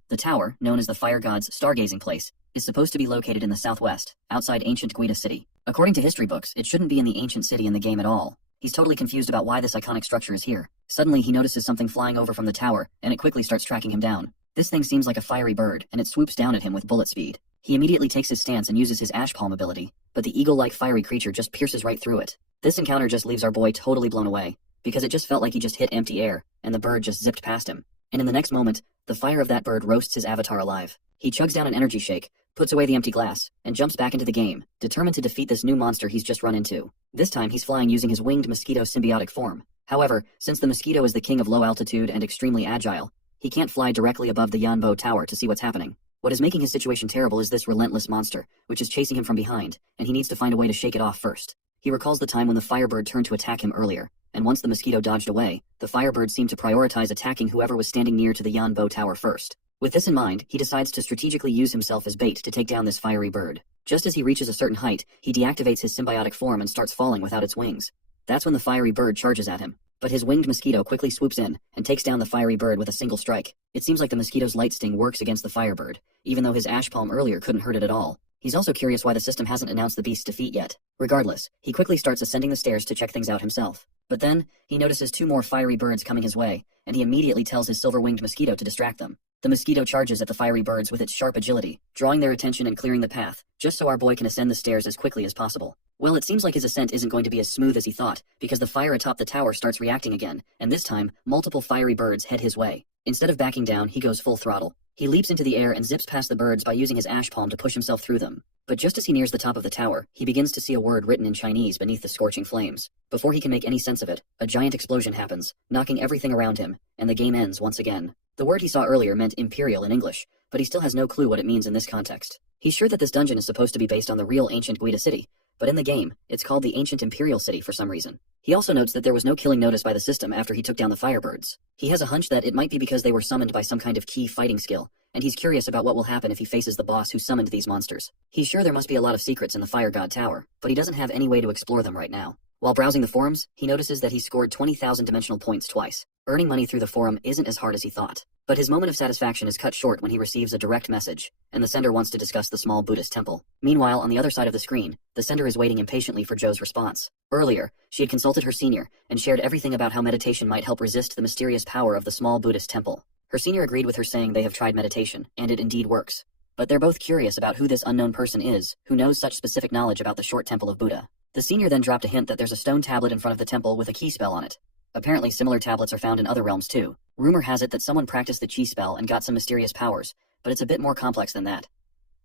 The tower, known as the fire god's stargazing place, is supposed to be located in the southwest, outside ancient Guida City. According to history books, it shouldn't be in the ancient city in the game at all. He's totally confused about why this iconic structure is here. Suddenly he notices something flying over from the tower, and it quickly starts tracking him down. This thing seems like a fiery bird, and it swoops down at him with bullet speed. He immediately takes his stance and uses his Ash Palm ability, but the eagle-like fiery creature just pierces right through it. This encounter just leaves our boy totally blown away, because it just felt like he just hit empty air, and the bird just zipped past him. And in the next moment, the fire of that bird roasts his avatar alive. He chugs down an energy shake, puts away the empty glass, and jumps back into the game, determined to defeat this new monster he's just run into. This time he's flying using his winged mosquito symbiotic form. However, since the mosquito is the king of low altitude and extremely agile, he can't fly directly above the Yanbo Tower to see what's happening. What is making his situation terrible is this relentless monster, which is chasing him from behind, and he needs to find a way to shake it off first. He recalls the time when the firebird turned to attack him earlier, and once the mosquito dodged away, the firebird seemed to prioritize attacking whoever was standing near to the Yanbo Tower first. With this in mind, he decides to strategically use himself as bait to take down this fiery bird. Just as he reaches a certain height, he deactivates his symbiotic form and starts falling without its wings. That's when the fiery bird charges at him. But his winged mosquito quickly swoops in and takes down the fiery bird with a single strike. It seems like the mosquito's light sting works against the firebird, even though his Ash Palm earlier couldn't hurt it at all. He's also curious why the system hasn't announced the beast's defeat yet. Regardless, he quickly starts ascending the stairs to check things out himself. But then, he notices 2 more fiery birds coming his way, and he immediately tells his silver-winged mosquito to distract them. The mosquito charges at the fiery birds with its sharp agility, drawing their attention and clearing the path, just so our boy can ascend the stairs as quickly as possible. Well, it seems like his ascent isn't going to be as smooth as he thought, because the fire atop the tower starts reacting again, and this time, multiple fiery birds head his way. Instead of backing down, he goes full throttle. He leaps into the air and zips past the birds by using his Ash Palm to push himself through them. But just as he nears the top of the tower, he begins to see a word written in Chinese beneath the scorching flames. Before he can make any sense of it, a giant explosion happens, knocking everything around him, and the game ends once again. The word he saw earlier meant Imperial in English, but he still has no clue what it means in this context. He's sure that this dungeon is supposed to be based on the real ancient Guida City, but in the game, it's called the Ancient Imperial City for some reason. He also notes that there was no killing notice by the system after he took down the firebirds. He has a hunch that it might be because they were summoned by some kind of key fighting skill, and he's curious about what will happen if he faces the boss who summoned these monsters. He's sure there must be a lot of secrets in the Fire God Tower, but he doesn't have any way to explore them right now. While browsing the forums, he notices that he scored 20,000 dimensional points twice. Earning money through the forum isn't as hard as he thought. But his moment of satisfaction is cut short when he receives a direct message, and the sender wants to discuss the small Buddhist temple. Meanwhile, on the other side of the screen, the sender is waiting impatiently for Joe's response. Earlier, she had consulted her senior, and shared everything about how meditation might help resist the mysterious power of the small Buddhist temple. Her senior agreed with her, saying they have tried meditation, and it indeed works. But they're both curious about who this unknown person is, who knows such specific knowledge about the short temple of Buddha. The senior then dropped a hint that there's a stone tablet in front of the temple with a key spell on it. Apparently similar tablets are found in other realms too. Rumor has it that someone practiced the chi spell and got some mysterious powers, but it's a bit more complex than that.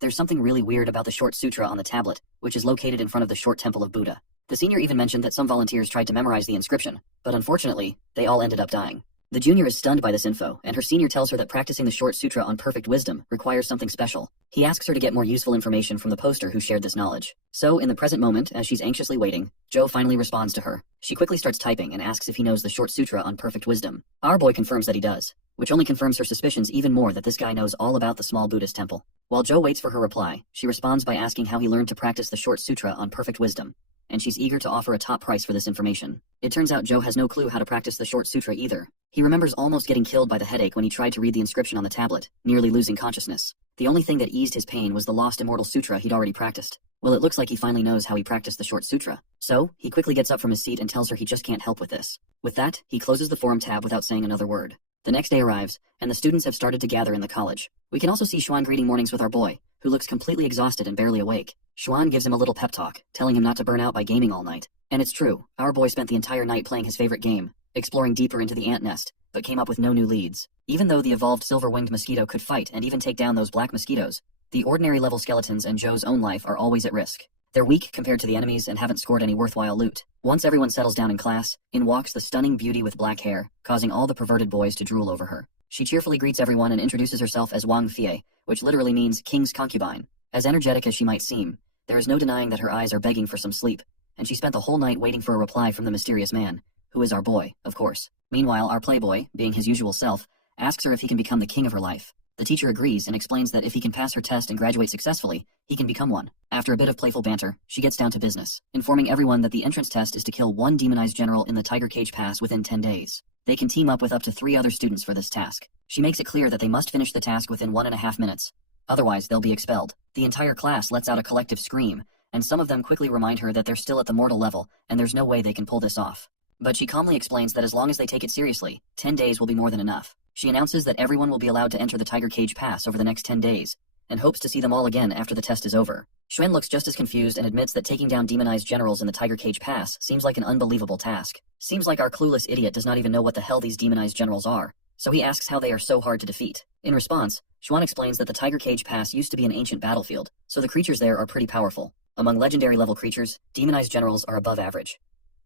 There's something really weird about the short sutra on the tablet, which is located in front of the short temple of Buddha. The senior even mentioned that some volunteers tried to memorize the inscription, but unfortunately, they all ended up dying. The junior is stunned by this info, and her senior tells her that practicing the short sutra on perfect wisdom requires something special. He asks her to get more useful information from the poster who shared this knowledge. So, in the present moment, as she's anxiously waiting, Joe finally responds to her. She quickly starts typing and asks if he knows the short sutra on perfect wisdom. Our boy confirms that he does, which only confirms her suspicions even more that this guy knows all about the small Buddhist temple. While Joe waits for her reply, she responds by asking how he learned to practice the short sutra on perfect wisdom, and she's eager to offer a top price for this information. It turns out Joe has no clue how to practice the short sutra either. He remembers almost getting killed by the headache when he tried to read the inscription on the tablet, nearly losing consciousness. The only thing that eased his pain was the lost immortal sutra he'd already practiced. Well, it looks like he finally knows how he practiced the short sutra. So, he quickly gets up from his seat and tells her he just can't help with this. With that, he closes the forum tab without saying another word. The next day arrives, and the students have started to gather in the college. We can also see Xuan greeting mornings with our boy, who looks completely exhausted and barely awake. Xuan gives him a little pep talk, telling him not to burn out by gaming all night. And it's true, our boy spent the entire night playing his favorite game, exploring deeper into the ant nest, but came up with no new leads. Even though the evolved silver-winged mosquito could fight and even take down those black mosquitoes, the ordinary level skeletons and Joe's own life are always at risk. They're weak compared to the enemies and haven't scored any worthwhile loot. Once everyone settles down in class, in walks the stunning beauty with black hair, causing all the perverted boys to drool over her. She cheerfully greets everyone and introduces herself as Wang Fie, which literally means king's concubine. As energetic as she might seem, there is no denying that her eyes are begging for some sleep, and she spent the whole night waiting for a reply from the mysterious man, who is our boy, of course. Meanwhile, our playboy, being his usual self, asks her if he can become the king of her life. The teacher agrees and explains that if he can pass her test and graduate successfully, he can become one. After a bit of playful banter, she gets down to business, informing everyone that the entrance test is to kill one demonized general in the Tiger Cage Pass within 10 days. They can team up with up to 3 other students for this task. She makes it clear that they must finish the task within 1.5 minutes. Otherwise, they'll be expelled. The entire class lets out a collective scream, and some of them quickly remind her that they're still at the mortal level, and there's no way they can pull this off. But she calmly explains that as long as they take it seriously, 10 days will be more than enough. She announces that everyone will be allowed to enter the Tiger Cage Pass over the next 10 days, and hopes to see them all again after the test is over. Xuan looks just as confused and admits that taking down demonized generals in the Tiger Cage Pass seems like an unbelievable task. Seems like our clueless idiot does not even know what the hell these demonized generals are, so he asks how they are so hard to defeat. In response, Xuan explains that the Tiger Cage Pass used to be an ancient battlefield, so the creatures there are pretty powerful. Among legendary level creatures, demonized generals are above average.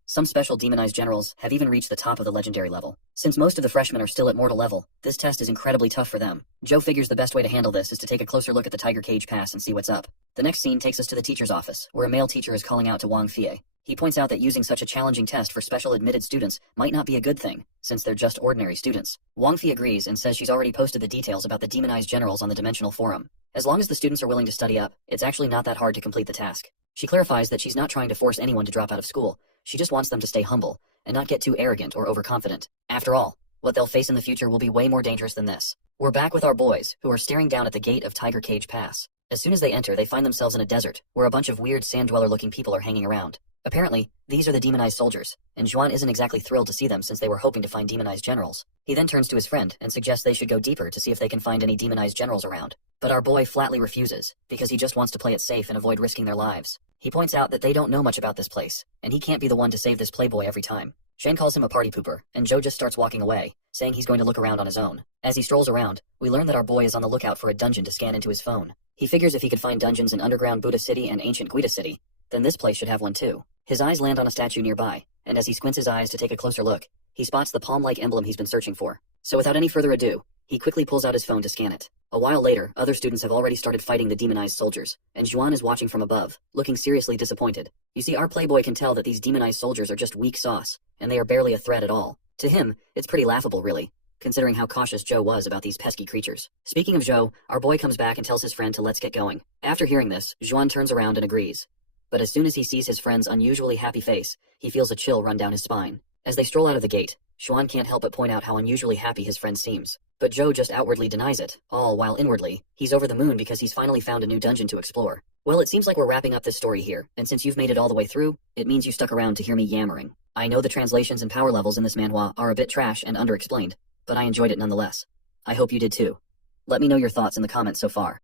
Some special demonized generals have even reached the top of the legendary level. Since most of the freshmen are still at mortal level, this test is incredibly tough for them. Joe figures the best way to handle this is to take a closer look at the Tiger Cage Pass and see what's up. The next scene takes us to the teacher's office, where a male teacher is calling out to Wang Fei. He points out that using such a challenging test for special admitted students might not be a good thing, since they're just ordinary students. Wang Fei agrees and says she's already posted the details about the demonized generals on the Dimensional Forum. As long as the students are willing to study up, it's actually not that hard to complete the task. She clarifies that she's not trying to force anyone to drop out of school. She just wants them to stay humble, and not get too arrogant or overconfident. After all, what they'll face in the future will be way more dangerous than this. We're back with our boys, who are staring down at the gate of Tiger Cage Pass. As soon as they enter, they find themselves in a desert, where a bunch of weird sand-dweller-looking people are hanging around. Apparently, these are the demonized soldiers, and Juan isn't exactly thrilled to see them since they were hoping to find demonized generals. He then turns to his friend and suggests they should go deeper to see if they can find any demonized generals around. But our boy flatly refuses, because he just wants to play it safe and avoid risking their lives. He points out that they don't know much about this place, and he can't be the one to save this playboy every time. Shane calls him a party pooper, and Joe just starts walking away, saying he's going to look around on his own. As he strolls around, we learn that our boy is on the lookout for a dungeon to scan into his phone. He figures if he could find dungeons in underground Buddha City and ancient Guida City, then this place should have one too. His eyes land on a statue nearby, and as he squints his eyes to take a closer look, he spots the palm-like emblem he's been searching for. So without any further ado, he quickly pulls out his phone to scan it. A while later, other students have already started fighting the demonized soldiers, and Juan is watching from above, looking seriously disappointed. You see, our playboy can tell that these demonized soldiers are just weak sauce, and they are barely a threat at all. To him, it's pretty laughable, really, considering how cautious Joe was about these pesky creatures. Speaking of Joe, our boy comes back and tells his friend to let's get going. After hearing this, Juan turns around and agrees. But as soon as he sees his friend's unusually happy face, he feels a chill run down his spine. As they stroll out of the gate, Xuan can't help but point out how unusually happy his friend seems. But Joe just outwardly denies it, all while inwardly, he's over the moon because he's finally found a new dungeon to explore. Well, it seems like we're wrapping up this story here, and since you've made it all the way through, it means you stuck around to hear me yammering. I know the translations and power levels in this manhwa are a bit trash and underexplained, but I enjoyed it nonetheless. I hope you did too. Let me know your thoughts in the comments so far.